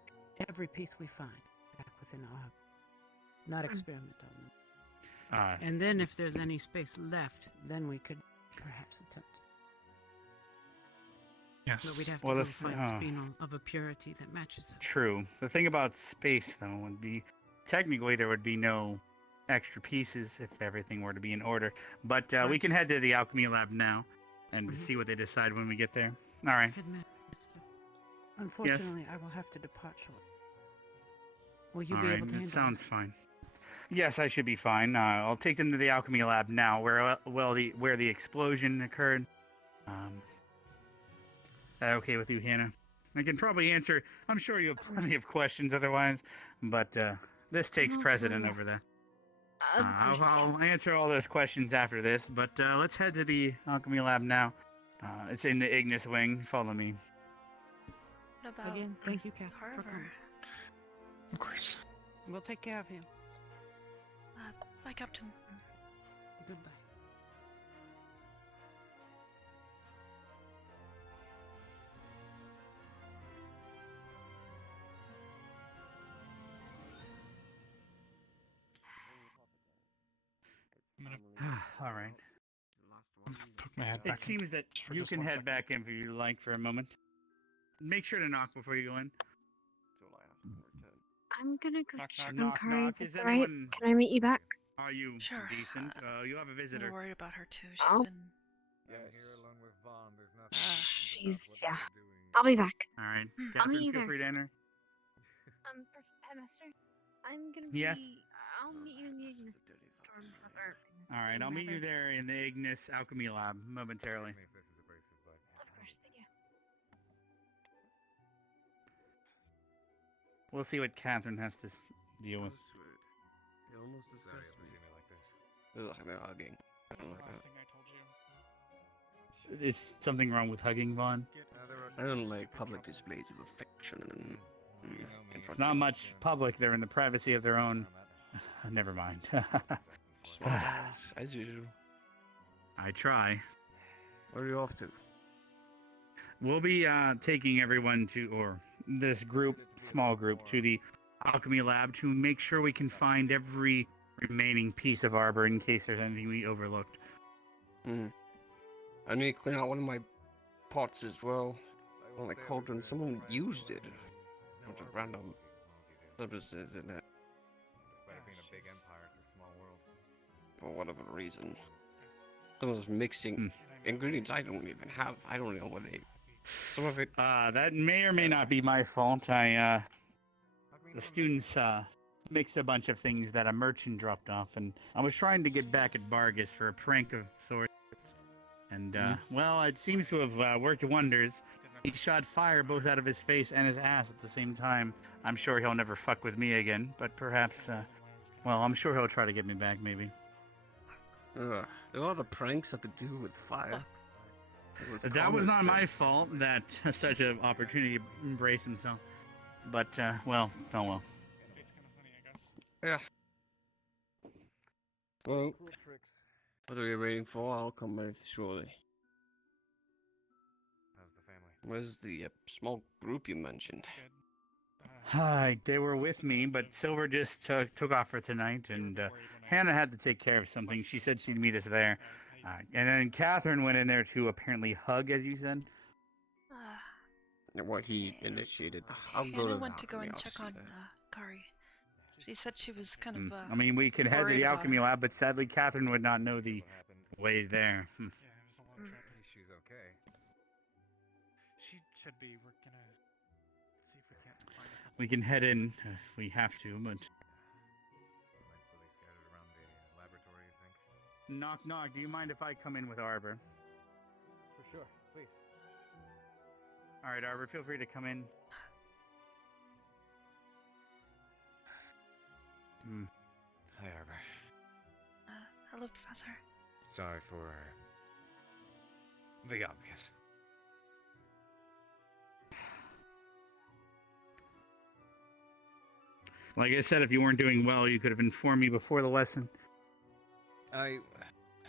every piece we find back within our hub, not experiment on them. And then if there's any space left, then we could perhaps attempt. Yes. But we'd have to go find spinel of a purity that matches it. True. The thing about space, though, would be technically there would be no extra pieces if everything were to be in order. But we can head to the alchemy lab now and see what they decide when we get there. All right. Unfortunately, I will have to depart shortly. Will you All be right, able to that handle sounds it? fine. Yes, I should be fine. I'll take them to the alchemy lab now, where the explosion occurred. That okay with you, Hannah? I can probably answer. I'm sure you have plenty of questions otherwise, but this takes precedent over that. Of course, I'll answer all those questions after this, but let's head to the alchemy lab now. It's in the Ignis wing. Follow me. What about Again, thank you, Catherine, for Carver? coming. Of course. We'll take care of him. Bye, Captain. Goodbye. All right. Poke my head It back in seems that for you just can one head second. back in if you like for a moment. Make sure to knock before you go in. I'm gonna go Knock, check knock. on Knock, Kari. knock. If Is it's alright, anyone? can I meet you back? Are you Sure. decent? You have a I'm a visitor. little worried about her too. She's Oh. been. Yeah, here along with Vaughn, there's nothing She's yeah. I'll be back. All right, I'll meet Catherine, you feel there. free to enter. Headmaster, I'm gonna Yes? be. I'll meet you in the Ignis storm stuff, or Ignis All right, wing, I'll meet you rather. there in the Ignis alchemy lab momentarily. Of course, thank you. We'll see what Catherine has to deal with. It almost Sorry, disgusts ever me. see me like this. Ugh, they're hugging. I don't like that. Is something wrong with hugging, Vaughn? I don't like public displays of affection in It's front not of much public. They're in the privacy of their own. Never mind. small guys, as usual. I try. Where are you off to? We'll be taking everyone or this group, small group, to the alchemy lab to make sure we can find every remaining piece of Arbor in case there's anything we overlooked. I need to clean out one of my pots as well. Well, the cauldron, someone used it. Bunch of random substances in it. Despite being a big empire, it's a small world. For whatever reason. Someone's mixing ingredients I don't even have. I don't know what they... Some of it... That may or may not be my fault. The students mixed a bunch of things that a merchant dropped off, and I was trying to get back at Bargus for a prank of sorts. And, well, it seems to have worked wonders. He shot fire both out of his face and his ass at the same time. I'm sure he'll never fuck with me again, but perhaps, well, I'm sure he'll try to get me back, maybe. All the pranks have to do with fire. That was not my fault that such an opportunity embraced himself. But, well, oh well. Yeah. Well, what are you waiting for? I'll come with shortly. How's the family? Where's the small group you mentioned? Hi, they were with me, but Silver just took off for tonight, and Hannah had to take care of something. She said she'd meet us there. And then Catherine went in there to apparently hug, as you said. What he initiated. I'll go to Hannah the went to go alchemy, and I'll check see on that. Kari. She said she was kind of. I mean, we could head to worried the about alchemy her. lab, but sadly Catherine would not know the way there. She's okay. She should be. We're gonna see if we can't find her. We can head in if we have to, but... Mentally scattered around the laboratory, you think? Knock, knock. Do you mind if I come in with Arbor? For sure, please. All right, Arbor, feel free to come in. Hi, Arbor. Hello, Professor. Sorry for the obvious. Like I said, if you weren't doing well, you could have informed me before the lesson. I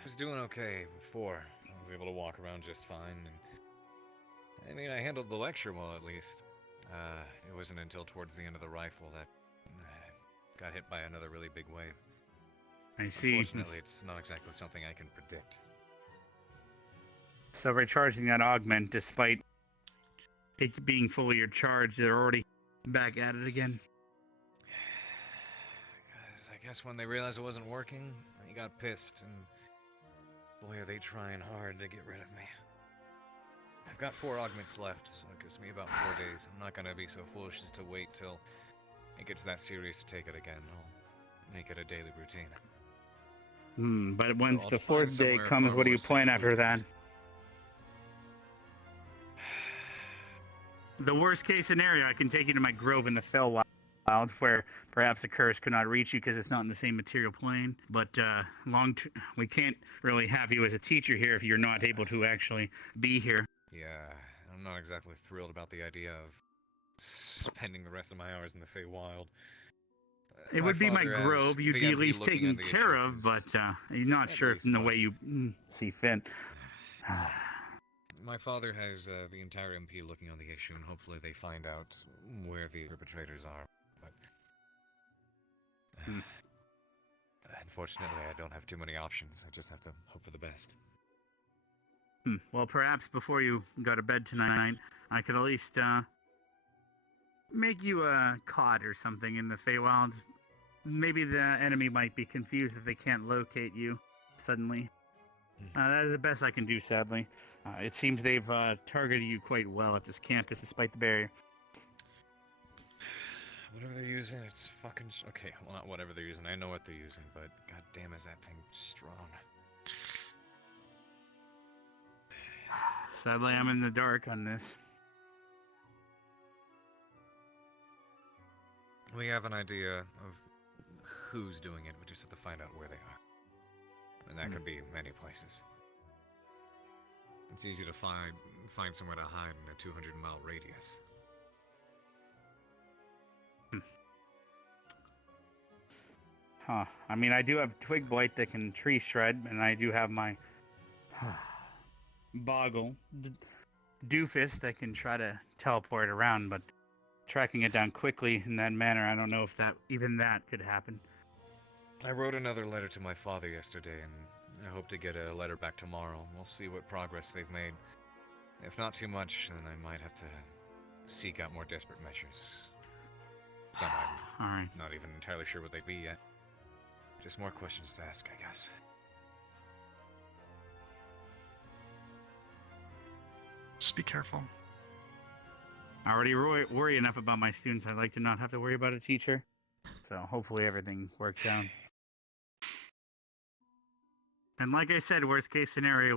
was doing okay before. I was able to walk around just fine, and I mean, I handled the lecture well, at least. It wasn't until towards the end of the rifle that got hit by another really big wave. I see. Unfortunately, it's not exactly something I can predict. So recharging that augment, despite it being fully charged, they're already back at it again. I guess when they realized it wasn't working, they got pissed, and boy, are they trying hard to get rid of me. I've got 4 augments left, so it gives me about 4 days. I'm not gonna be so foolish as to wait till it gets that serious to take it again. I'll make it a daily routine. But once I'll the find 4th day somewhere comes, far what do more you plan after secluded. that? The worst case scenario, I can take you to my grove in the Feywild, where perhaps the curse could not reach you because it's not in the same material plane. But we can't really have you as a teacher here if you're not able to actually be here. Yeah, I'm not exactly thrilled about the idea of spending the rest of my hours in the Feywild. It would be my grove. You'd be at least taken care of, but you're not sure if in the way you see fit. My father has the entire MP looking on the issue, and hopefully they find out where the perpetrators are. But unfortunately, I don't have too many options. I just have to hope for the best. Well, perhaps before you go to bed tonight, I could at least make you a cot or something in the Feywilds. Maybe the enemy might be confused if they can't locate you suddenly. That is the best I can do, sadly. It seems they've targeted you quite well at this campus despite the barrier. Whatever they're using, it's fucking... Okay, well, not whatever they're using. I know what they're using, but goddamn is that thing strong. Sadly, I'm in the dark on this. We have an idea of who's doing it. We just have to find out where they are. And that could be many places. It's easy to find somewhere to hide in a 200-mile radius. I mean, I do have Twig Blight that can tree shred, and I do have my Boggle Doofus that can try to teleport around, but tracking it down quickly in that manner, I don't know if even that could happen. I wrote another letter to my father yesterday, and I hope to get a letter back tomorrow. We'll see what progress they've made. If not too much, then I might have to seek out more desperate measures. Some I'm not even entirely sure what they'd be yet. Just more questions to ask, I guess. Just be careful. I already worry enough about my students. I'd like to not have to worry about a teacher. So hopefully everything works out. And like I said, worst case scenario,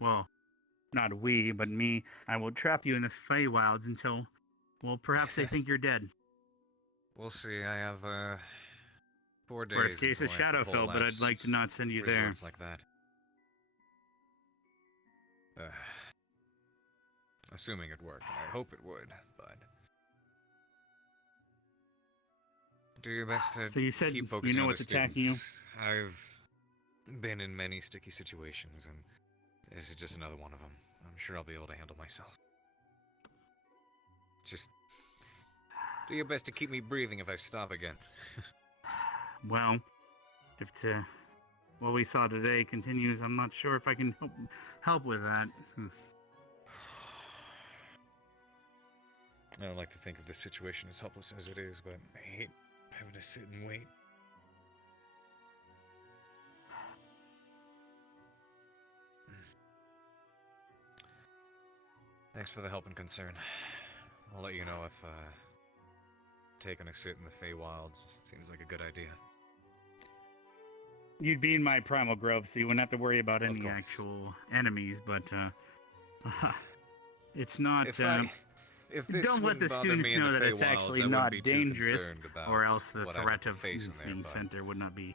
well, not we, but me, I will trap you in the Feywilds until, well, perhaps they think you're dead. We'll see. I have 4 days. Worst case is Shadowfell, but I'd like to not send you there. Results like that. Assuming it worked, and I hope it would, but do your best to so you said keep focusing you know on what's the attacking you? students. I've been in many sticky situations, and this is just another one of them. I'm sure I'll be able to handle myself. Just do your best to keep me breathing if I stop again. Well, if what we saw today continues, I'm not sure if I can help with that. I don't like to think of this situation as helpless as it is, but I hate having to sit and wait. Thanks for the help and concern. I'll let you know if taking a sit in the Feywilds seems like a good idea. You'd be in my primal grove, so you wouldn't have to worry about any actual enemies, but it's not... If this don't let the wouldn't bother students me in know the that it's Feywilds, actually I wouldn't not be too dangerous, concerned about or else the what I threat have of to face in there, being but sent there would not be...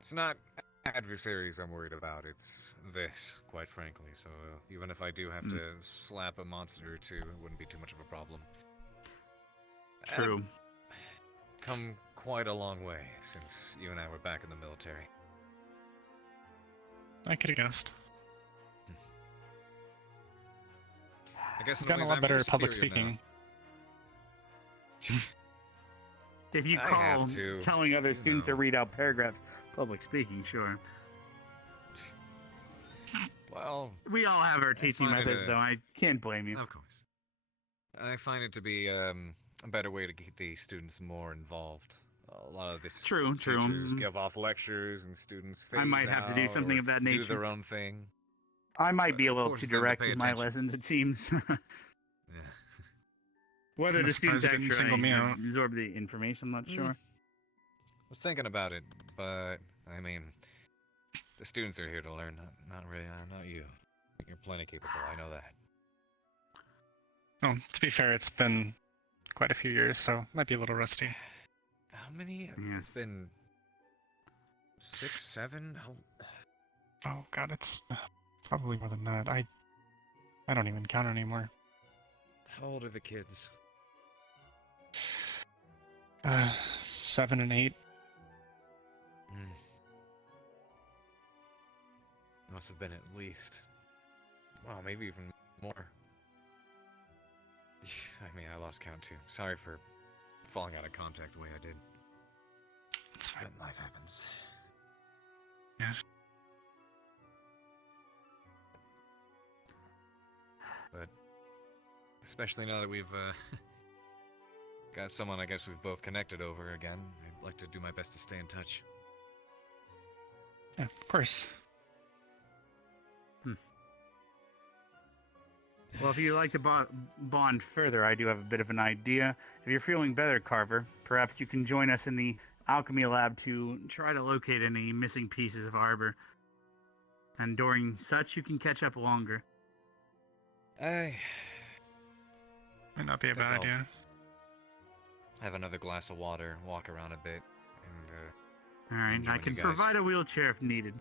It's not adversaries I'm worried about, it's this, quite frankly, so even if I do have to slap a monster or two, it wouldn't be too much of a problem. True. I've come quite a long way since you and I were back in the military. I could have guessed. I guess I've gotten a lot better at public speaking. If you call telling other students to read out paragraphs, public speaking, sure. Well, we all have our teaching methods, though. I can't blame you. Of course. I find it to be a better way to keep the students more involved a lot of this True. teachers give off lectures and students phase I might have to do out something or of that do nature. their own thing. I might be a little forces too them to direct pay with my attention. lessons, it seems. Yeah. Whether Kinda the students surprised you didn't single actually me out. absorb the information, I'm not sure. Was thinking about it, but I mean, the students are here to learn, not really, not you. You're plenty capable. I know that. Oh, to be fair, it's been quite a few years, so might be a little rusty. How many? It's been 6, 7. Oh god, it's probably more than that. I don't even count anymore. How old are the kids? 7 and 8. Must have been at least. Wow, maybe even more. I mean, I lost count too. Sorry for falling out of contact the way I did. It's fine. But life happens. Yeah. But especially now that we've got someone I guess we've both connected over again, I'd like to do my best to stay in touch. Yeah, of course. Well, if you'd like to bond further, I do have a bit of an idea. If you're feeling better, Carver, perhaps you can join us in the alchemy lab to try to locate any missing pieces of Arbor. And during such, you can catch up longer. Might not be a bad idea. Have another glass of water, walk around a bit, and Alright, I can provide a wheelchair if needed.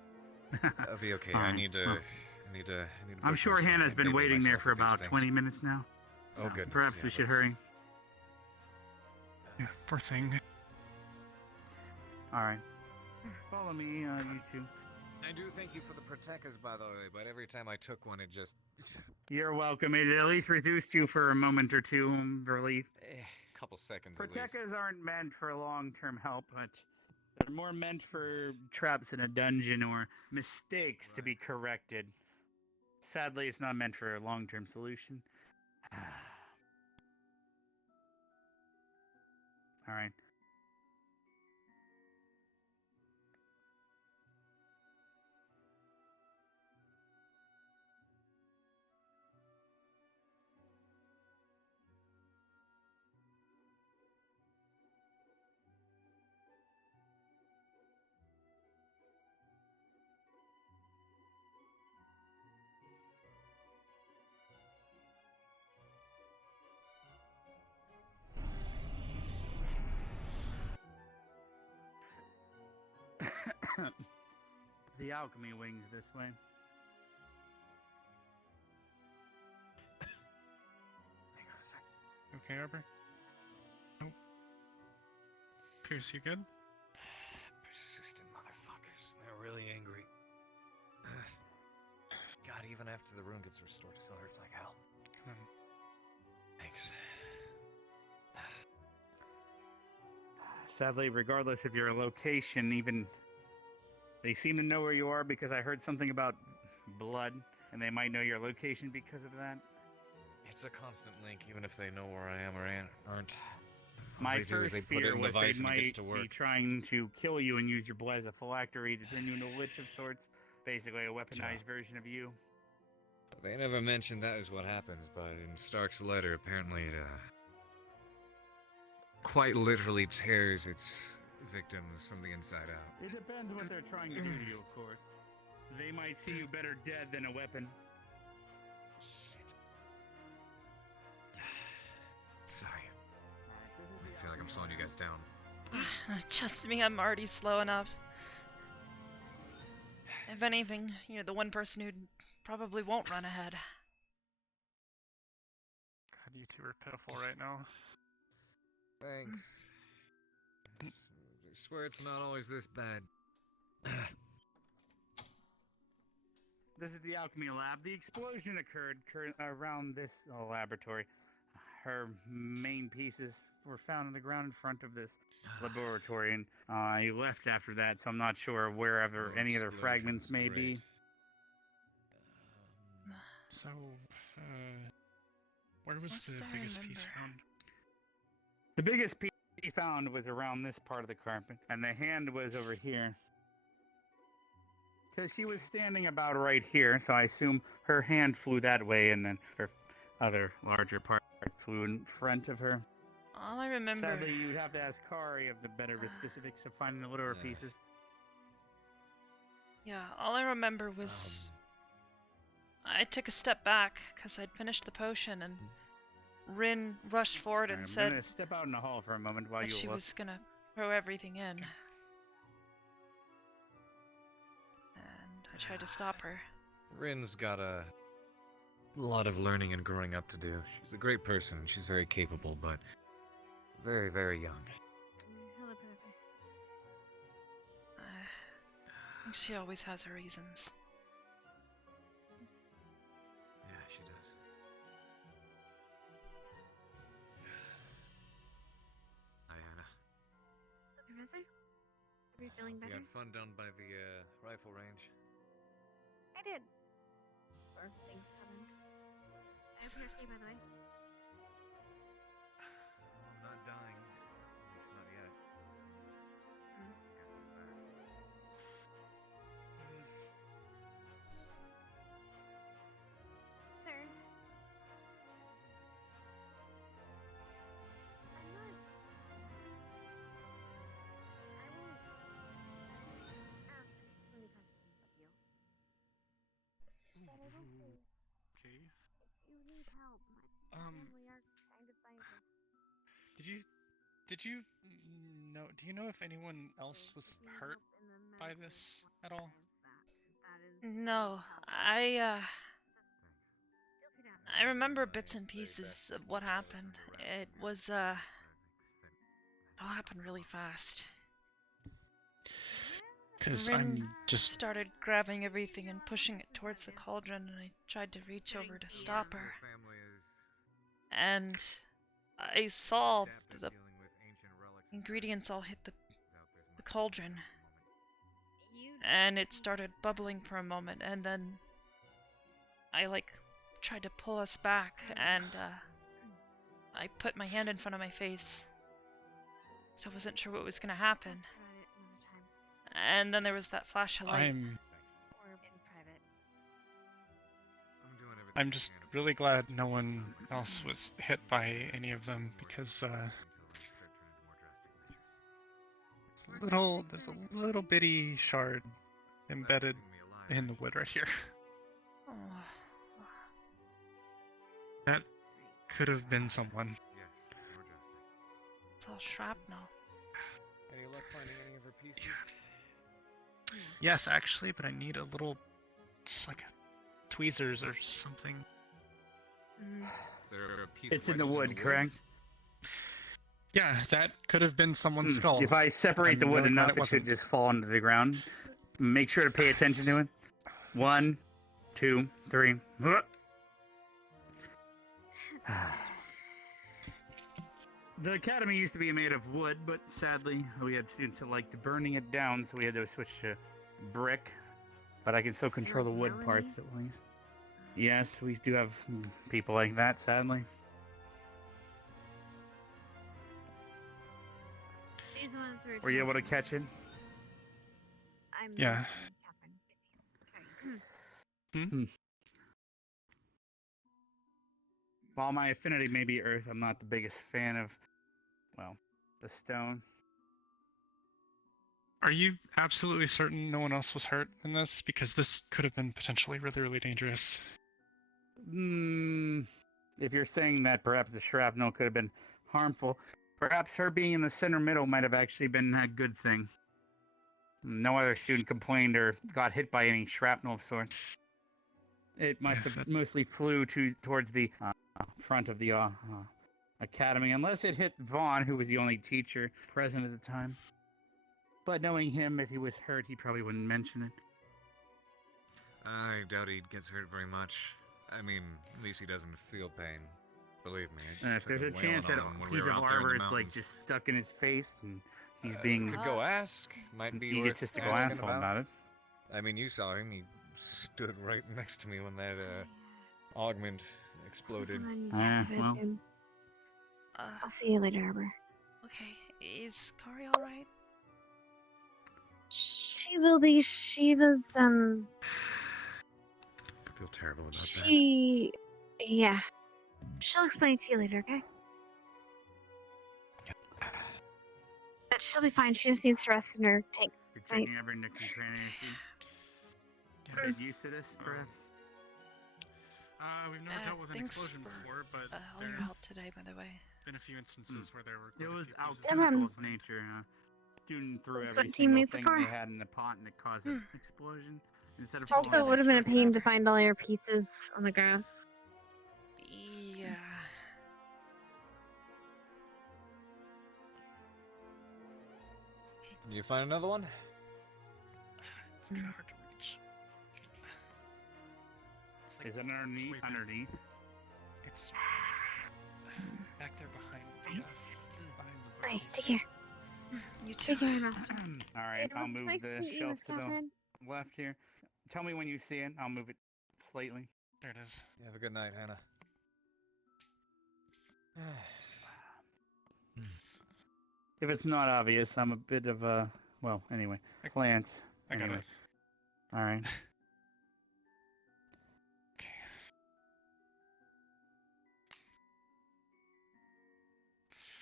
That'll be okay. All I right. need to. I'm push sure myself Hannah's and been busy waiting there myself for with these about things. 20 minutes now. Oh, So goodness, perhaps yeah, we should let's- hurry. Yeah, poor thing. Alright. Follow me, you two. I do thank you for the Protecas, by the way, but every time I took one, it just. You're welcome. It at least reduced you for a moment or two of relief. Couple seconds at least. Protecas aren't meant for long-term help, but they're more meant for traps in a dungeon or mistakes to be corrected. Sadly, it's not meant for a long-term solution. All right. The alchemy wings this way. Hang on a sec. Okay, Arbor? Nope. Pierce, you good? Persistent motherfuckers. They're really angry. God, even after the rune gets restored, it still hurts like hell. Thanks. Sadly, regardless of your location, even they seem to know where you are because I heard something about blood, and they might know your location because of that. It's a constant link, even if they know where I am or aren't. All My they do is first they put it fear in the was they device and it gets might to be work. trying to kill you and use your blood as a phylactery to turn you into a lich of sorts. Basically, a weaponized version of you. They never mentioned that is what happens, but in Stark's letter, apparently it quite literally tears its victims from the inside out. It depends what they're trying to do to you, of course. They might see you better dead than a weapon. Sorry. I feel like I'm slowing you guys down. Trust me, I'm already slow enough. If anything, you're the one person who probably won't run ahead. God, you two are pitiful right now. Thanks. I swear it's not always this bad. This is the alchemy lab. The explosion occurred around this laboratory. Her main pieces were found on the ground in front of this laboratory, and he left after that, so I'm not sure wherever any other fragments may be. So, where was the biggest piece found? The biggest piece she found was around this part of the carpet, and the hand was over here. Because she was standing about right here, so I assume her hand flew that way, and then her other larger part flew in front of her. All I remember... Sadly, you'd have to ask Kari of the better specifics of finding the litter pieces. Yeah, all I remember was... I took a step back, because I'd finished the potion, and Rin rushed forward and said... I'm gonna step out in the hall for a moment while you she look. was gonna throw everything in. And I tried to stop her. Rin's got a lot of learning and growing up to do. She's a great person. She's very capable, but very, very young. Hello, brother. I think she always has her reasons. Yeah, she does. Hi, Anna. Professor? Are you feeling better? You had fun down by the rifle range? I did. Or things happened. I hope you're okay, by the way. I'm not dying. At least not yet. Sir? I'm not... I won't... ask too many questions of you. But I will say... Okay. You need help. My family are kind of scientists. Did you know? Do you know if anyone else was hurt by this at all? No, I remember bits and pieces of what happened. It was, it all happened really fast. Because Rin I'm just... started grabbing everything and pushing it towards the cauldron, and I tried to reach over to stop her. And I saw the ingredients all hit the cauldron. And it started bubbling for a moment, and then I, tried to pull us back, and, I put my hand in front of my face. So I wasn't sure what was gonna happen. And then there was that flash of light. I'm just really glad no one else was hit by any of them, because there's a little bitty shard embedded in the wood right here. Oh. That could have been someone. It's all shrapnel. Any luck finding any of her pieces? Yes, actually, but I need a little, just like tweezers or something. Is there a piece It's in the wood, correct? Yeah, that could have been someone's skull. If I separate the wood really enough, it should just fall into the ground. Make sure to pay attention to it. 1, 2, 3. The academy used to be made of wood, but sadly we had students that liked burning it down, so we had to switch to brick. But I can still control the wood parts at least. Yes, we do have people like that, sadly. She's the one that threw it. Were you able to catch it? Yeah. Catherine. While my affinity may be earth, I'm not the biggest fan of, well, the stone. Are you absolutely certain no one else was hurt in this? Because this could have been potentially really, really dangerous. If you're saying that perhaps the shrapnel could have been harmful, perhaps her being in the center middle might have actually been a good thing. No other student complained or got hit by any shrapnel of sorts. It must have mostly flew towards the front of the academy, unless it hit Vaughn, who was the only teacher present at the time. But knowing him, if he was hurt, he probably wouldn't mention it. I doubt he gets hurt very much. I mean, at least he doesn't feel pain. Believe me. If there's a chance that a piece of Arbor is just stuck in his face and he's being... Could go ask. Might be You worth get just to go asshole about it. I mean, you saw him. He stood right next to me when that augment exploded. Well. I'll see you later, Arbor. Okay. Is Kari alright? She will be. She was, I feel terrible about she. Yeah. She'll explain it to you later, okay? But she'll be fine. She just needs to rest in her tank. You're checking every nook and cranny to see. Get used to this, perhaps? We've never dealt with an Thanks explosion for, before, but all your help today, by the way. been a few instances where there were. It was quite a few pieces alchemical of of nature. Student threw That's every what single teammates are thing for. they had in the pot and it caused an explosion. Instead of Also, it would have been a pain to find all your pieces on the grass. Yeah. Can you find another one? It's kind of hard to reach. Is it underneath? Underneath? It's back there behind the Hey, take care. You too. Take care, Master. All right, It I'll was move nice the to meet you, shelf Miss to the Catherine. left here. Tell me when you see it. I'll move it slightly. There it is. You have a good night, Hannah. If it's not obvious, I'm a bit of a well. Anyway, plants. I got Anyway. it. All right.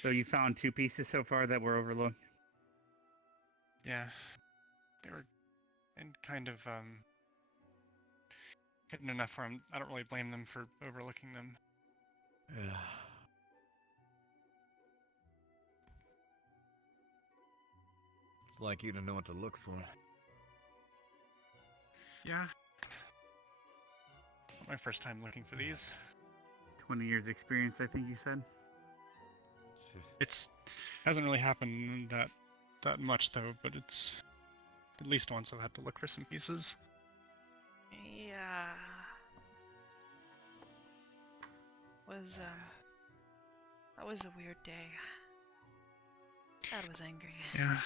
So you found 2 pieces so far that were overlooked? Yeah. They were in kind of hidden enough where I don't really blame them for overlooking them. Yeah. It's like you don't know what to look for. Yeah. It's not my first time looking for these. 20 years experience, I think you said. It's hasn't really happened that much though, but it's at least once I've had to look for some pieces. Yeah. That was a weird day. Dad was angry. Yeah.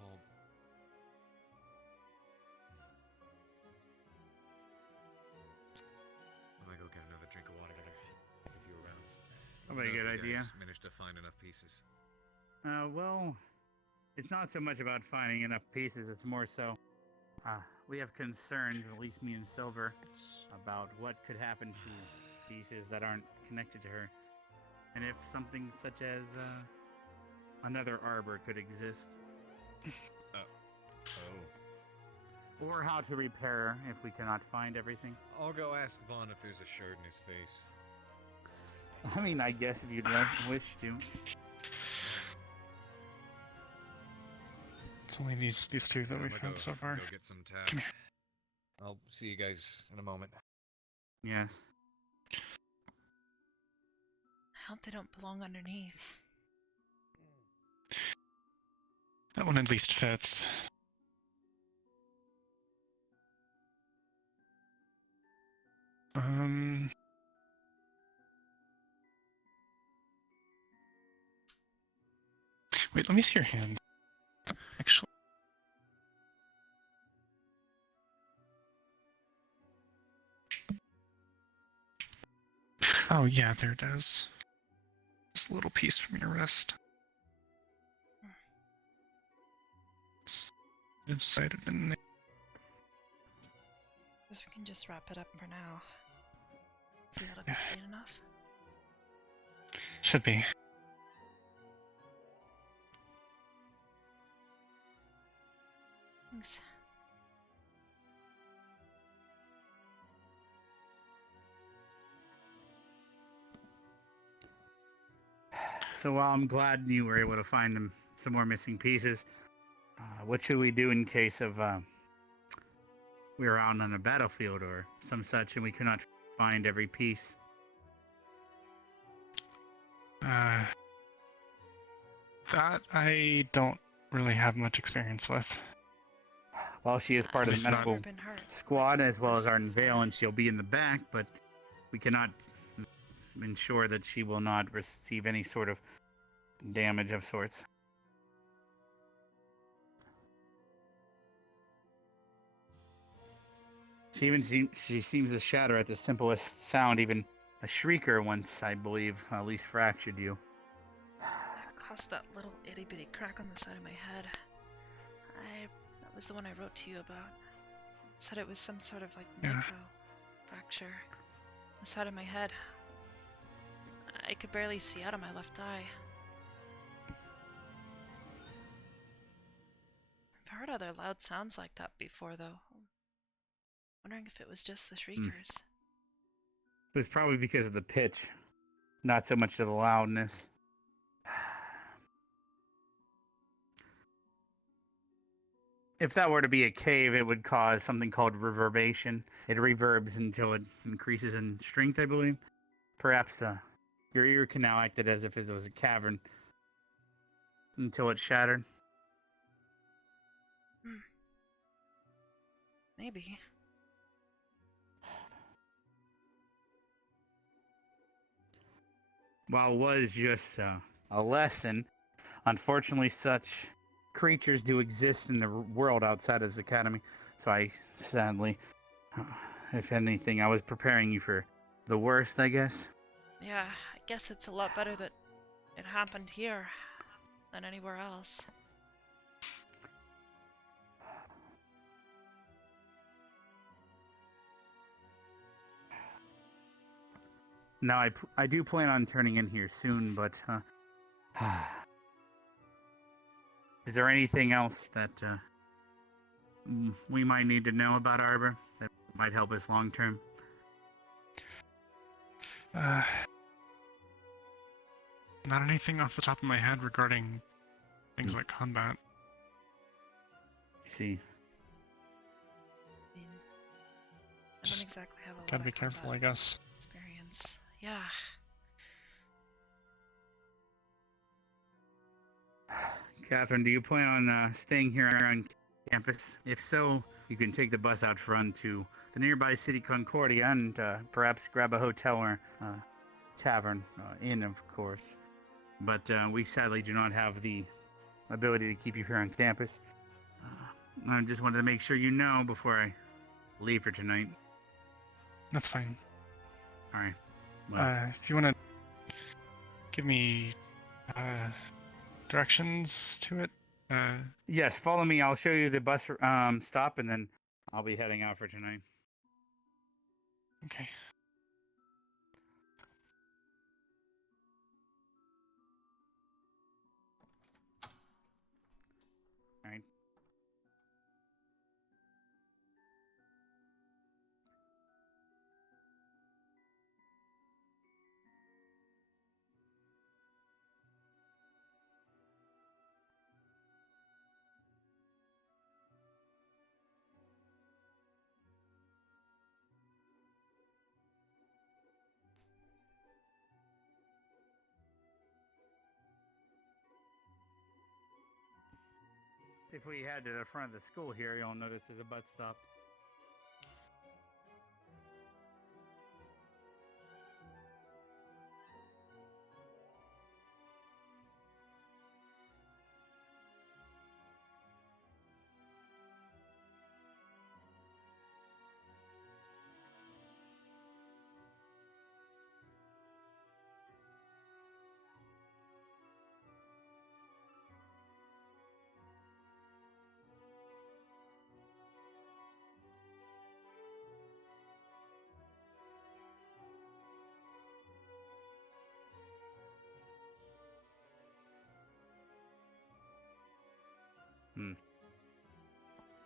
Well, I might go get another drink of water if you were around. Probably a good idea. Managed to find enough pieces. Well, it's not so much about finding enough pieces. It's more so we have concerns, at least me and Silver, about what could happen to pieces that aren't connected to her. And if something such as another Arbor could exist. Or how to repair if we cannot find everything. I'll go ask Vaughn if there's a shirt in his face. I mean, I guess if you'd wish to. It's only these 2 that we've found so far. Go get some tab. Come here. I'll see you guys in a moment. Yes. I hope they don't belong underneath. That one at least fits. Wait, let me see your hand. Actually. Oh yeah, there it is. Just a little piece from your wrist. It's cited in there. Guess we can just wrap it up for now. Feel that'll be clean enough. Should be. Thanks. So while I'm glad you were able to find some more missing pieces, what should we do in case of we are out on a battlefield or some such and we cannot find every piece? That I don't really have much experience with. Well, she is part of the She's not- medical squad as well as our Vale, and she'll be in the back, but we cannot ensure that she will not receive any sort of damage of sorts. She seems to shatter at the simplest sound. Even a shrieker once, I believe, at least fractured you. That caused that little itty bitty crack on the side of my head. That was the one I wrote to you about. Said it was some sort of like micro fracture on the side of my head. I could barely see out of my left eye. I've heard other loud sounds like that before, though. Wondering if it was just the shriekers. It was probably because of the pitch, not so much of the loudness. If that were to be a cave, it would cause something called reverberation. It reverbs until it increases in strength, I believe. Perhaps your ear canal acted as if it was a cavern until it shattered. Maybe. While it was just a lesson, unfortunately such creatures do exist in the world outside of this academy. So I sadly, if anything, I was preparing you for the worst, I guess. Yeah, I guess it's a lot better that it happened here than anywhere else. Now I do plan on turning in here soon, but is there anything else that we might need to know about Arbor that might help us long term? Not anything off the top of my head regarding things like combat. I see. I don't exactly have a lot Gotta be of careful, combat I guess. experience. Yeah. Catherine, do you plan on staying here on campus? If so, you can take the bus out front to the nearby city Concordia and perhaps grab a hotel or tavern, inn, of course. But we sadly do not have the ability to keep you here on campus. I just wanted to make sure you know before I leave for tonight. That's fine. All right. Well, if you want to give me directions to it. Yes, follow me. I'll show you the bus stop, and then I'll be heading out for tonight. Okay. All right. If we head to the front of the school here, you'll notice there's a bus stop.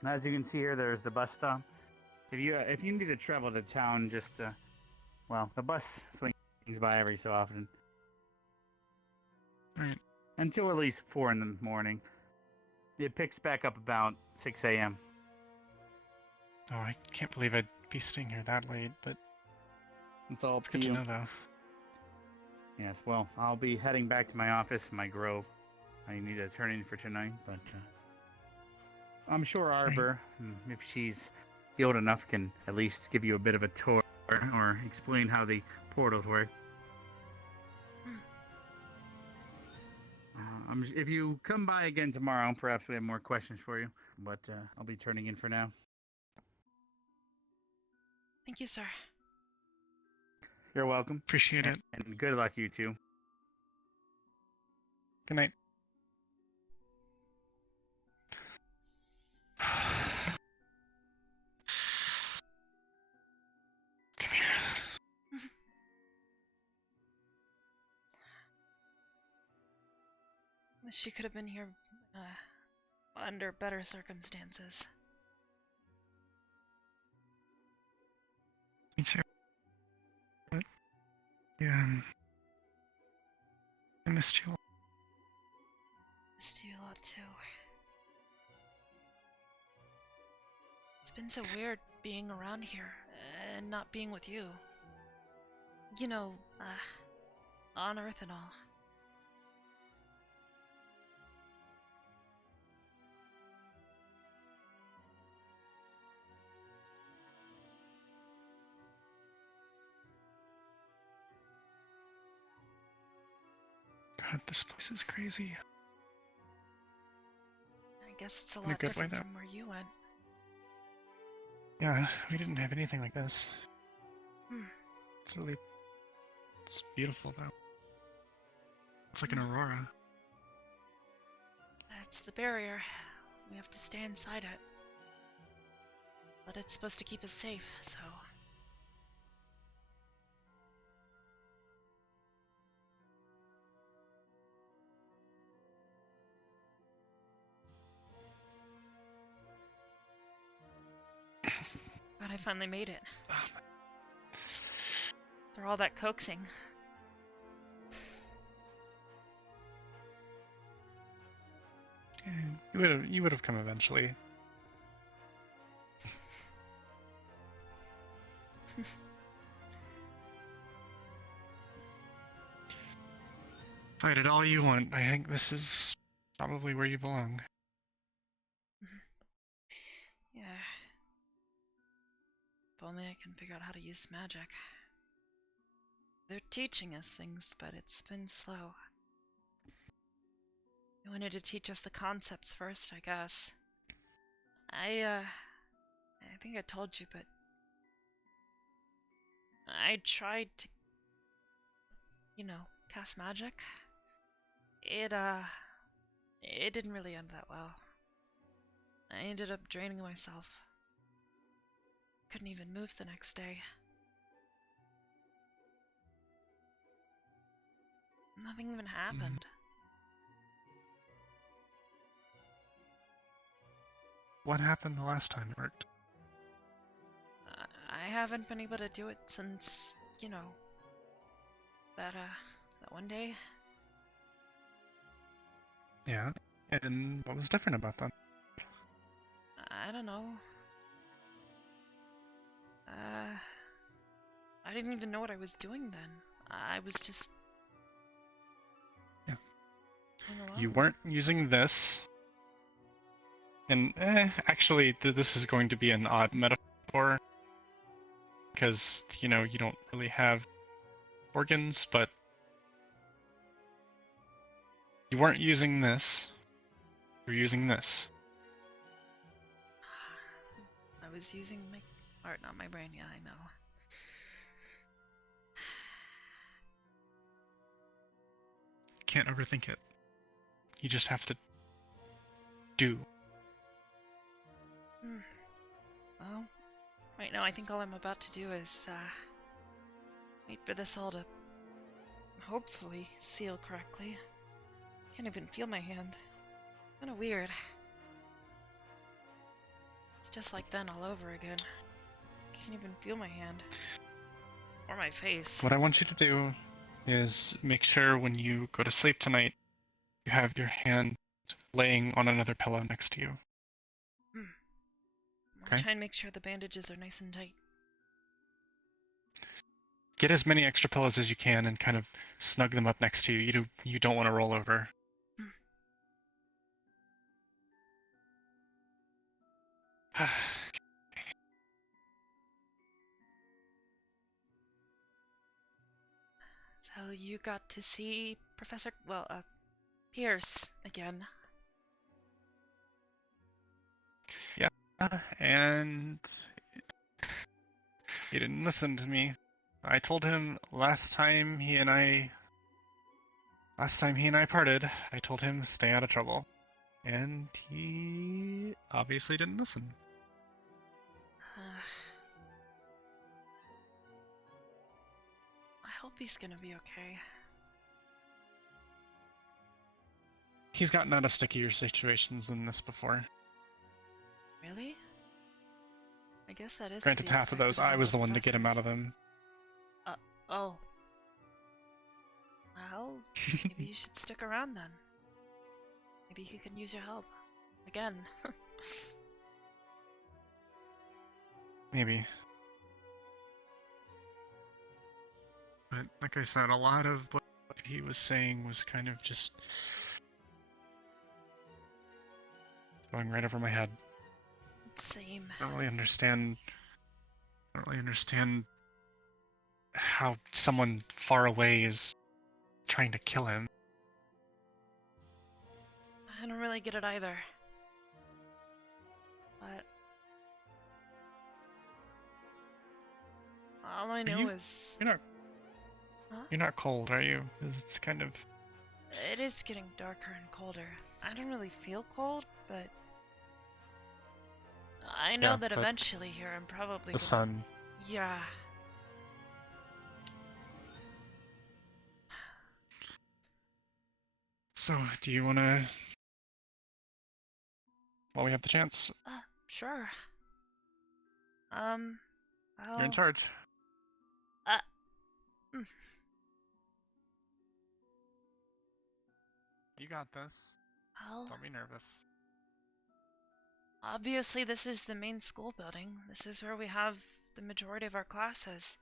As you can see here, there's the bus stop. If you need to travel to town, just well, the bus swings by every so often. Right. Until at least 4 in the morning. It picks back up about 6 a.m. Oh, I can't believe I'd be staying here that late, but it's all good to know, though. Yes, well, I'll be heading back to my office, my grove. I need to turn in for tonight, but I'm sure Arbor, if she's healed enough, can at least give you a bit of a tour or explain how the portals work. If you come by again tomorrow, perhaps we have more questions for you, but I'll be turning in for now. Thank you, sir. You're welcome. Appreciate it. And good luck, you two. Good night. Come here. Wish she could have been here under better circumstances. Me too. But, yeah, I missed you. Missed you a lot too. It's been so weird being around here and not being with you. You know, on Earth and all. God, this place is crazy. I guess it's a In a lot good way, different though. from where you went. Yeah, we didn't have anything like this. Hmm. It's beautiful though. It's like an aurora. That's the barrier. We have to stay inside it. But it's supposed to keep us safe, so... Glad I finally made it. For all that coaxing. Yeah, you would have come eventually. Fight it all you want. I think this is probably where you belong. Yeah. If only I can figure out how to use magic. They're teaching us things, but it's been slow. They wanted to teach us the concepts first, I guess. I think I told you, but I tried to, cast magic. It didn't really end that well. I ended up draining myself. Couldn't even move the next day. Nothing even happened. What happened the last time it worked? I haven't been able to do it since, that one day. Yeah, and what was different about that? I don't know. I didn't even know what I was doing then. I was just... Yeah. going along. You weren't using this. And, actually, this is going to be an odd metaphor. Because, you don't really have organs, but... You weren't using this. You were using this. I was using my... Or, not my brain, yeah, I know. Can't overthink it. You just have to... do. Well, right now I think all I'm about to do is, wait for this all to hopefully seal correctly. Can't even feel my hand. Kinda weird. It's just like then all over again. Can't even feel my hand. Or my face. What I want you to do is make sure when you go to sleep tonight, you have your hand laying on another pillow next to you. I'll Okay. try and make sure the bandages are nice and tight. Get as many extra pillows as you can and kind of snug them up next to you. You don't want to roll over. So you got to see Pierce again. Yeah, and He didn't listen to me. I told him last time he and I parted, I told him stay out of trouble. And he obviously didn't listen. I hope he's gonna be okay. He's gotten out of stickier situations than this before. Really? I guess that is. Granted, half of those, I was the one to get him out of them. Oh. Well, maybe you should stick around then. Maybe he can use your help. Again. Maybe. But like I said, a lot of what he was saying was kind of just going right over my head. Same. I don't really understand how someone far away is trying to kill him. I don't really get it either. But all I know is You're not cold, are you? 'Cause it's kind of. it is getting darker and colder. I don't really feel cold, but I know that but eventually here I'm probably the sun. Yeah. So, do you want to, while we have the chance? Sure. You're in charge. You got this. Well, Don't be nervous. obviously this is the main school building. This is where we have the majority of our classes.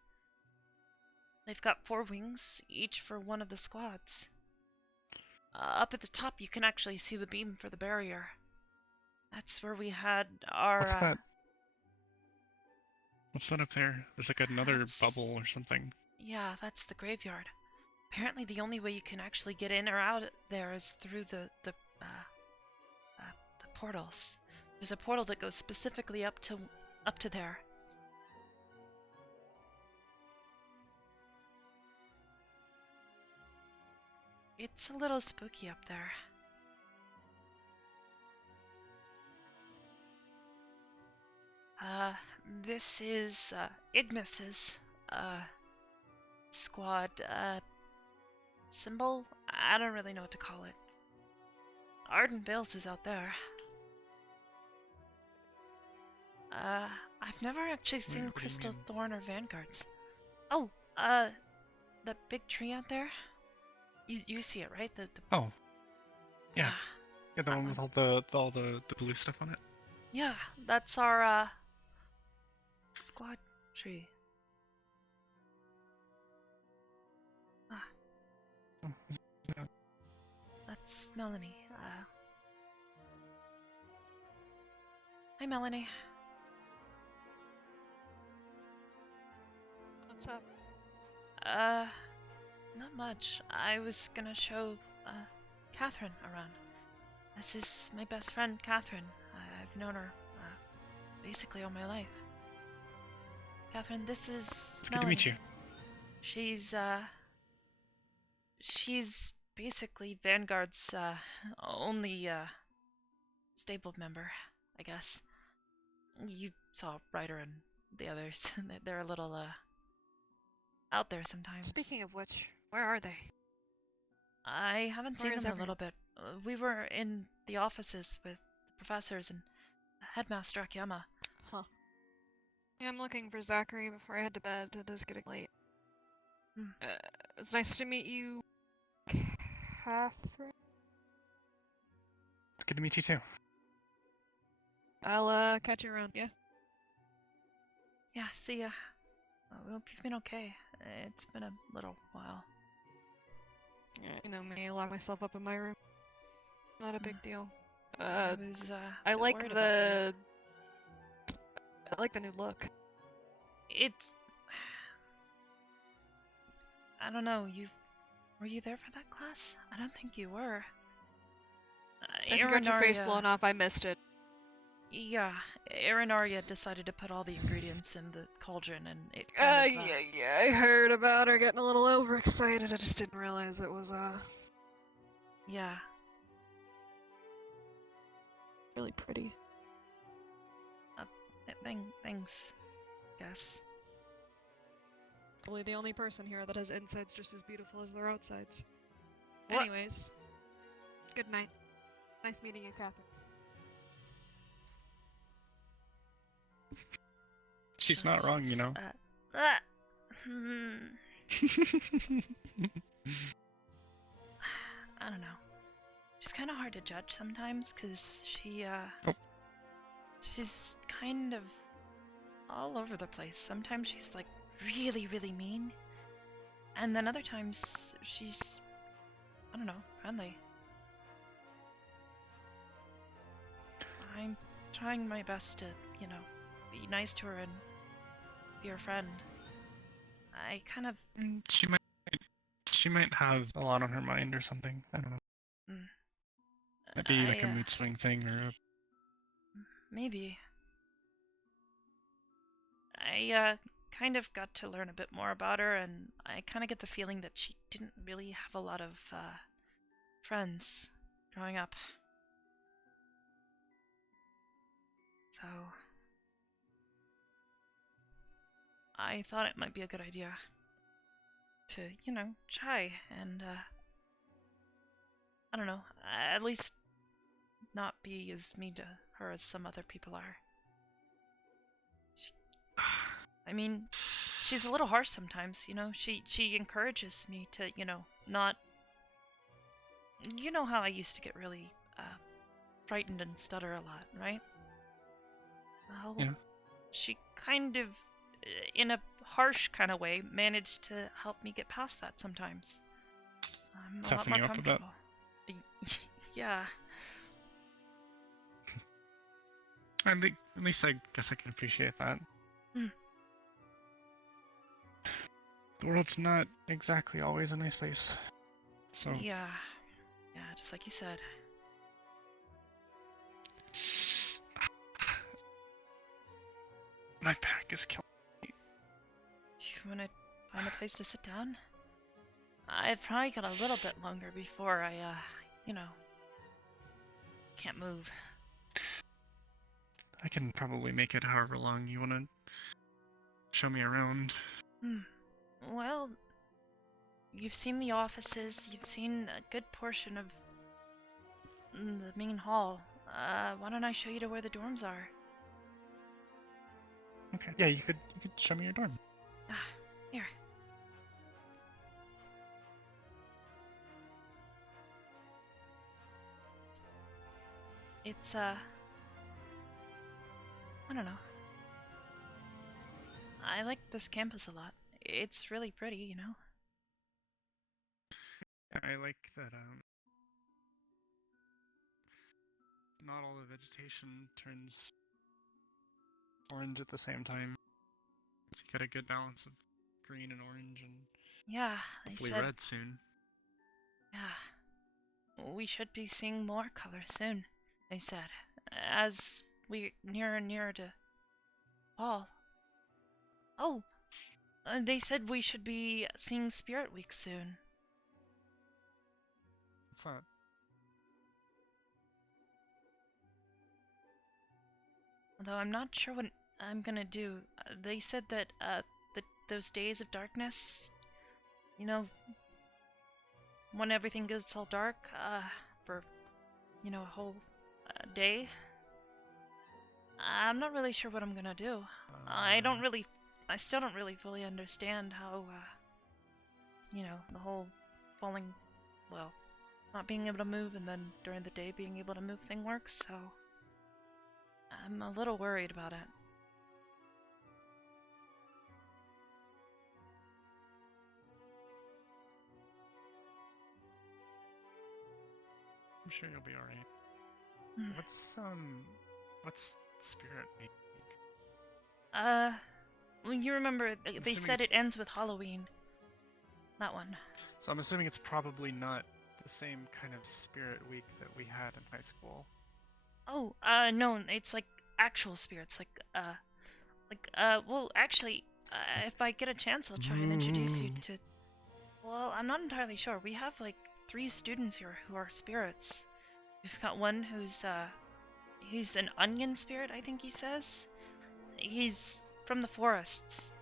They've got 4 wings, each for one of the squads. Up at the top you can actually see the beam for the barrier. That's where we had our... What's that? What's that up there? There's like another bubble or something. Yeah, that's the graveyard. Apparently the only way you can actually get in or out there is through the portals. There's a portal that goes specifically up to there. It's a little spooky up there. This is Ignis's squad symbol. I don't really know what to call it. Arden Vales is out there. I've never actually seen Crystal Thorn or Vanguards. Oh, that big tree out there? You see it, right? Oh. Yeah. Yeah, the one with all the blue stuff on it. Yeah, that's our squad tree. That's Melanie. Hi, Melanie. What's up? Not much. I was gonna show Catherine around. This is my best friend, Catherine. I've known her basically all my life. Catherine, this is It's Melanie. good to meet you. She's basically Vanguard's only stable member, I guess. You saw Ryder and the others. They're a little out there sometimes. Speaking of which, where are they? I haven't Where seen is them in a everyone? little bit. We were in the offices with the professors and Headmaster Akiyama. Huh. Yeah, I'm looking for Zachary before I head to bed. It is getting late. It's nice to meet you, Catherine. Good to meet you too. I'll catch you around, yeah? Yeah, see ya. We hope you've been okay. It's been a little while. Yeah, you know me, I lock myself up in my room. Not a big deal. I was I bit like worried the... about I like the new look. It's... I don't know, were you there for that class? I don't think you were. If you got your face blown off, I missed it. Yeah, Aaron Arya decided to put all the ingredients in the cauldron, and it kind of, yeah, I heard about her getting a little overexcited. I just didn't realize it was, yeah. really pretty. Thanks, guess. Probably the only person here that has insides just as beautiful as their outsides. What? Anyways, good night. Nice meeting you, Catherine. She's not wrong, you know. I don't know. She's kind of hard to judge sometimes, cause she's kind of all over the place. Sometimes she's like really, really mean, and then other times she's, I don't know, friendly. I'm trying my best to, you know, be nice to her and be her friend. I kind of... She might have a lot on her mind or something. I don't know. Might be like a mood swing thing or a... Maybe. I kind of got to learn a bit more about her, and I kind of get the feeling that she didn't really have a lot of friends growing up. So I thought it might be a good idea to, you know, try and, I don't know, at least not be as mean to her as some other people are. I mean, she's a little harsh sometimes, you know. She encourages me to, you know, not... You know how I used to get really frightened and stutter a lot, right? Well, yeah. She kind of, in a harsh kind of way, managed to help me get past that sometimes. I'm a lot more comfortable. Yeah. At least I guess I can appreciate that. The world's not exactly always a nice place. So Yeah, just like you said. My pack is killing me. Do you want to find a place to sit down? I've probably got a little bit longer before I, you know, can't move. I can probably make it however long you want to show me around. Well, you've seen the offices, you've seen a good portion of the main hall. Why don't I show you to where the dorms are? Okay. Yeah, you could show me your dorm. Here. It's, I don't know. I like this campus a lot. It's really pretty, you know? I like that, not all the vegetation turns orange at the same time. So you get a good balance of green and orange and Yeah, hopefully I said... red soon. Yeah. We should be seeing more color soon, they said, as we nearer and nearer to fall. Oh, they said we should be seeing Spirit Week soon. What's that? Although I'm not sure what I'm gonna do. They said that those days of darkness, you know, when everything gets all dark, for, you know, a whole day. I'm not really sure what I'm gonna do. I still don't really fully understand how, you know, the whole falling, well, not being able to move and then during the day being able to move thing works, so I'm a little worried about it. I'm sure you'll be alright. What's Spirit Week? Well, you remember, they said it ends with Halloween. That one. So I'm assuming it's probably not the same kind of Spirit Week that we had in high school. Oh, no, it's like actual spirits, well, actually, if I get a chance, I'll try and introduce you to. Well, I'm not entirely sure. We have like 3 students here who are spirits. We've got one who's he's an onion spirit, I think he says. He's from the forests.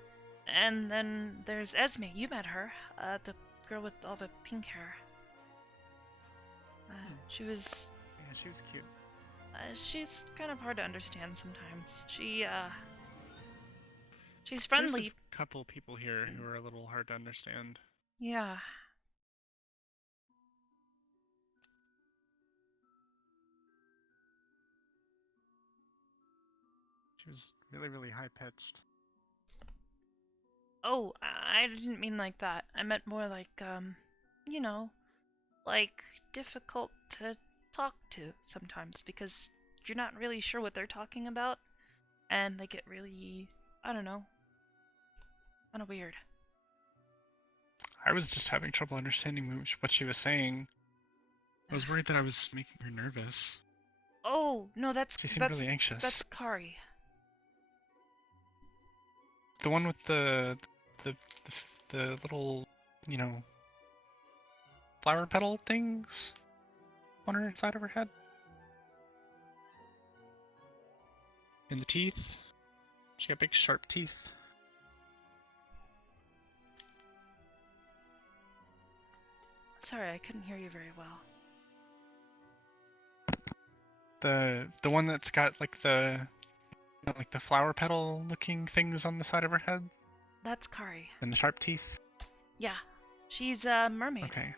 And then there's Esme. You met her, the girl with all the pink hair. She was. Yeah, she was cute. She's kind of hard to understand sometimes. She's friendly. There's a couple people here who are a little hard to understand. Yeah. She was really, really high pitched. Oh, I didn't mean like that. I meant more like, you know, like difficult to talk to sometimes because you're not really sure what they're talking about, and they get really, I don't know, kind of weird. I was just having trouble understanding what she was saying. I was worried that I was making her nervous. Oh, no, She seemed really anxious. That's Kari. The one with the little, you know, flower petal things on her side of her head. And the teeth. She got big sharp teeth. Sorry, I couldn't hear you very well. The one that's got like the flower petal looking things on the side of her head. That's Kari. And the sharp teeth. Yeah, she's a mermaid. Okay.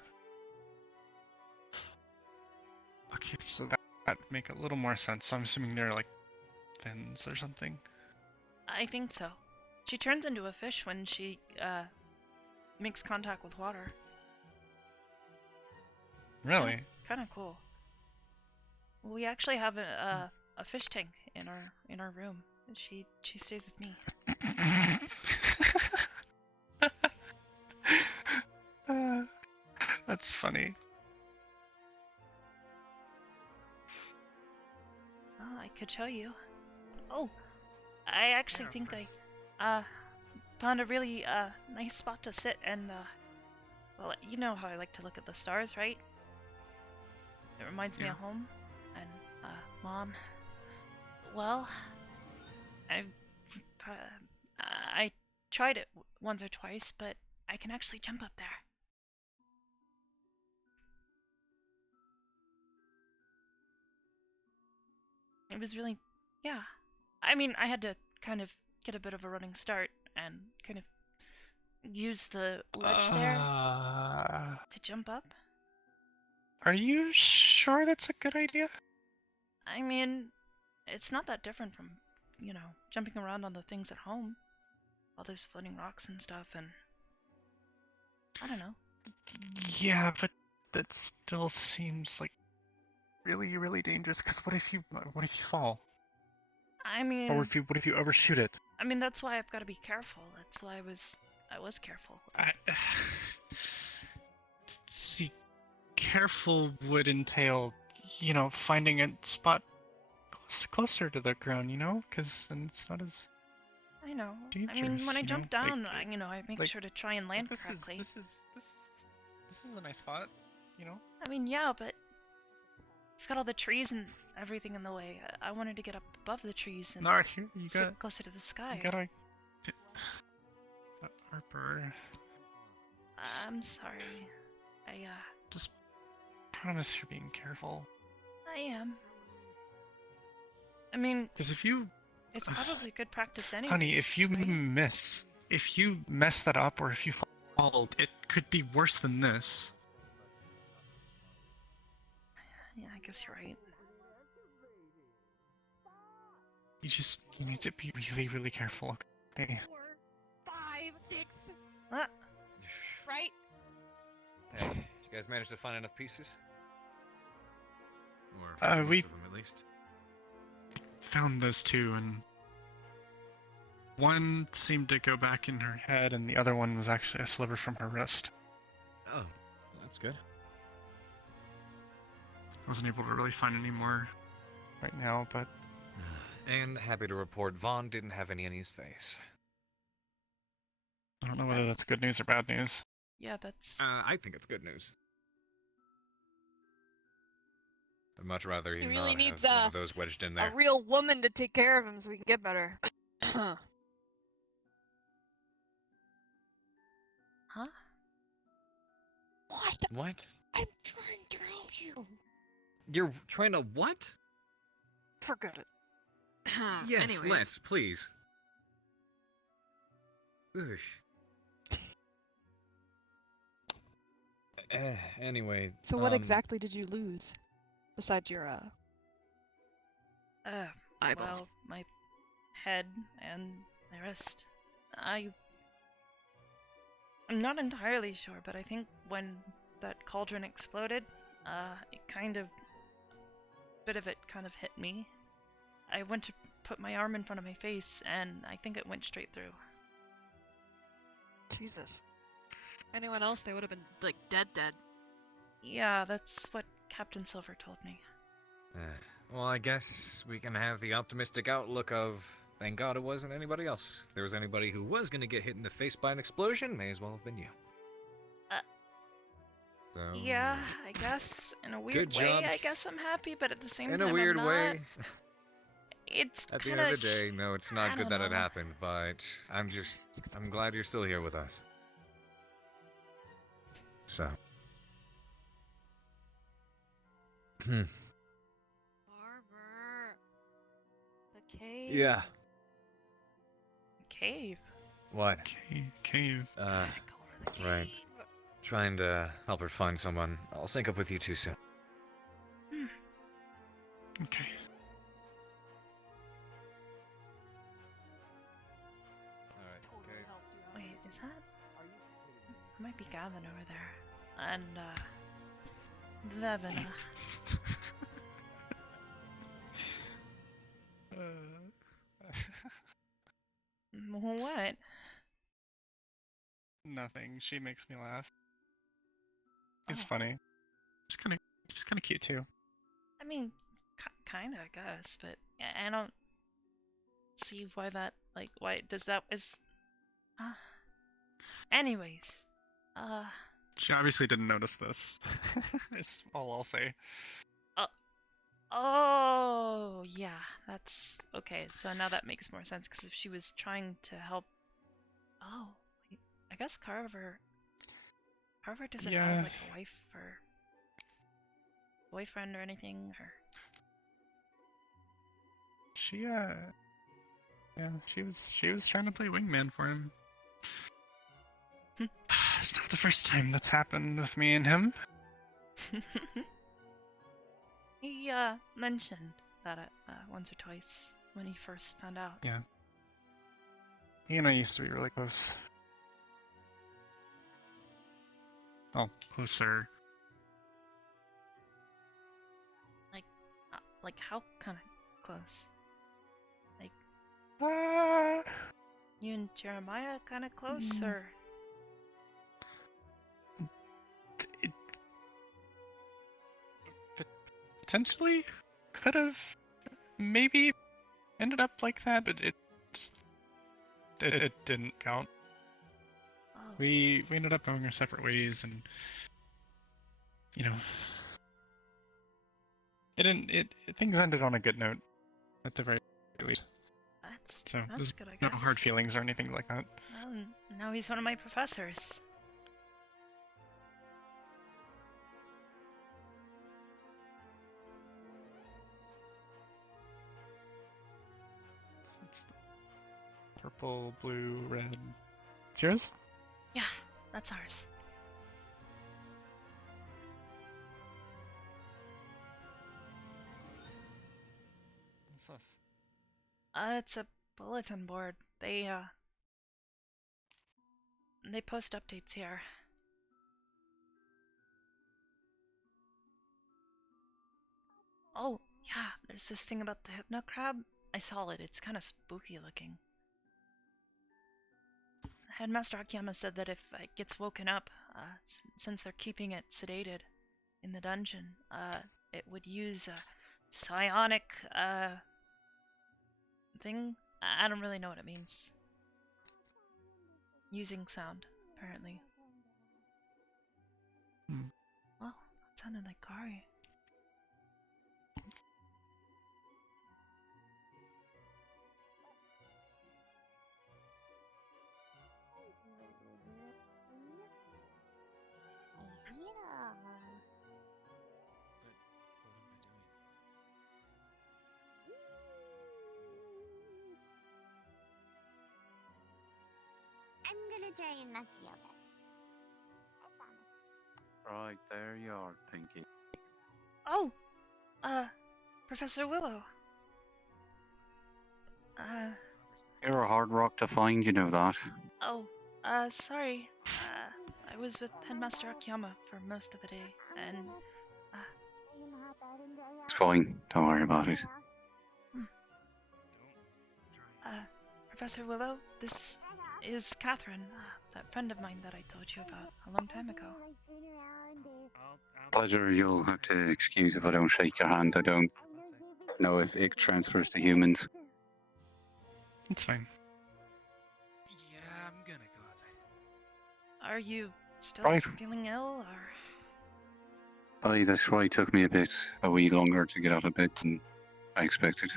Okay, so that would make a little more sense. So I'm assuming they're like fins or something. I think so. She turns into a fish when she makes contact with water. Really? Kind of cool. We actually have a fish tank in our room. She stays with me. That's funny. Oh, I could show you. Oh, I actually think I found a really nice spot to sit and well, you know how I like to look at the stars, right? It reminds me of home and Mom. Well, I tried it once or twice, but I can actually jump up there. It was really, yeah. I mean, I had to kind of get a bit of a running start and kind of use the ledge there to jump up. Are you sure that's a good idea? I mean, it's not that different from, you know, jumping around on the things at home. All those floating rocks and stuff, and I don't know. Yeah, but that still seems like really, really dangerous. Because what if you fall? I mean, or what if you overshoot it? I mean, that's why I've got to be careful. That's why I was careful. See, careful would entail, you know, finding a spot closer to the ground, you know, because then it's not as. I know. Dangerous, I mean, when I jump down, like, I make sure to try and land correctly. This is a nice spot, you know. I mean, yeah, but you've got all the trees and everything in the way. I wanted to get up above the trees and sit closer to the sky. You gotta. Arbor. I'm sorry. Just promise you're being careful. I am. I mean, because if you. It's probably good practice anyway. Honey, if you mess that up, or if you fall, it could be worse than this. Yeah, I guess you're right. You need to be really, really careful, okay? 4, 5, 6. Ah. Right? Hey, did you guys manage to find enough pieces? Or we most of them, at least. Found those 2, and one seemed to go back in her head, and the other one was actually a sliver from her wrist. Oh, that's good. I wasn't able to really find any more right now, but And happy to report Vaughn didn't have any in his face. I don't know whether that's good news or bad news. Yeah, that's... I think it's good news. I'd much rather He he really not needs have one of those wedged in there. a real woman to take care of him so we can get better. Huh? What? What? I'm trying to help you. You're trying to what? Forget it. Yes, Anyways. let's, please. Ugh. Anyway. So what exactly did you lose? Besides your, eyeball? Well, my head and my wrist. I'm not entirely sure, but I think when that cauldron exploded, it kind of... a bit of it kind of hit me. I went to put my arm in front of my face, and I think it went straight through. Jesus. Anyone else, they would have been, like, dead. Yeah, that's what Captain Silver told me. Well, I guess we can have the optimistic outlook of, thank God it wasn't anybody else. If there was anybody who was going to get hit in the face by an explosion, may as well have been you. So, Yeah, I guess. In a weird good way, job. I guess I'm happy, but at the same In time, a weird I'm not. way. It's At the kinda... end of the day, no, it's not I good don't that it know. happened, but I'm glad you're still here with us. So. Arbor. The cave. Yeah. Cave? What? Cave. Right. Trying to help her find someone. I'll sync up with you two soon. Okay. Wait, is that... It might be Gavin over there. And, Vevin. What? Nothing. She makes me laugh. It's Oh. funny. She's kind of cute too. I mean, kinda, I guess, but I don't see why that, like, why does that, is... Anyways, She obviously didn't notice this. It's all I'll say. Oh, yeah, that's okay. So now that makes more sense, because if she was trying to help... Oh, wait, I guess Carver doesn't have, like, a wife or boyfriend or anything, or... She was trying to play wingman for him. It's not the first time that's happened with me and him. He, mentioned that once or twice when he first found out. Yeah. He and I used to be really close. Oh, closer. Like how kind of close? Like, you and Jeremiah kind of close, or? Potentially could have maybe ended up like that, but it didn't count. Oh. We ended up going our separate ways, and you know, things ended on a good note at the very least. So That's there's good, I no guess. hard feelings or anything like that. Well, now he's one of my professors. It's purple, blue, red. It's yours? Yeah, that's ours. What's this? It's a bulletin board. They post updates here. Oh, yeah, there's this thing about the hypno crab. I saw it. It's kind of spooky looking. Headmaster Akiyama said that if it gets woken up, since they're keeping it sedated in the dungeon, it would use psionic thing. I don't really know what it means. Using sound, apparently. Hmm. Oh, that sounded like Kari. I'm gonna try and not feel that. Right, there you are, Pinky. Oh! Professor Willow. You're a hard rock to find, you know that. Oh, sorry. I was with Headmaster Akiyama for most of the day, and, It's fine, don't worry about it. Professor Willow, this is Catherine, that friend of mine that I told you about a long time ago. Pleasure, you'll have to excuse if I don't shake your hand. I don't know if it transfers to humans. It's fine. Yeah, I'm gonna go. Are you still Right. feeling ill, or? Aye, that's why it took me a wee longer to get out of bed than I expected.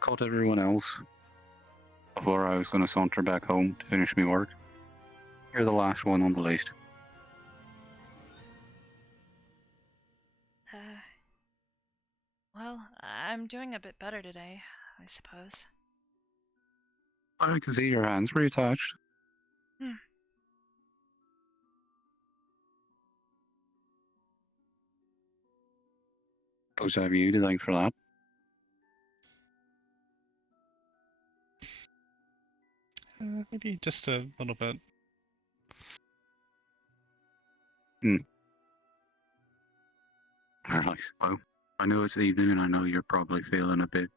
Called everyone else before I was going to saunter back home to finish my work. You're the last one on the list. Well, I'm doing a bit better today, I suppose. I can see your hands reattached. Supposed to have you to thank for that. Maybe just a little bit. Alright, well, I know it's evening and I know you're probably feeling a bit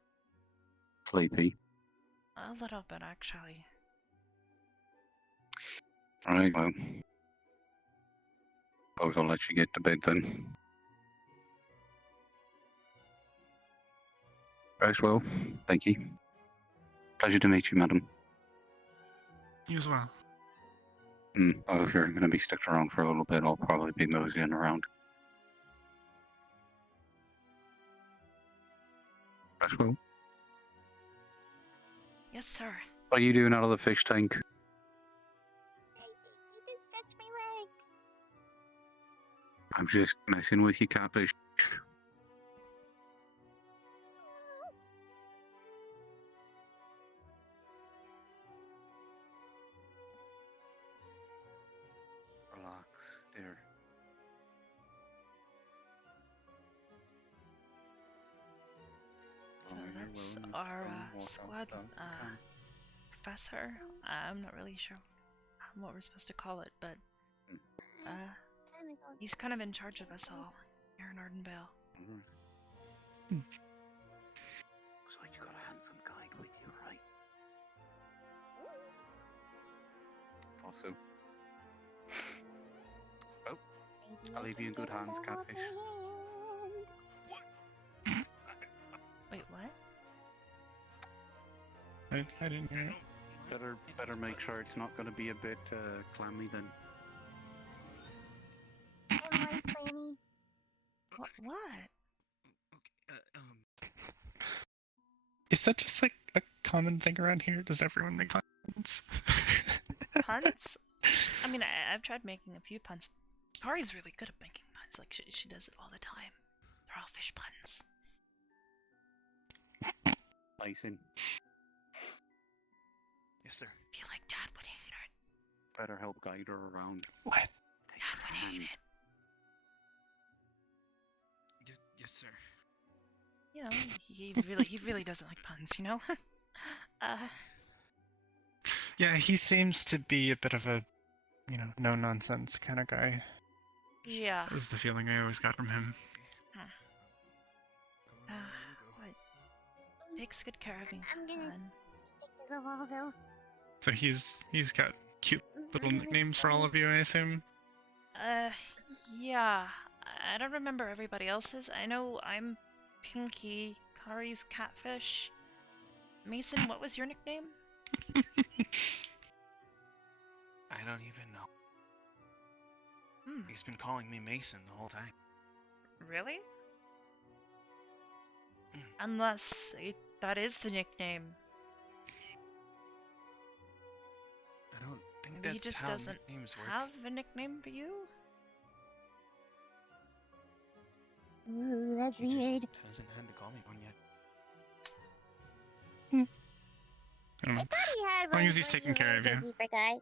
sleepy. A little bit, actually. Alright, well, suppose I'll let you get to bed then. Rest well, thank you. Pleasure to meet you, madam. You as well. Well, if you're going to be stuck around for a little bit, I'll probably be moseying around. Rest well. Yes, sir. What are you doing out of the fish tank? You just touched my legs. I'm just messing with you, catfish. Relax, dear. So that's our squad professor. I'm not really sure what we're supposed to call it, but he's kind of in charge of us all here in Ardenvale. Looks like you got a handsome guide with you, right? Thought so. Oh, I'll leave you in good hands, catfish. Wait, what? I didn't hear it. Better make sure it's not going to be a bit clammy then. What? Is that just like a common thing around here? Does everyone make puns? Puns? I mean, I've tried making a few puns. Kari's really good at making puns. Like, she does it all the time. They're all fish puns. Icing. Yes, sir. I feel like Dad would hate it. Better help guide her around. What? Dad would hate it. Yes, sir. You know, he really doesn't like puns, you know? Yeah, he seems to be a bit of a, no nonsense kind of guy. Yeah. Is the feeling I always got from him. What? Takes good care of me. I'm gonna stick to the wall though. So he's got cute little nicknames for all of you, I assume? Yeah. I don't remember everybody else's. I know I'm Pinky, Kari's catfish. Mason, what was your nickname? I don't even know. He's been calling me Mason the whole time. Really? Unless that is the nickname. I don't think Maybe he that's just how doesn't nicknames work. have a nickname for you? Ooh, that's He weird. just hasn't had to call me one yet. I don't know. I thought he had As long one as he's when taking you care were of you. busy for guy.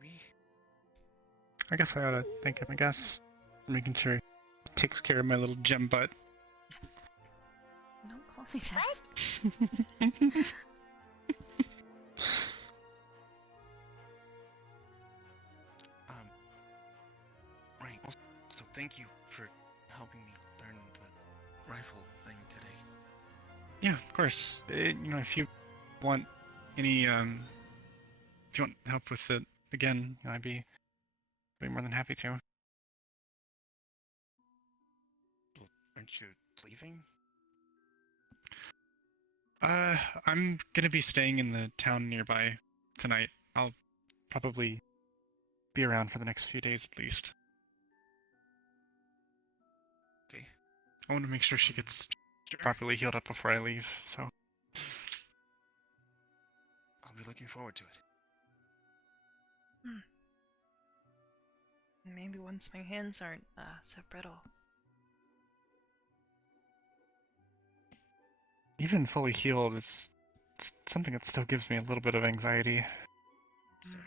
Maybe? I guess I ought to thank him, I guess. For making sure he takes care of my little gem butt. Don't call me that. Right. So thank you for helping me learn the rifle thing today. Yeah, of course. If you want any, if you want help with it again, I'd be more than happy to. Aren't you leaving? I'm gonna be staying in the town nearby tonight. I'll probably be around for the next few days at least. Okay. I want to make sure she gets properly healed up before I leave, so. I'll be looking forward to it. Maybe once my hands aren't so brittle. Even fully healed is something that still gives me a little bit of anxiety. Sorry.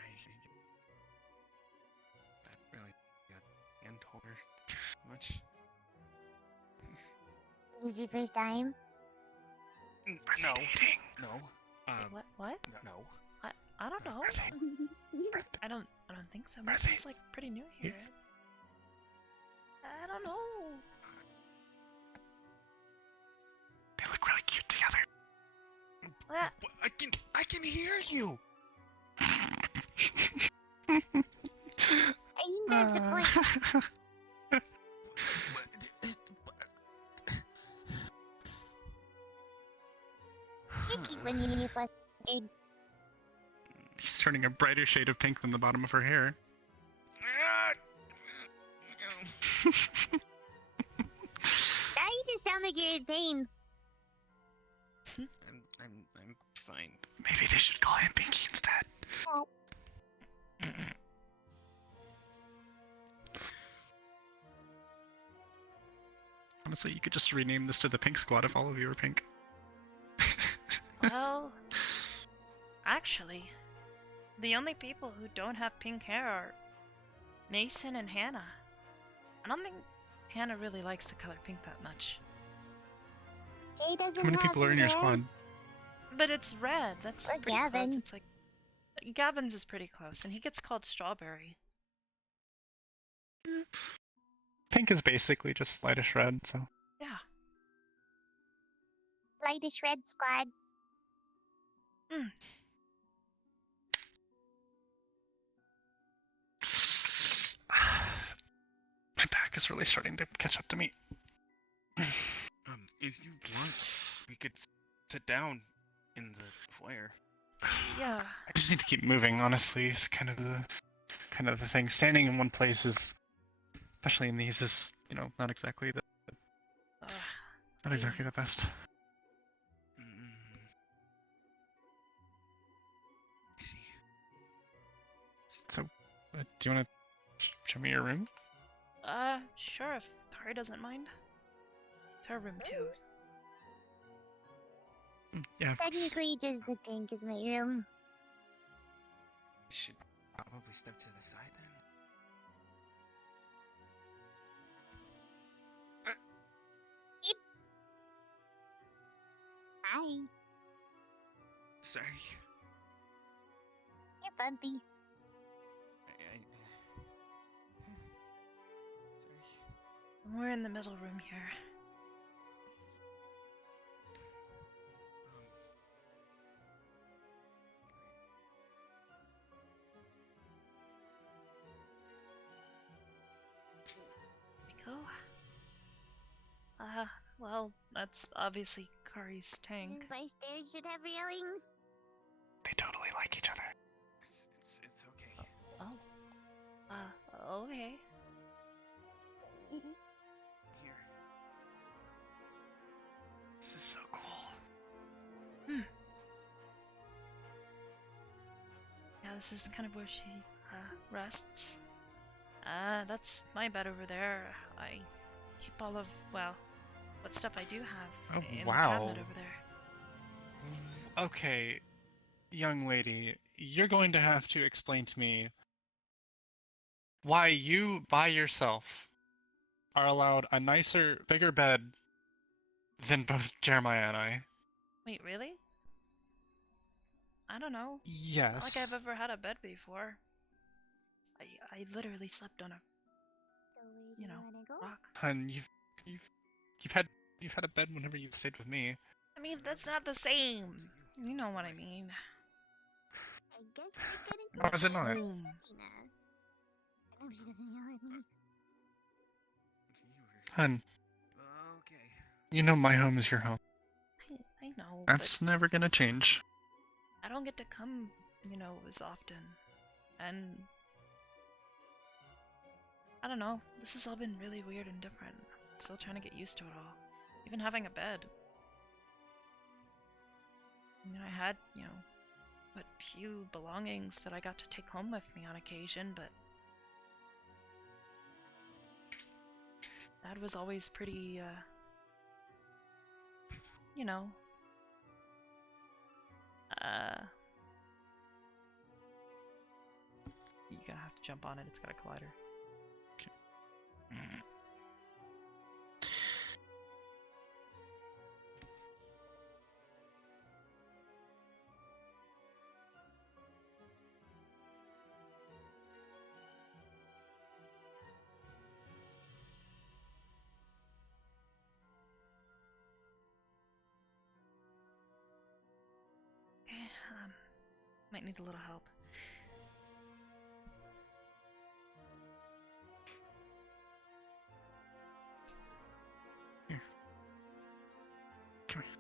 That really got hand holder much. This is your first time? No. No. Wait, what? No. I don't know. I don't think so. Mason's like pretty new here. I don't know. They look really cute together. What? I can hear you. I think that's the point. Pinky when you need flustered. He's turning a brighter shade of pink than the bottom of her hair. Now you just sound like you're in pain. I'm fine. Maybe they should call him Pinky instead. Oh. Honestly, you could just rename this to the Pink Squad if all of you were pink. Well, actually, the only people who don't have pink hair are Mason and Hannah. I don't think Hannah really likes the color pink that much. Jay doesn't How many have people are in your hair. squad? But it's red. That's Or pretty Gavin. close. It's like Gavin's is pretty close, and he gets called Strawberry. Pink is basically just lightish red, so. Yeah. Lightish red squad. My back is really starting to catch up to me. If you want, we could sit down in the foyer. Yeah. I just need to keep moving, honestly. It's kind of the thing. Standing in one place is, especially in these, is not exactly the best. See. So, do you want to show me your room? Sure, if Kari doesn't mind. It's her room too. Yeah. Technically, just the pink is my room. Should probably step to the side then. Hi. Sorry. You're bumpy. We're in the middle room here. That's obviously Kari's tank. My stairs should have railings. They totally like each other. It's okay. Okay. Here. This is so cool. Yeah, this is kind of where she rests. That's my bed over there. I keep all of, well, what stuff I do have in the cabinet over there. Okay, young lady, you're going to have to explain to me why you, by yourself, are allowed a nicer, bigger bed than both Jeremiah and I. Wait, really? I don't know. Yes. Not like I've ever had a bed before. I literally slept on a, rock. Hun, you've had a bed whenever you've stayed with me. I mean, that's not the same. You know what I mean. I guess we're How is it not? Home. I know she doesn't yell at me. Hun, Okay. you know my home is your home. I know. That's but never gonna change. I don't get to come, as often. And I don't know. This has all been really weird and different. Still trying to get used to it all. Even having a bed. I had, but few belongings that I got to take home with me on occasion, but Dad was always pretty, you're gonna have to jump on it, it's got a collider. Okay, might need a little help. Here. Come here.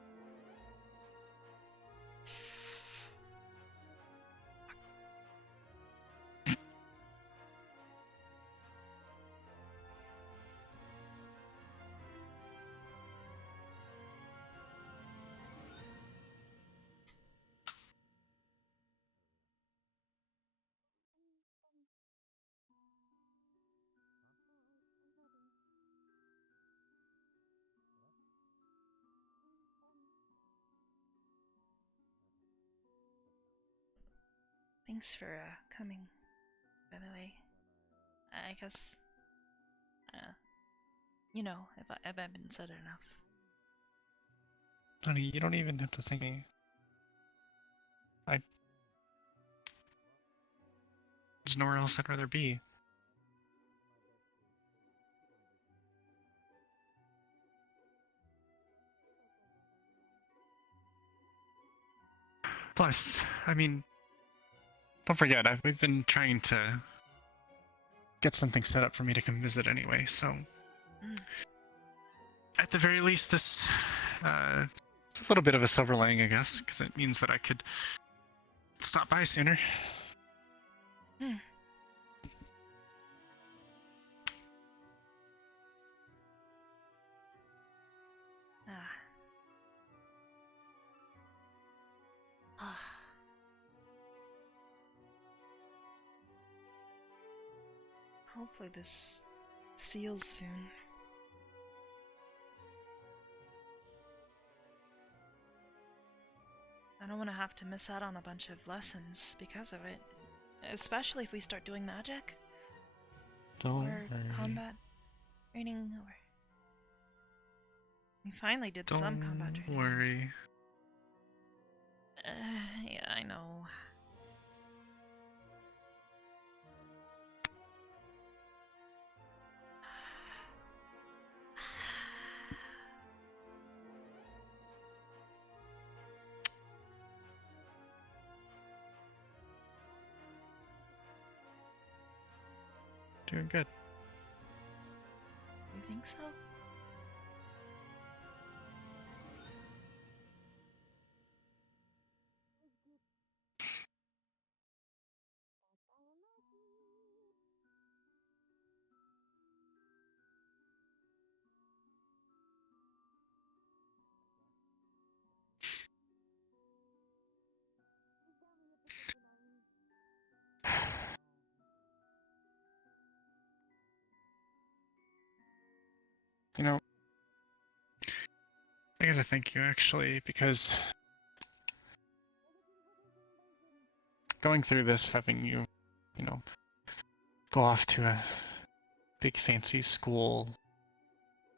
Thanks for coming, by the way. I guess, if I've been said enough. Honey, you don't even have to thank me. There's nowhere else I'd rather be. Plus, I mean, don't forget, we've been trying to get something set up for me to come visit anyway, so at the very least, this it's a little bit of a silver lining, I guess, because it means that I could stop by sooner. Hopefully this seals soon. I don't want to have to miss out on a bunch of lessons because of it. Especially if we start doing magic. Don't or worry. Combat training, or... We finally did some combat training. Don't worry. Yeah, I know. Doing good. You think so? gotta thank you actually, because going through this, having you, you know, go off to a big fancy school,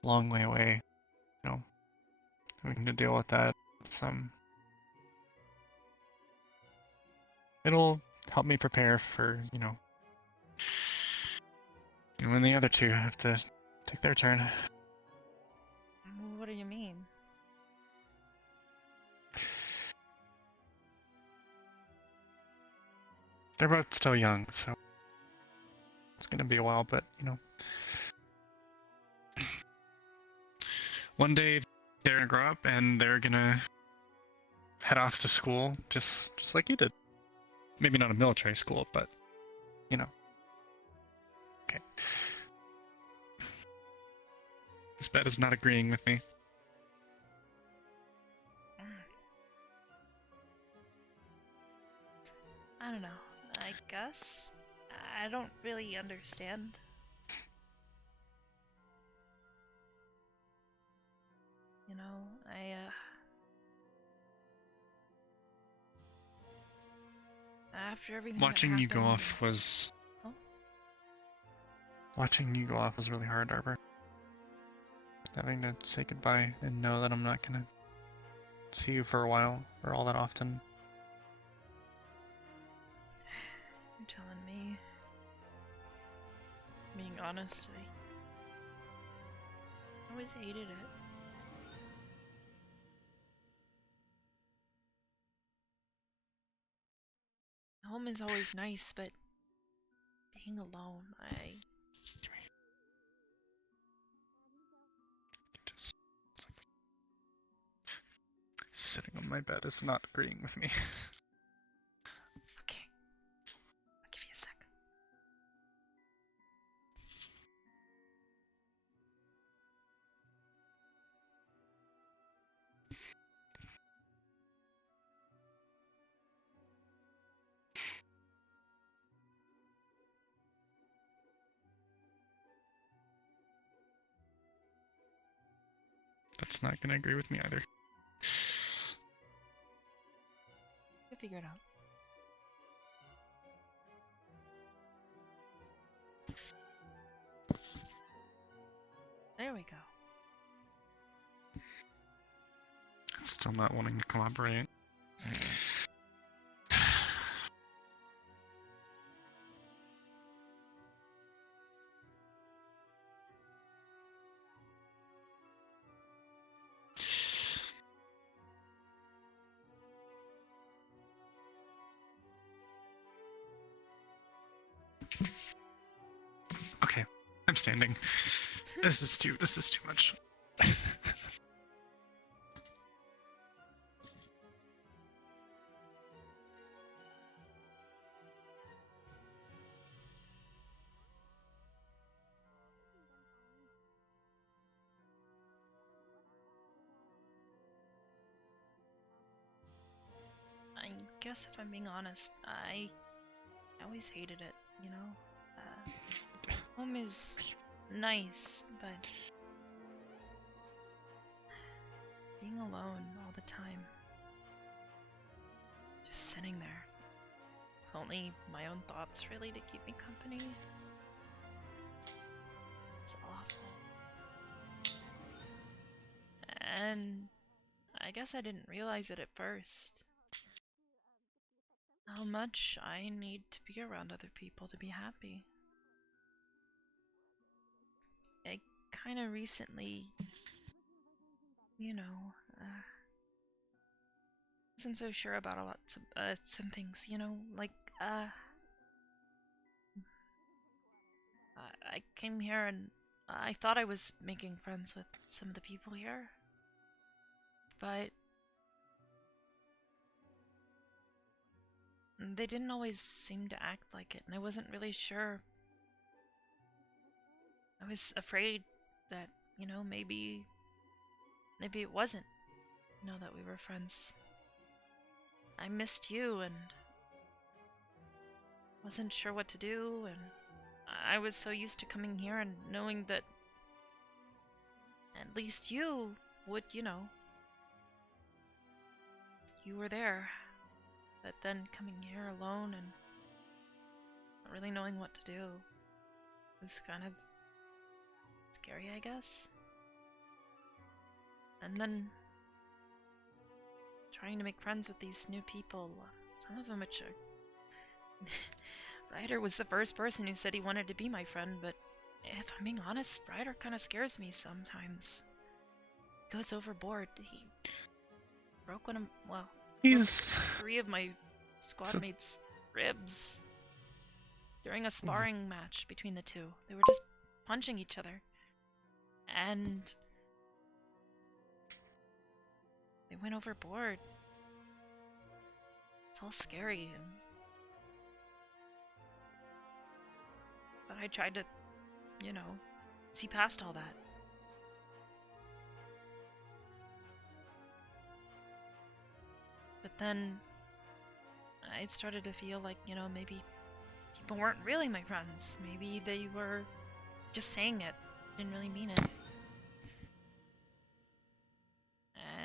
long way away, you know, having to deal with that, it's, it'll help me prepare for, when the other two have to take their turn. What do you mean? They're both still young, so it's gonna be a while, but, one day they're gonna grow up and they're gonna head off to school, just like you did. Maybe not a military school, but, Okay. This bet is not agreeing with me. I don't know. I guess I don't really understand. After everything Watching that you go happened, off was... Oh? Watching you go off was really hard, Arbor. Having to say goodbye and know that I'm not gonna see you for a while, or all that often. You're telling me. Being honest, I always hated it. Home is always nice, but being alone, Sitting on my bed is not agreeing with me. Okay. I'll give you a sec. That's not gonna agree with me either. We'll figure it out. There we go. Still not wanting to collaborate. Okay, I'm standing. This is too much. I guess if I'm being honest, I always hated it, home is nice, but being alone all the time, just sitting there, with only my own thoughts really to keep me company, it's awful. And I guess I didn't realize it at first. How much I need to be around other people to be happy. I kind of recently, wasn't so sure about some things, like, I came here and I thought I was making friends with some of the people here, but they didn't always seem to act like it, and I wasn't really sure. I was afraid that, maybe it wasn't, that we were friends. I missed you and wasn't sure what to do, and I was so used to coming here and knowing that at least you would, you were there. But then coming here alone and not really knowing what to do was kind of scary, I guess. And then trying to make friends with these new people, some of them which are... Ryder was the first person who said he wanted to be my friend, but if I'm being honest, Ryder kind of scares me sometimes. He goes overboard. He broke one of, well, He's... 3 of my squad mates' ribs during a sparring match between the two. They were just punching each other. And they went overboard. It's all scary. But I tried to, you know, see past all that. But then I started to feel like, you know, maybe people weren't really my friends. Maybe they were just saying it, didn't really mean it.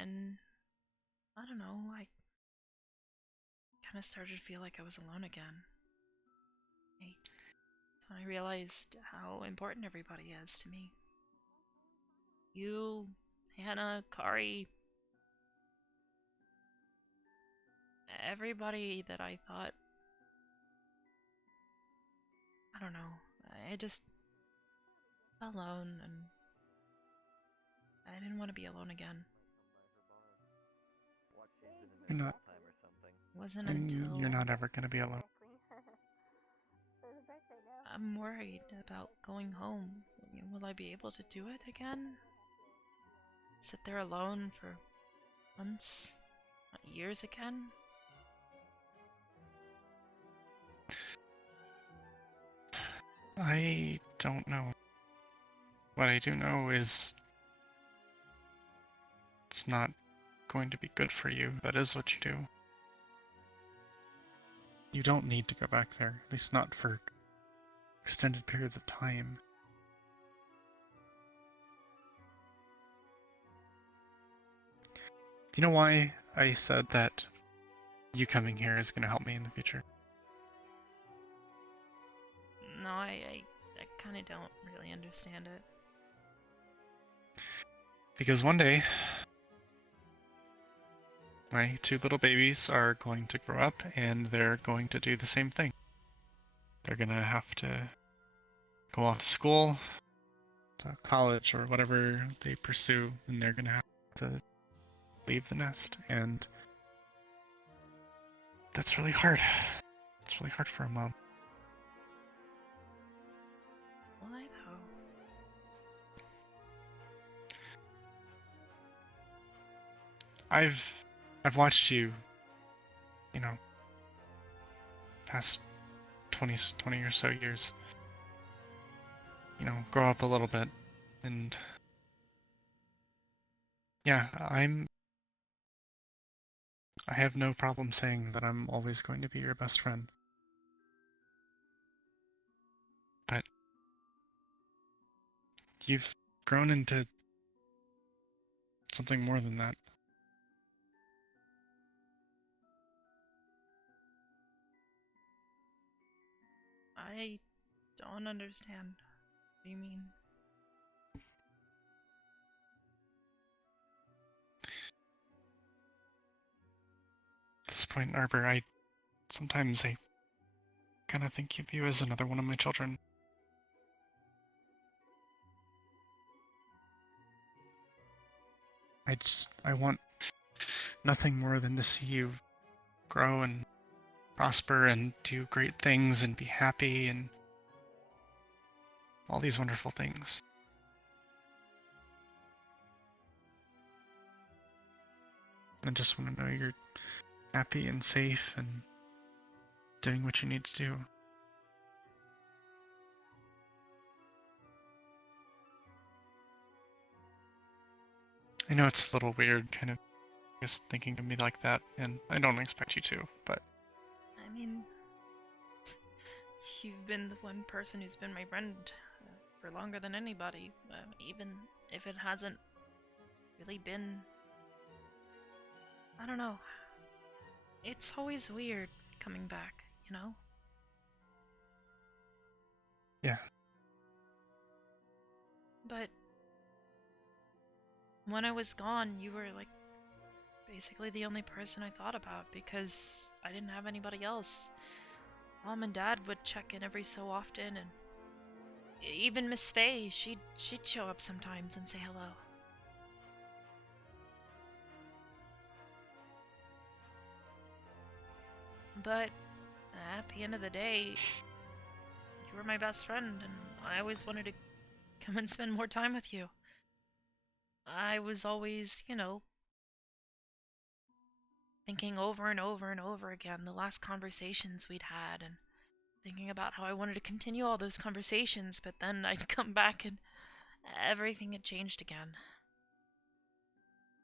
And I don't know, I kind of started to feel like I was alone again. So I realized how important everybody is to me. You, Hannah, Kari, everybody that I thought, I don't know, I just felt alone and I didn't want to be alone again. You're not. Wasn't And until you're not ever gonna be alone. I'm worried about going home. Will I be able to do it again? Sit there alone for months, not years again? I don't know. What I do know is it's not going to be good for you. That is what you do. You don't need to go back there, at least not for extended periods of time. Do you know why I said that you coming here is going to help me in the future? No, I kind of don't really understand it. Because one day, my 2 little babies are going to grow up and they're going to do the same thing. They're going to have to go off to school, to college, or whatever they pursue, and they're going to have to leave the nest. And that's really hard. It's really hard for a mom. Why though? I've watched you, you know, past 20 or so years, you know, grow up a little bit, and yeah, I have no problem saying that I'm always going to be your best friend. But you've grown into something more than that. I don't understand. What do you mean? At this point, Arbor, sometimes I kind of think of you as another one of my children. I want nothing more than to see you grow and prosper and do great things and be happy and all these wonderful things. I just want to know you're happy and safe and doing what you need to do. I know it's a little weird, kind of just thinking of me like that, and I don't expect you to, but... I mean, you've been the one person who's been my friend for longer than anybody, even if it hasn't really been... I don't know. it's always weird coming back, you know? Yeah. But when I was gone, you were like basically the only person I thought about because I didn't have anybody else. Mom and Dad would check in every so often, and even Miss Faye, she'd show up sometimes and say hello. But at the end of the day, you were my best friend, and I always wanted to come and spend more time with you. I was always, you know, thinking over and over and over again the last conversations we'd had, and thinking about how I wanted to continue all those conversations, but then I'd come back and everything had changed again.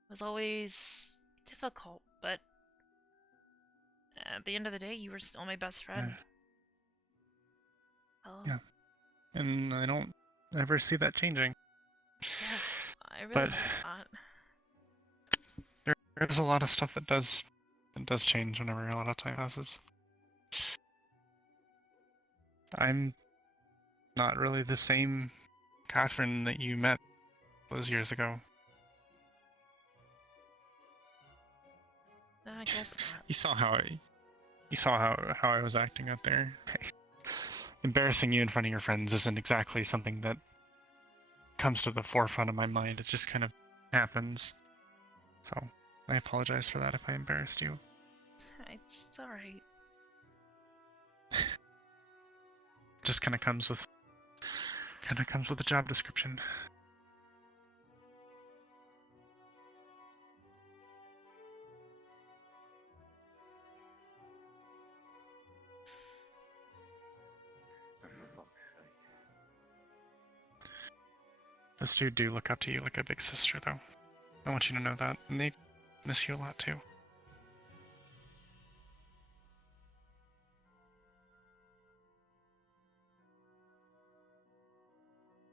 It was always difficult, but at the end of the day, you were still my best friend. Oh. Yeah. And I don't ever see that changing. Yeah, I really But hope not. there's a lot of stuff that does change whenever a lot of time passes. I'm not really the same Catherine that you met those years ago. No, I guess not. You saw how I was acting out there. Embarrassing you in front of your friends isn't exactly something that comes to the forefront of my mind. It just kind of happens. So I apologize for that if I embarrassed you. It's alright. Just kind of comes with the job description. Those two do look up to you like a big sister, though. I want you to know that, and they miss you a lot too.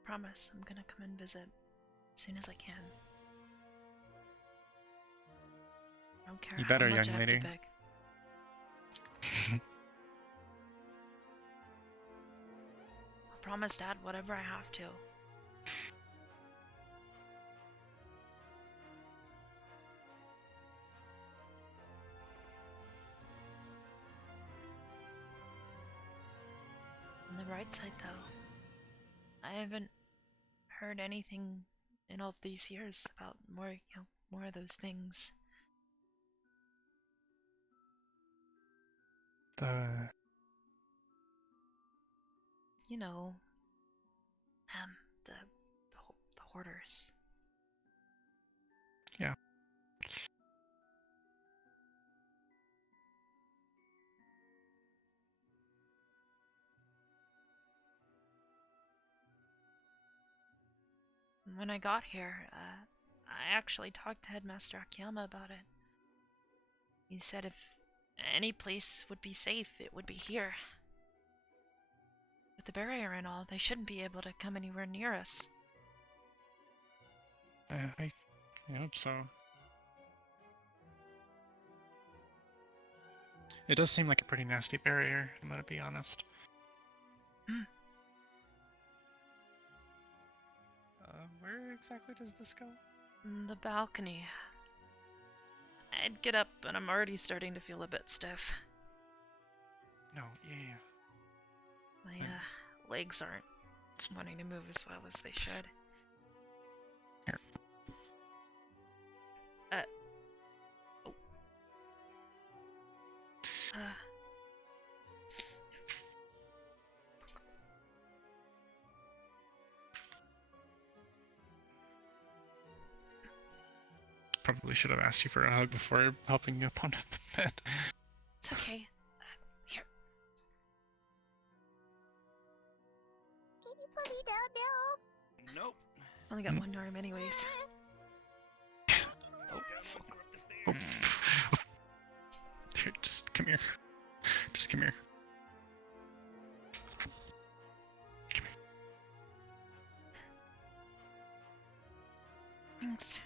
Promise, I'm gonna come and visit as soon as I can. I don't care You how better, much young I have lady. to beg. I promise, Dad, whatever I have to. On the right side, though, I haven't heard anything in all these years about more of those things. You know, the hoarders. Yeah. When I got here, I actually talked to Headmaster Akiyama about it. He said if any place would be safe, it would be here. With the barrier and all, they shouldn't be able to come anywhere near us. I hope so. It does seem like a pretty nasty barrier, I'm gonna be honest. Where exactly does this go? The balcony. I'd get up, but I'm already starting to feel a bit stiff. No, yeah. My legs aren't wanting to move as well as they should. Here. Oh. Probably should have asked you for a hug before helping you up onto the bed. It's okay. Here. Can you put me down now? Nope. Only got one arm anyways. Oh, fuck. Oh. Here, just come here. Just come here. Thanks.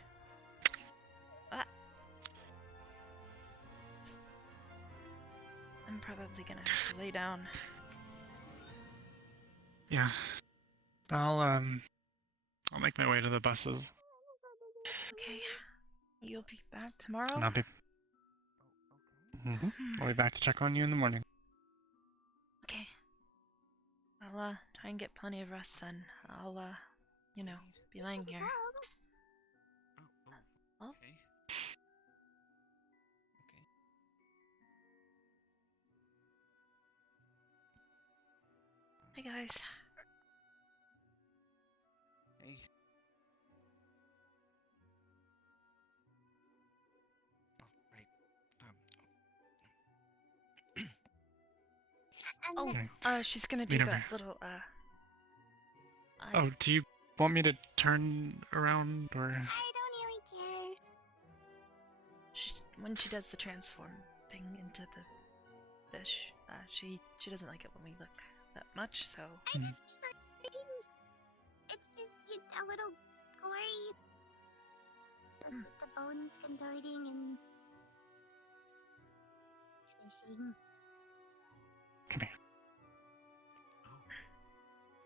probably gonna have to lay down. Yeah. I'll make my way to the buses. Okay. You'll be back tomorrow? And I'll be back to check on you in the morning. Okay. I'll try and get plenty of rest then. I'll you know, be laying here. Oh. Okay. Hey guys. Hey. Oh, right. She's gonna do that little Oh, do you want me to turn around or? I don't really care. When she does the transform thing into the fish, she doesn't like it when we look that much, so. It's just a little gory. The bones contorting and twishing. Come here.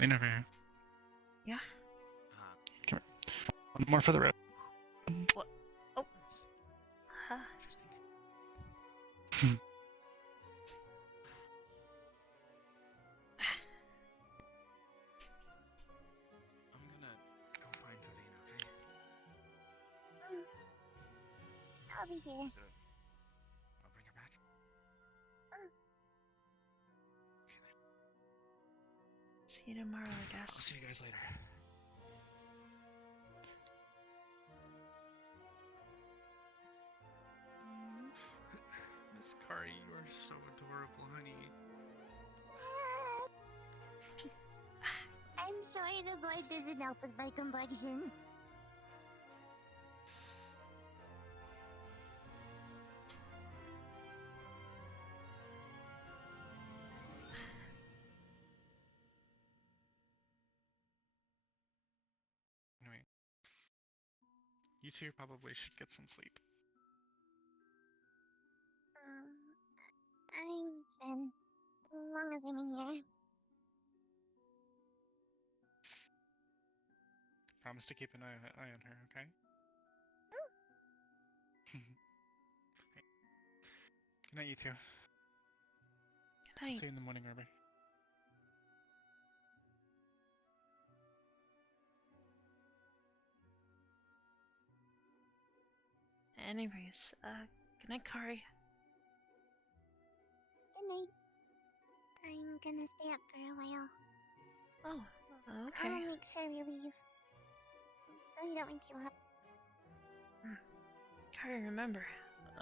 Lean over here. Yeah. Come here. One more for the rib. What? Oh. Huh. I'm gonna go find Vivina, okay? I'll be here. I'll bring her back. See you tomorrow, I guess. I'll see you guys later. Miss Kari, you are so adorable, honey. I'm sorry the blood doesn't help with my complexion. Anyway, you two probably should get some sleep. I'm fine. As long as I'm in here. Promise to keep an eye on her, okay? Hey. Good night, you two. Good night. I'll see you in the morning, Arbor. Anyways, good night, Kari. Good night. I'm gonna stay up for a while. Oh, okay. I'll make sure we leave. So we don't wake you up. Kari, remember,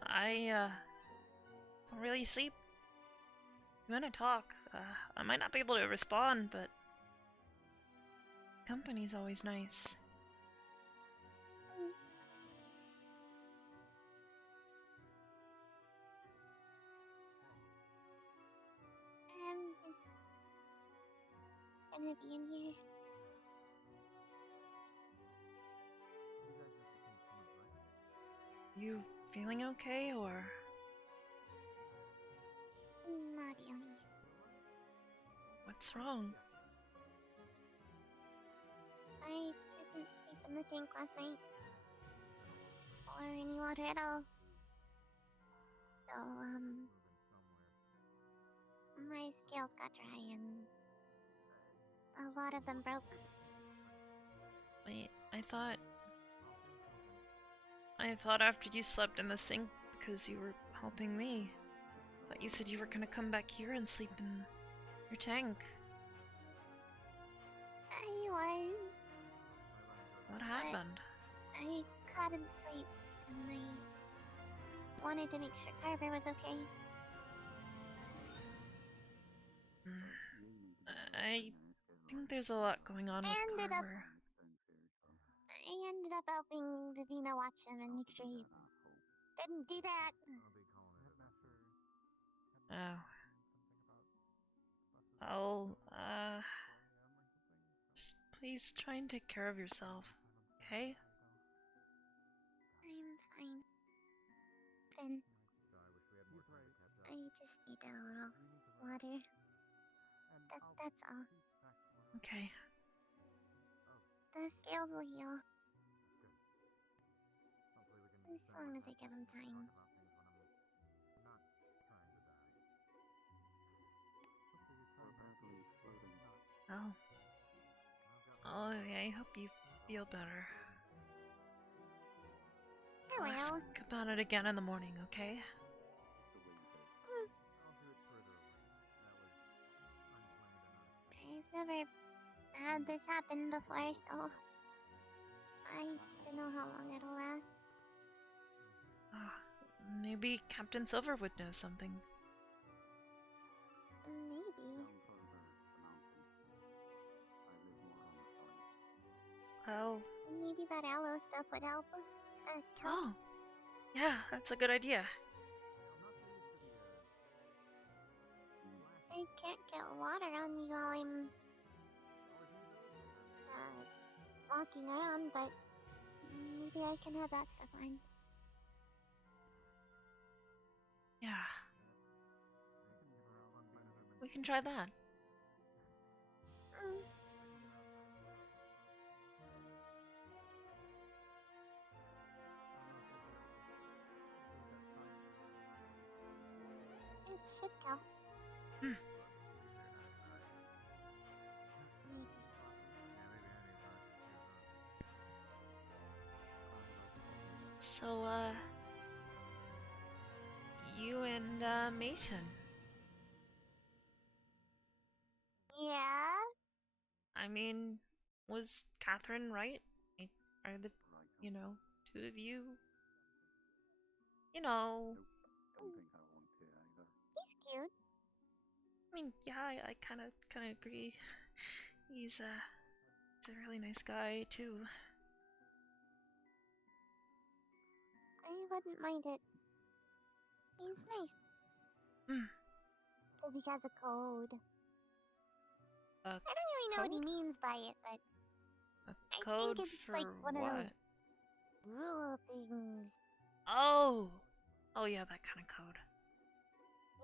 I don't really sleep. When I talk, I might not be able to respond, but company's always nice. I'm just gonna be in here. You feeling okay, or? Not really. What's wrong? I didn't sleep in the tank last night. Or any water at all. So, my scales got dry and a lot of them broke. Wait, I thought after you slept in the sink because you were helping me. I thought you said you were gonna come back here and sleep in your tank. I was. What happened? I couldn't sleep and I wanted to make sure Carver was okay. I think there's a lot going on with Carver. I ended up helping Vivina watch him and make sure he didn't do that. Oh. I'll, just please try and take care of yourself, okay? I'm fine. Finn. I just need a little water. That's all. Okay. The scales will heal. As long as I give them time. Oh. Oh, yeah, I hope you feel better. I'll ask about it again in the morning, okay? I've never had this happen before, so I don't know how long it'll last. Maybe Captain Silverwood knows something. Maybe. Oh. Maybe that aloe stuff would help. Oh. Yeah, that's a good idea. I can't get water on me while I'm walking around, but maybe I can have that stuff on. Yeah. We can try that. It should go. So, you and, Mason. Yeah? I mean, was Catherine right? Are the, you know, two of you? You know. He's cute. I mean, yeah, I kind of agree. He's a really nice guy too. I wouldn't mind it. He's nice. Because he has a code. I don't really know what he means by it, but I Code think it's for like one what? of those rule things. Oh! Oh yeah, that kind of code.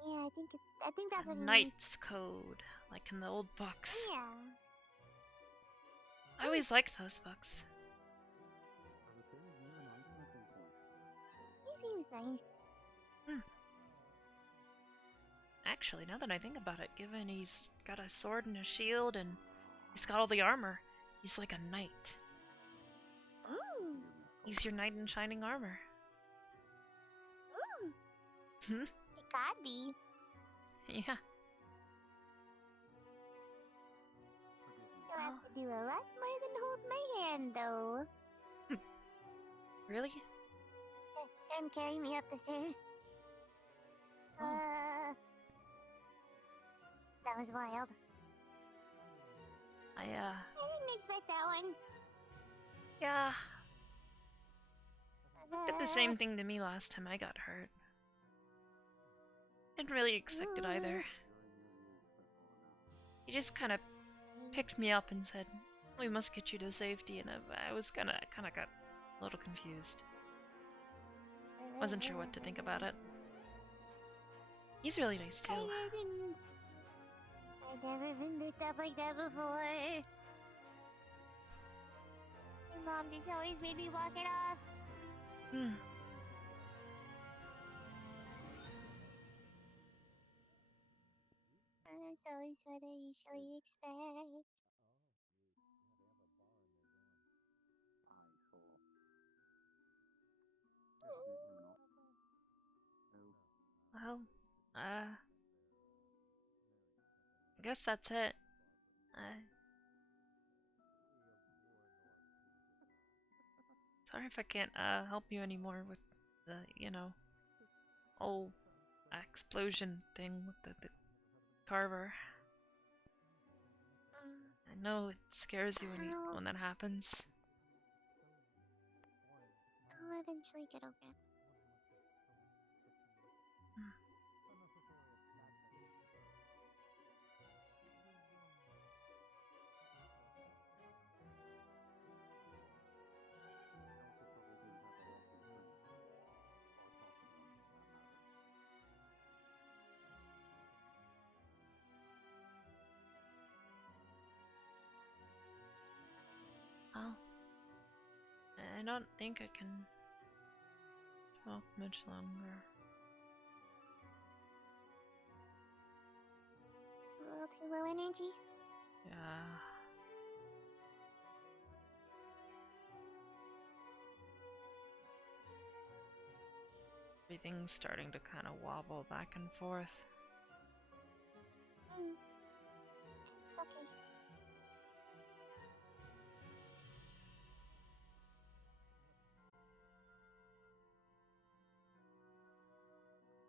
Yeah, I think that's what he means. Knight's code, like in the old books. Yeah. I always liked those books. He seems nice. Actually, now that I think about it, given he's got a sword and a shield and he's got all the armor, he's like a knight. Ooh. He's your knight in shining armor. Ooh. Hmm? It could be. Yeah. You'll have to do a lot more than hold my hand, though. Really? And carry me up the stairs. That was wild. I didn't expect that one. Yeah. Did the same thing to me last time I got hurt. Didn't really expect it either. He just kind of picked me up and said, "We must get you to safety," and I was kind of got a little confused. Wasn't sure what to think about it. He's really nice too. I've never been through stuff like that before. My mom just always made me walk it off. That's always what I usually expect. Well, I guess that's it. Sorry if I can't help you anymore with the, you know, whole explosion thing with the carver. I know it scares you when that happens. I'll eventually get over it. I don't think I can talk much longer. A little too low energy? Yeah. Everything's starting to kind of wobble back and forth. It's okay.